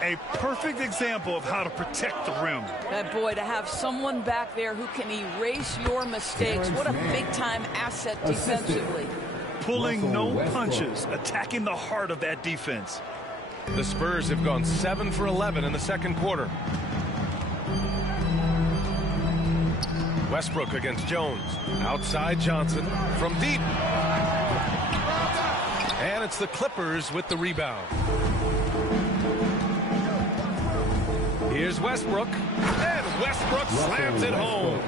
A perfect example of how to protect the rim. And boy, to have someone back there who can erase your mistakes, what a big-time asset defensively. Pulling no punches, attacking the heart of that defense. The Spurs have gone 7 for 11 in the second quarter. Westbrook against Jones. Outside Johnson from deep. And it's the Clippers with the rebound. Here's Westbrook. And Westbrook slams it home.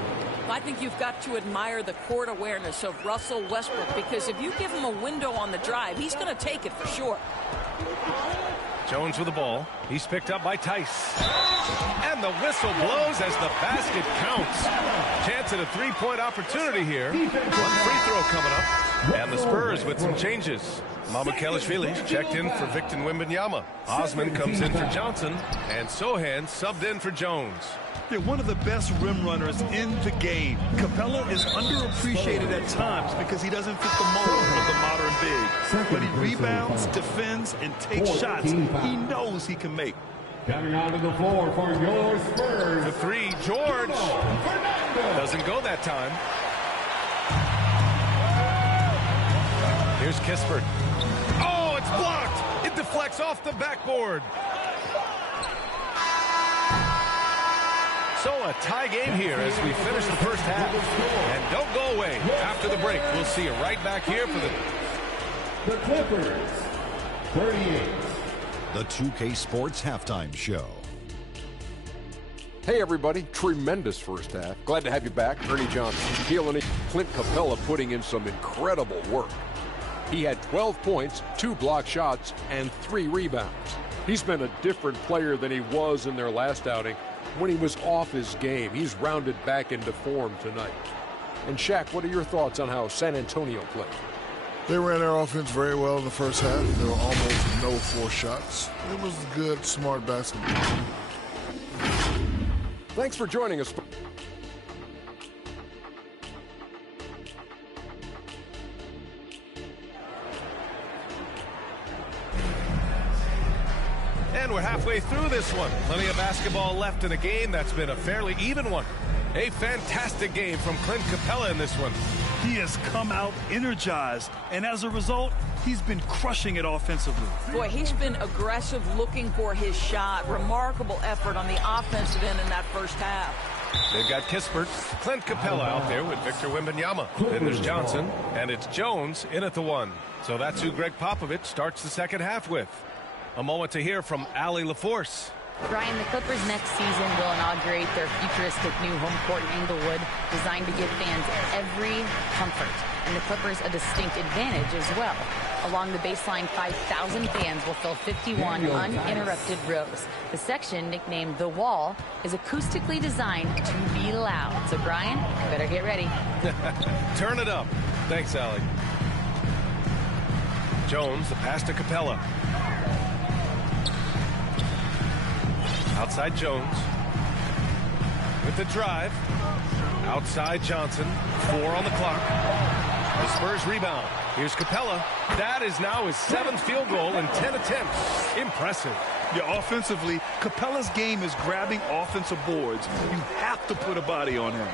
I think you've got to admire the court awareness of Russell Westbrook, because if you give him a window on the drive, he's going to take it for sure. Jones with the ball. He's picked up by Tice. And the whistle blows as the basket counts. Chance at a three-point opportunity here. One free throw coming up. And the Spurs with some changes. Mamba Kelishvili checked in for Victor Wembanyama. Osman comes in for Johnson. And Sohan subbed in for Jones. They're one of the best rim runners in the game. Capella is underappreciated at times because he doesn't fit the mold of the modern big. But he rebounds, defends, and takes shots he knows he can make. Coming onto the floor for your Spurs. The three, George. Doesn't go that time. Here's Kispert. Oh, it's blocked. It deflects off the backboard. So a tie game here as we finish the first half. And don't go away. After the break, we'll see you right back here for the Clippers 38. The 2K Sports Halftime Show. Hey, everybody. Tremendous first half. Glad to have you back. Ernie Johnson, killing it. Clint Capella putting in some incredible work. He had 12 points, 2 block shots, and 3 rebounds. He's been a different player than he was in their last outing when he was off his game. He's rounded back into form tonight. And Shaq, what are your thoughts on how San Antonio played? They ran their offense very well in the first half. There were almost no forced shots. It was good, smart basketball. Thanks for joining us. And we're halfway through this one. Plenty of basketball left in a game that's been a fairly even one. A fantastic game from Clint Capella in this one. He has come out energized, and as a result, he's been crushing it offensively. Boy, he's been aggressive looking for his shot. Remarkable effort on the offensive end in that first half. They've got Kispert, Clint Capella out there with Victor Wembanyama. Then there's Johnson, and it's Jones in at the one. So that's who Greg Popovich starts the second half with. A moment to hear from Allie LaForce. Brian, the Clippers next season will inaugurate their futuristic new home court in Inglewood, designed to give fans every comfort, and the Clippers a distinct advantage as well. Along the baseline, 5,000 fans will fill 51 uninterrupted rows. The section, nicknamed The Wall, is acoustically designed to be loud. So, Brian, better get ready. Turn it up. Thanks, Allie. Jones, the pass to Capella. Outside Jones with the drive. Outside Johnson. 4 on the clock. The Spurs rebound. Here's Capella. That is now his 7th field goal in 10 attempts. Impressive. Yeah, offensively, Capella's game is grabbing offensive boards. You have to put a body on him.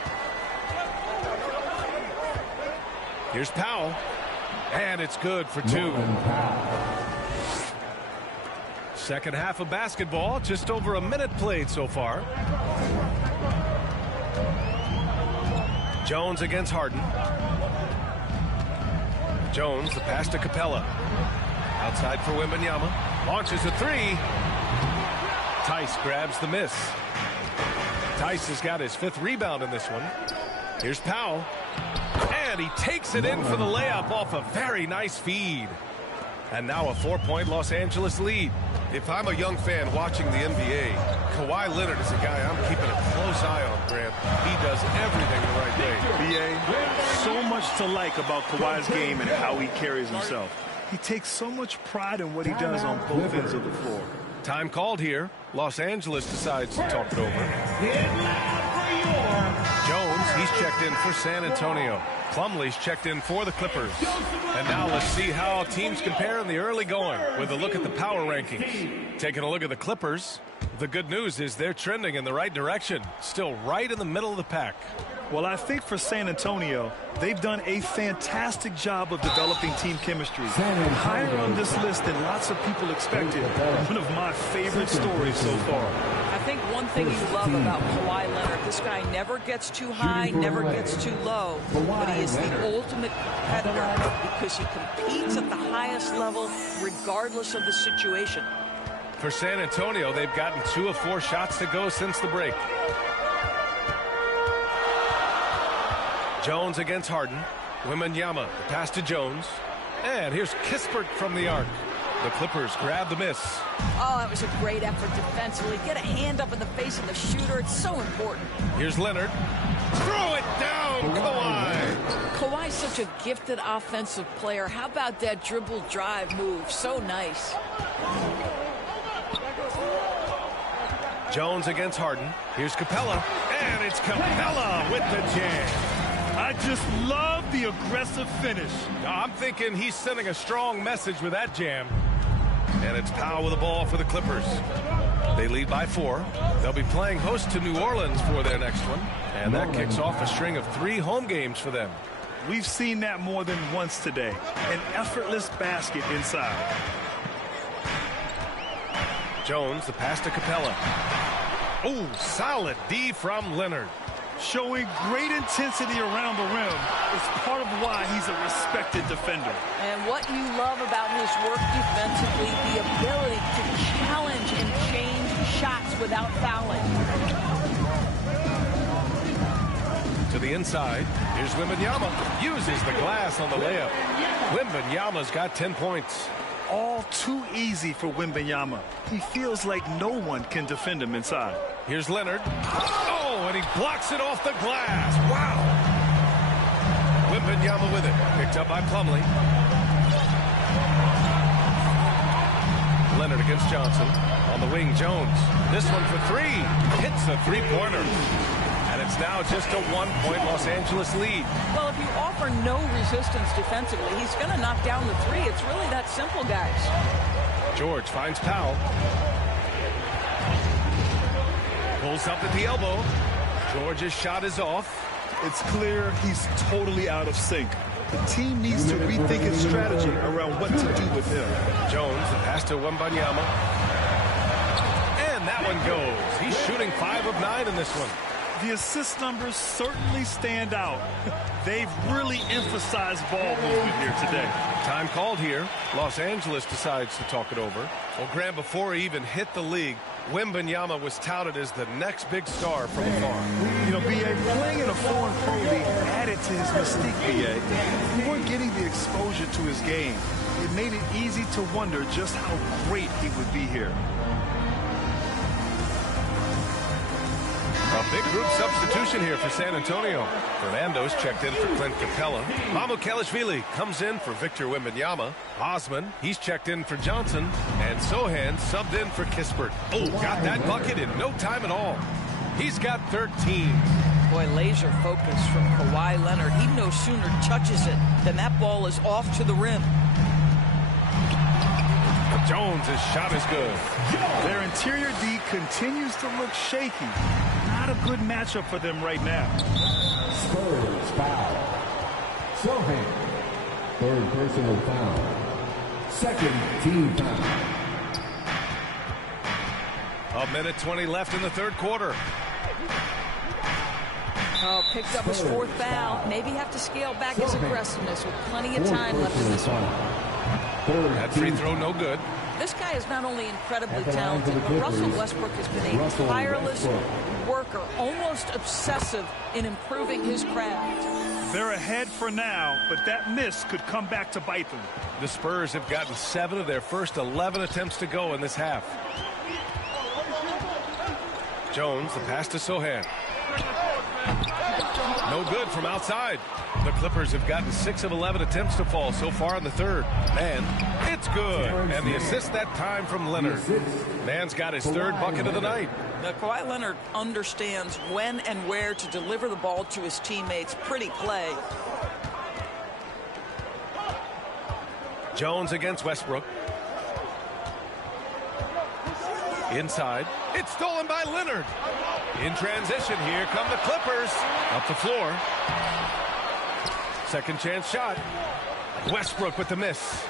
Here's Powell. And it's good for 2. Second half of basketball, just over a minute played so far. Jones against Harden. Jones, the pass to Capella. Outside for Wembanyama. Launches a 3. Tice grabs the miss. Tice has got his 5th rebound in this one. Here's Powell. And he takes it in for the layup off a very nice feed. And now a 4-point Los Angeles lead. If I'm a young fan watching the NBA, Kawhi Leonard is a guy I'm keeping a close eye on, Grant. He does everything the right way. B.A., so much to like about Kawhi's game and how he carries himself. He takes so much pride in what he does on both ends of the floor. Time called here. Los Angeles decides to talk it over. Jones, he's checked in for San Antonio. Plumlee's checked in for the Clippers. And now let's see how teams compare in the early going with a look at the power rankings. Taking a look at the Clippers, the good news is they're trending in the right direction. Still right in the middle of the pack. Well, I think for San Antonio, they've done a fantastic job of developing team chemistry. Higher on this list than lots of people expected. One of my favorite stories so far. I think one thing you love about Kawhi Leonard, this guy never gets too high, never gets too low, but he is the ultimate competitor because he competes at the highest level regardless of the situation. For San Antonio, they've gotten 2 of 4 shots to go since the break. Jones against Harden. Wembanyama, the pass to Jones. And here's Kispert from the arc. The Clippers grab the miss. Oh, that was a great effort defensively. Get a hand up in the face of the shooter. It's so important. Here's Leonard. Throw it down, Kawhi. Kawhi's such a gifted offensive player. How about that dribble drive move? So nice. Jones against Harden. Here's Capella. And it's Capella with the jam. I just love the aggressive finish. I'm thinking he's sending a strong message with that jam. And it's Powell with the ball for the Clippers. They lead by 4. They'll be playing host to New Orleans for their next one. And that kicks off a string of 3 home games for them. We've seen that more than once today. An effortless basket inside. Jones, the pass to Capella. Oh, solid D from Leonard. Showing great intensity around the rim is part of why he's a respected defender. And what you love about his work defensively, the ability to challenge and change shots without fouling. To the inside, here's Wembanyama. Uses the glass on the layup. Wembanyama's got 10 points. All too easy for Wembanyama. He feels like no one can defend him inside. Here's Leonard. Oh, and he blocks it off the glass. Wow. Wembanyama with it. Picked up by Plumlee. Leonard against Johnson. On the wing, Jones. This one for 3. Hits the three-pointer. And it's now just a 1-point Los Angeles lead. Well, if you offer no resistance defensively, he's going to knock down the 3. It's really that simple, guys. George finds Powell. Pulls up at the elbow. George's shot is off. It's clear he's totally out of sync. The team needs to rethink its strategy around what to do with him. Jones, the pass to Wembanyama. And that one goes. He's shooting 5 of 9 in this one. The assist numbers certainly stand out. They've really emphasized ball movement here today. Time called here. Los Angeles decides to talk it over. Well, Graham, before he even hit the league, Wembanyama was touted as the next big star from afar. You know, B.A., playing in a foreign pro league added to his mystique, B.A. We weren't getting the exposure to his game. It made it easy to wonder just how great he would be here. A big group substitution here for San Antonio. Fernando's checked in for Clint Capella. Mamukelashvili comes in for Victor Wembanyama. Osman, he's checked in for Johnson. And Sohan subbed in for Kispert. Oh, got that bucket in no time at all. He's got 13. Boy, laser focus from Kawhi Leonard. He no sooner touches it than that ball is off to the rim. Jones' shot is good. Their interior D continues to look shaky. Not a good matchup for them right now. Spurs foul. Sohan. 3rd personal foul. 2nd team foul. 1:20 left in the 3rd quarter. Oh, picked up his 4th foul. Maybe have to scale back his aggressiveness with plenty of time left in this one. That free throw no good. This guy is not only incredibly talented, but Russell Westbrook has been a tireless worker, almost obsessive in improving his craft. They're ahead for now, but that miss could come back to bite them. The Spurs have gotten 7 of their first 11 attempts to go in this half. Jones, the pass to Sohan. No good from outside. The Clippers have gotten 6 of 11 attempts to fall so far in the third. And it's good. And the assist that time from Leonard. Man's got his third bucket of the night. Now, Kawhi Leonard understands when and where to deliver the ball to his teammates. Pretty play. Jones against Westbrook. Inside. It's stolen by Leonard. In transition, here come the Clippers. Up the floor. Second chance shot. Westbrook with the miss.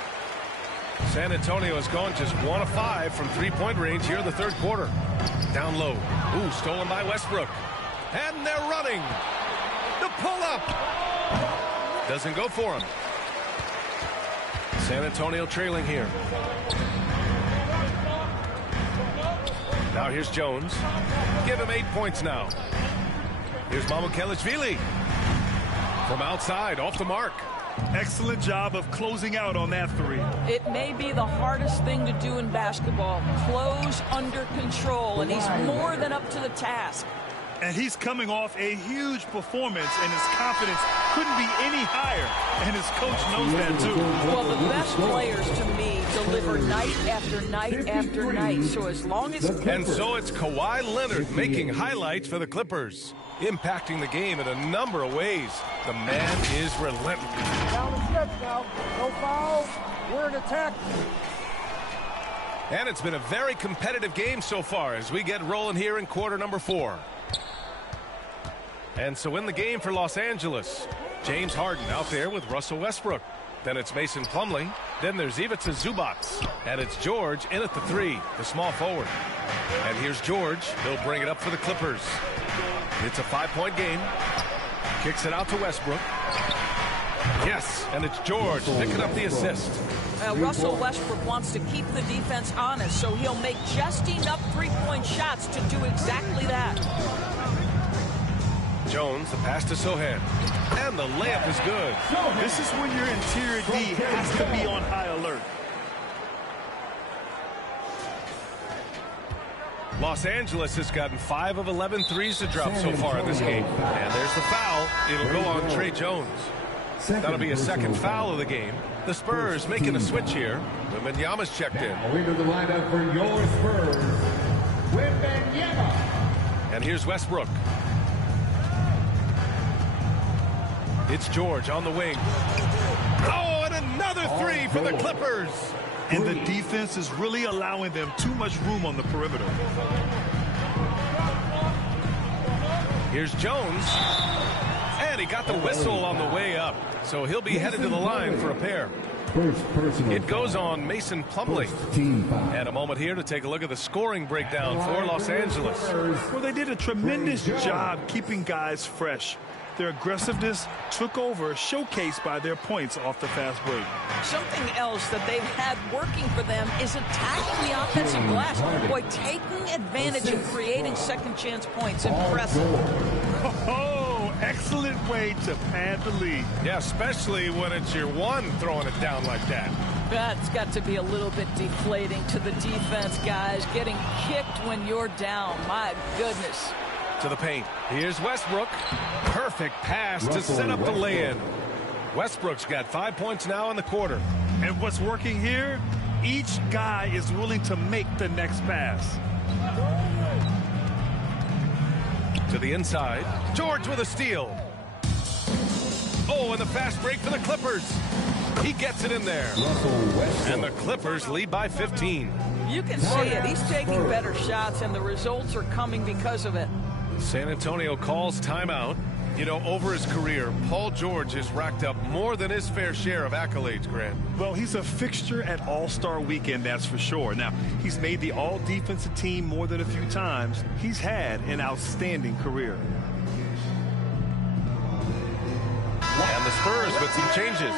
San Antonio has gone just 1 of 5 from three-point range here in the third quarter. Down low. Ooh, stolen by Westbrook. And they're running. The pull-up. Doesn't go for him. San Antonio trailing here. Now here's Jones. Give him 8 points now. Here's Mamukelashvili. From outside, off the mark. Excellent job of closing out on that three. It may be the hardest thing to do in basketball. Close under control, and he's more than up to the task. And he's coming off a huge performance, and his confidence couldn't be any higher. And his coach knows that, too. Well, the best players, to me, deliver night after night after night. So as long as... And so it's Kawhi Leonard making highlights for the Clippers. Impacting the game in a number of ways. The man is relentless. Down the stretch now. No foul. We're in attack. And it's been a very competitive game so far as we get rolling here in quarter number 4. And so in the game for Los Angeles, James Harden out there with Russell Westbrook. Then it's Mason Plumlee. Then there's Ivica Zubac. And it's George in at the 3, the small forward. And here's George. He'll bring it up for the Clippers. It's a 5-point game. Kicks it out to Westbrook. Yes, and it's George picking up the assist. Russell Westbrook wants to keep the defense honest, so he'll make just enough three-point shots to do exactly that. Jones, the pass to Sohan. And the layup is good. This is when your interior D has to be on high alert. Los Angeles has gotten 5 of 11 threes to drop so far in this game. And there's the foul. It'll go on Trey Jones. That'll be a second foul of the game. The Spurs making a switch here. Wembanyama's checked in. Into the lineup for your Spurs, Wembanyama. And here's Westbrook. It's George on the wing. Oh, and another three for the Clippers. And the defense is really allowing them too much room on the perimeter. Here's Jones. And he got the whistle on the way up. So he'll be headed to the line for a pair. It goes on Mason Plumlee. And a moment here to take a look at the scoring breakdown for Los Angeles. Well, they did a tremendous job keeping guys fresh. Their aggressiveness took over, showcased by their points off the fast break. Something else that they've had working for them is attacking the offensive glass. Boy, taking advantage of creating second chance points. Impressive. Oh, excellent way to pad the lead. Yeah, especially when it's your one throwing it down like that. That's got to be a little bit deflating to the defense, guys. Getting kicked when you're down. My goodness. To the paint. Here's Westbrook. Perfect pass to set up the lay-in. Westbrook's got 5 points now in the quarter. And what's working here? Each guy is willing to make the next pass. To the inside. George with a steal. Oh, and the fast break for the Clippers. He gets it in there. And the Clippers lead by 15. You can see it. He's taking better shots, and the results are coming because of it. San Antonio calls timeout. You know, over his career, Paul George has racked up more than his fair share of accolades, Grant. Well, he's a fixture at All-Star Weekend, that's for sure. Now, he's made the All-Defensive Team more than a few times. He's had an outstanding career. And the Spurs with some changes.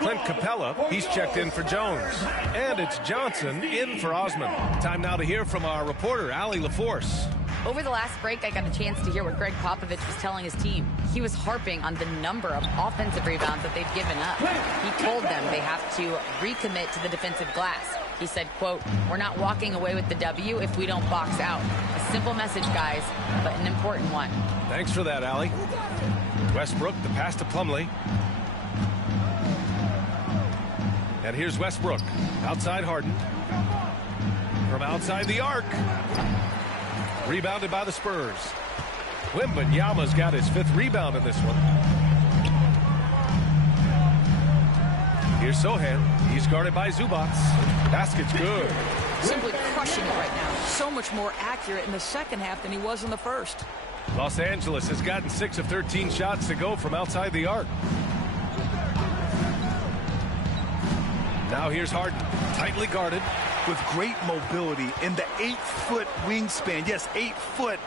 Clint Capella, he's checked in for Jones. And it's Johnson in for Osman. Time now to hear from our reporter, Allie LaForce. Over the last break, I got a chance to hear what Greg Popovich was telling his team. He was harping on the number of offensive rebounds that they've given up. He told them they have to recommit to the defensive glass. He said, quote, "We're not walking away with the W if we don't box out." A simple message, guys, but an important one. Thanks for that, Allie. Westbrook, the pass to Plumlee. And here's Westbrook. Outside Harden. From outside the arc. Rebounded by the Spurs. Wembanyama's got his 5th rebound in this one. Here's Sohan. He's guarded by Zubac. Basket's good. Simply crushing it right now. So much more accurate in the second half than he was in the first. Los Angeles has gotten 6 of 13 shots to go from outside the arc. Now here's Harden, tightly guarded. With great mobility in the 8-foot wingspan. Yes, 8 foot.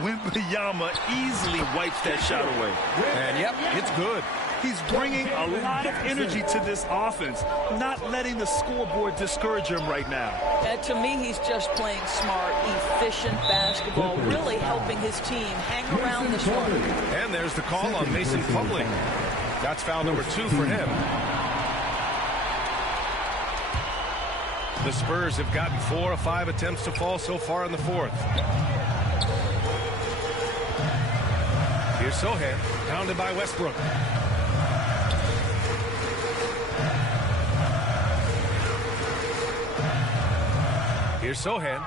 Wembanyama easily wipes that shot away. And yep, it's good. He's bringing a lot of energy to this offense, not letting the scoreboard discourage him right now. And to me, he's just playing smart, efficient basketball, really helping his team hang around this one. And there's the call on Mason Plumlee. That's foul number 2 for him. The Spurs have gotten 4 of 5 attempts to fall so far in the 4th. Here's Sohan, pounded by Westbrook. Here's Sohan.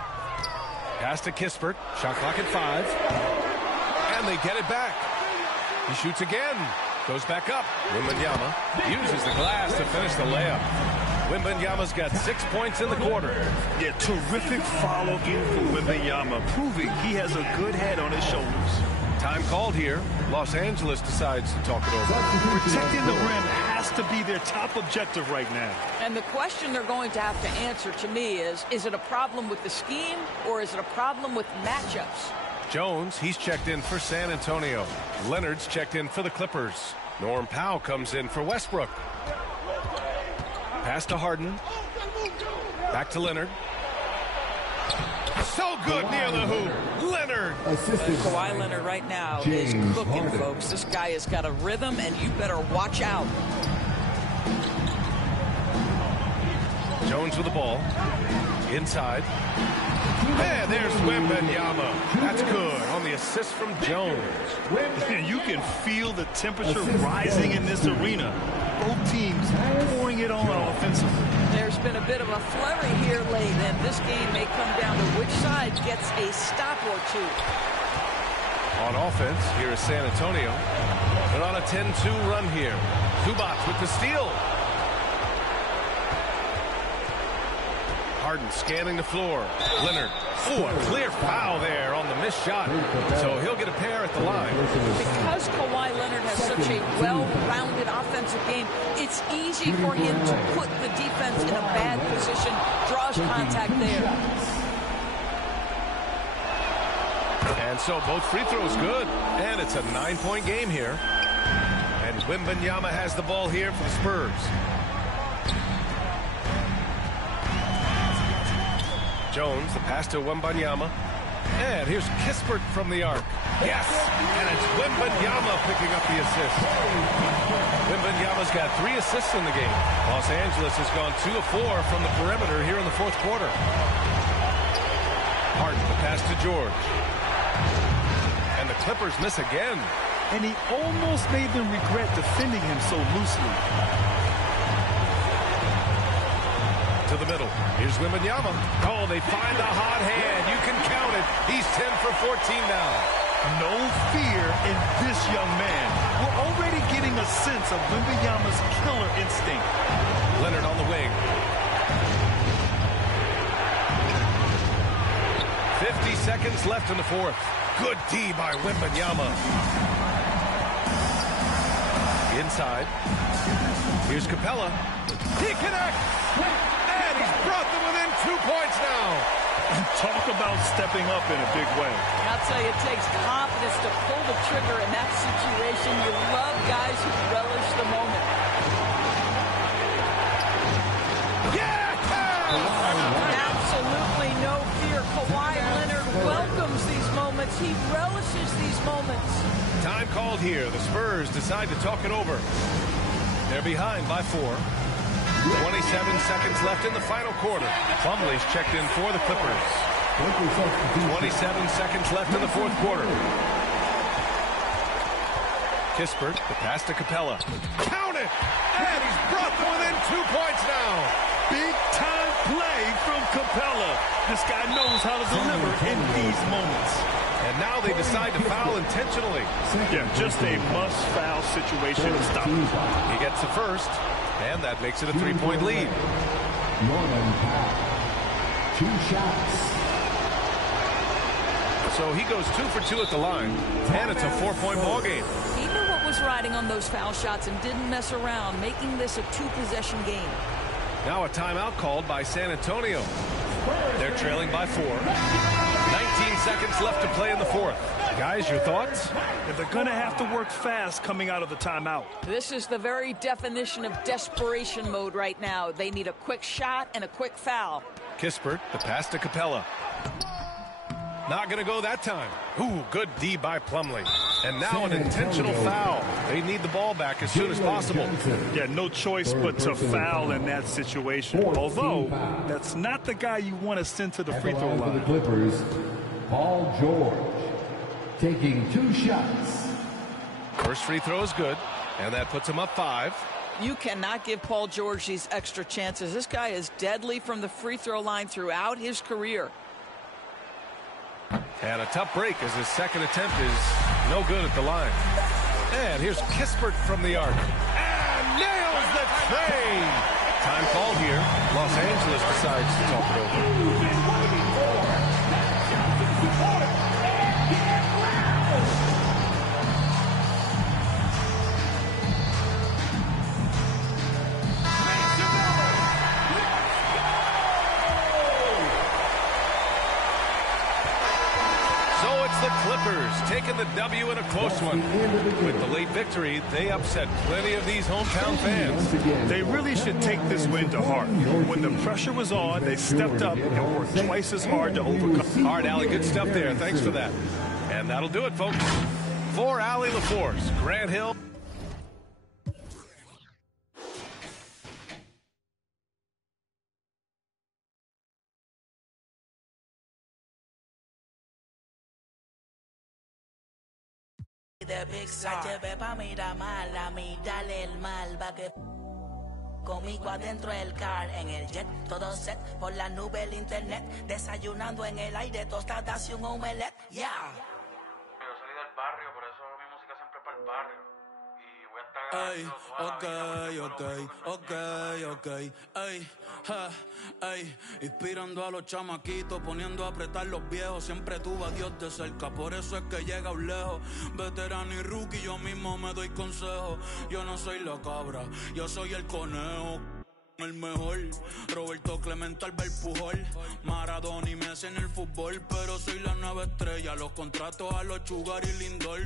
Pass to Kispert. Shot clock at 5. And they get it back. He shoots again. Goes back up. Wembanyama uses the glass to finish the layup. Wembanyama's got 6 points in the quarter. Yeah, terrific follow-through for Wembanyama, proving he has a good head on his shoulders. Time called here. Los Angeles decides to talk it over. Protecting the rim has to be their top objective right now. And the question they're going to have to answer to me is it a problem with the scheme or is it a problem with matchups? Jones, he's checked in for San Antonio. Leonard's checked in for the Clippers. Norm Powell comes in for Westbrook. Pass to Harden. Back to Leonard. So good near the hoop. Leonard. Kawhi Leonard right now is cooking, folks. This guy has got a rhythm, and you better watch out. Jones with the ball. Inside. And there's Wembanyama. That's good on the assist from Jones. You can feel the temperature rising in this arena. Both teams pouring it on offensively. There's been a bit of a flurry here late, and this game may come down to which side gets a stop or 2. On offense, here is San Antonio. They're on a 10-2 run here. Zubac with the steal. Harden scanning the floor. Leonard. Oh, a clear foul there on the missed shot. So he'll get a pair at the line. Because Kawhi Leonard has such a well-rounded offensive game, it's easy for him to put the defense in a bad position, draws contact there. And so both free throws good. And it's a 9-point game here. And Wembanyama has the ball here for the Spurs. Jones, the pass to Wembanyama. And here's Kispert from the arc. Yes! And it's Wembanyama picking up the assist. Wembanyama's got 3 assists in the game. Los Angeles has gone 2 of 4 from the perimeter here in the 4th quarter. Harden, the pass to George. And the Clippers miss again. And he almost made them regret defending him so loosely. To the middle. Here's Wembanyama. Oh, they find the hot hand. You can count it. He's 10 for 14 now. No fear in this young man. We're already getting a sense of Wembanyama's killer instinct. Leonard on the wing. 50 seconds left in the 4th. Good D by Wembanyama. Inside. Here's Capella. He connects. And he's brought them within 2 points now. Talk about stepping up in a big way. I'll tell you, it takes confidence to pull the trigger in that situation. You love guys who relish the moment. Yeah! Absolutely no fear. Kawhi Leonard welcomes these moments. He relishes these moments. Time called here. The Spurs decide to talk it over. They're behind by 4. 27 seconds left in the final quarter. Plumlee's checked in for the Clippers. 27 seconds left in the fourth quarter. Kispert, the pass to Capella. Count it! And he's brought them within 2 points now. Big time play from Capella. This guy knows how to deliver in these moments. And now they decide to foul intentionally. Yeah, just a must-foul situation to stop him. He gets the first, and that makes it a 3-point lead. Norman Powell. 2 shots. So he goes 2 for 2 at the line, and it's a 4-point ball game. He knew what was riding on those foul shots and didn't mess around, making this a 2-possession game. Now a timeout called by San Antonio. They're trailing by 4. 19 seconds left to play in the fourth. Guys, your thoughts? If they're going to have to work fast coming out of the timeout. This is the very definition of desperation mode right now. They need a quick shot and a quick foul. Kispert, the pass to Capella. Not going to go that time. Ooh, good D by Plumlee. And now an intentional foul. They need the ball back as soon as possible. Yeah, no choice but to foul in that situation. Although, that's not the guy you want to send to the free throw line. For the Clippers, Paul George taking 2 shots. First free throw is good, and that puts him up 5. You cannot give Paul George these extra chances. This guy is deadly from the free throw line throughout his career. And a tough break as his second attempt is no good at the line. And here's Kispert from the arc. And nails the tray! Time called here. Los Angeles decides to talk it over. The Clippers taking the W in a close one. With the late victory, they upset plenty of these hometown fans. They really should take this win to heart. When the pressure was on, they stepped up and worked twice as hard to overcome. All right, Allie, good stuff there. Thanks for that. And that'll do it, folks. For Allie LaForce, Grant Hill. The big side. Pa' mira mal, a mí dale el mal, va que conmigo adentro el car, en el jet, todo set, por la nube el internet, desayunando en el aire, tostadas y un omelette, yeah. Yo salí del barrio, por eso mi música siempre es para el barrio. Y voy a estar inspirando a los chamaquitos, poniendo a apretar los viejos, siempre tuve a Dios de cerca, por eso es que llega un lejos, veterano y rookie, yo mismo me doy consejos, yo no soy la cabra, yo soy el conejo, el mejor, Roberto Clemente, Albert Pujol, Maradona y Messi en el fútbol, pero soy la nueva estrella, los contratos a los Syagary y Lindor,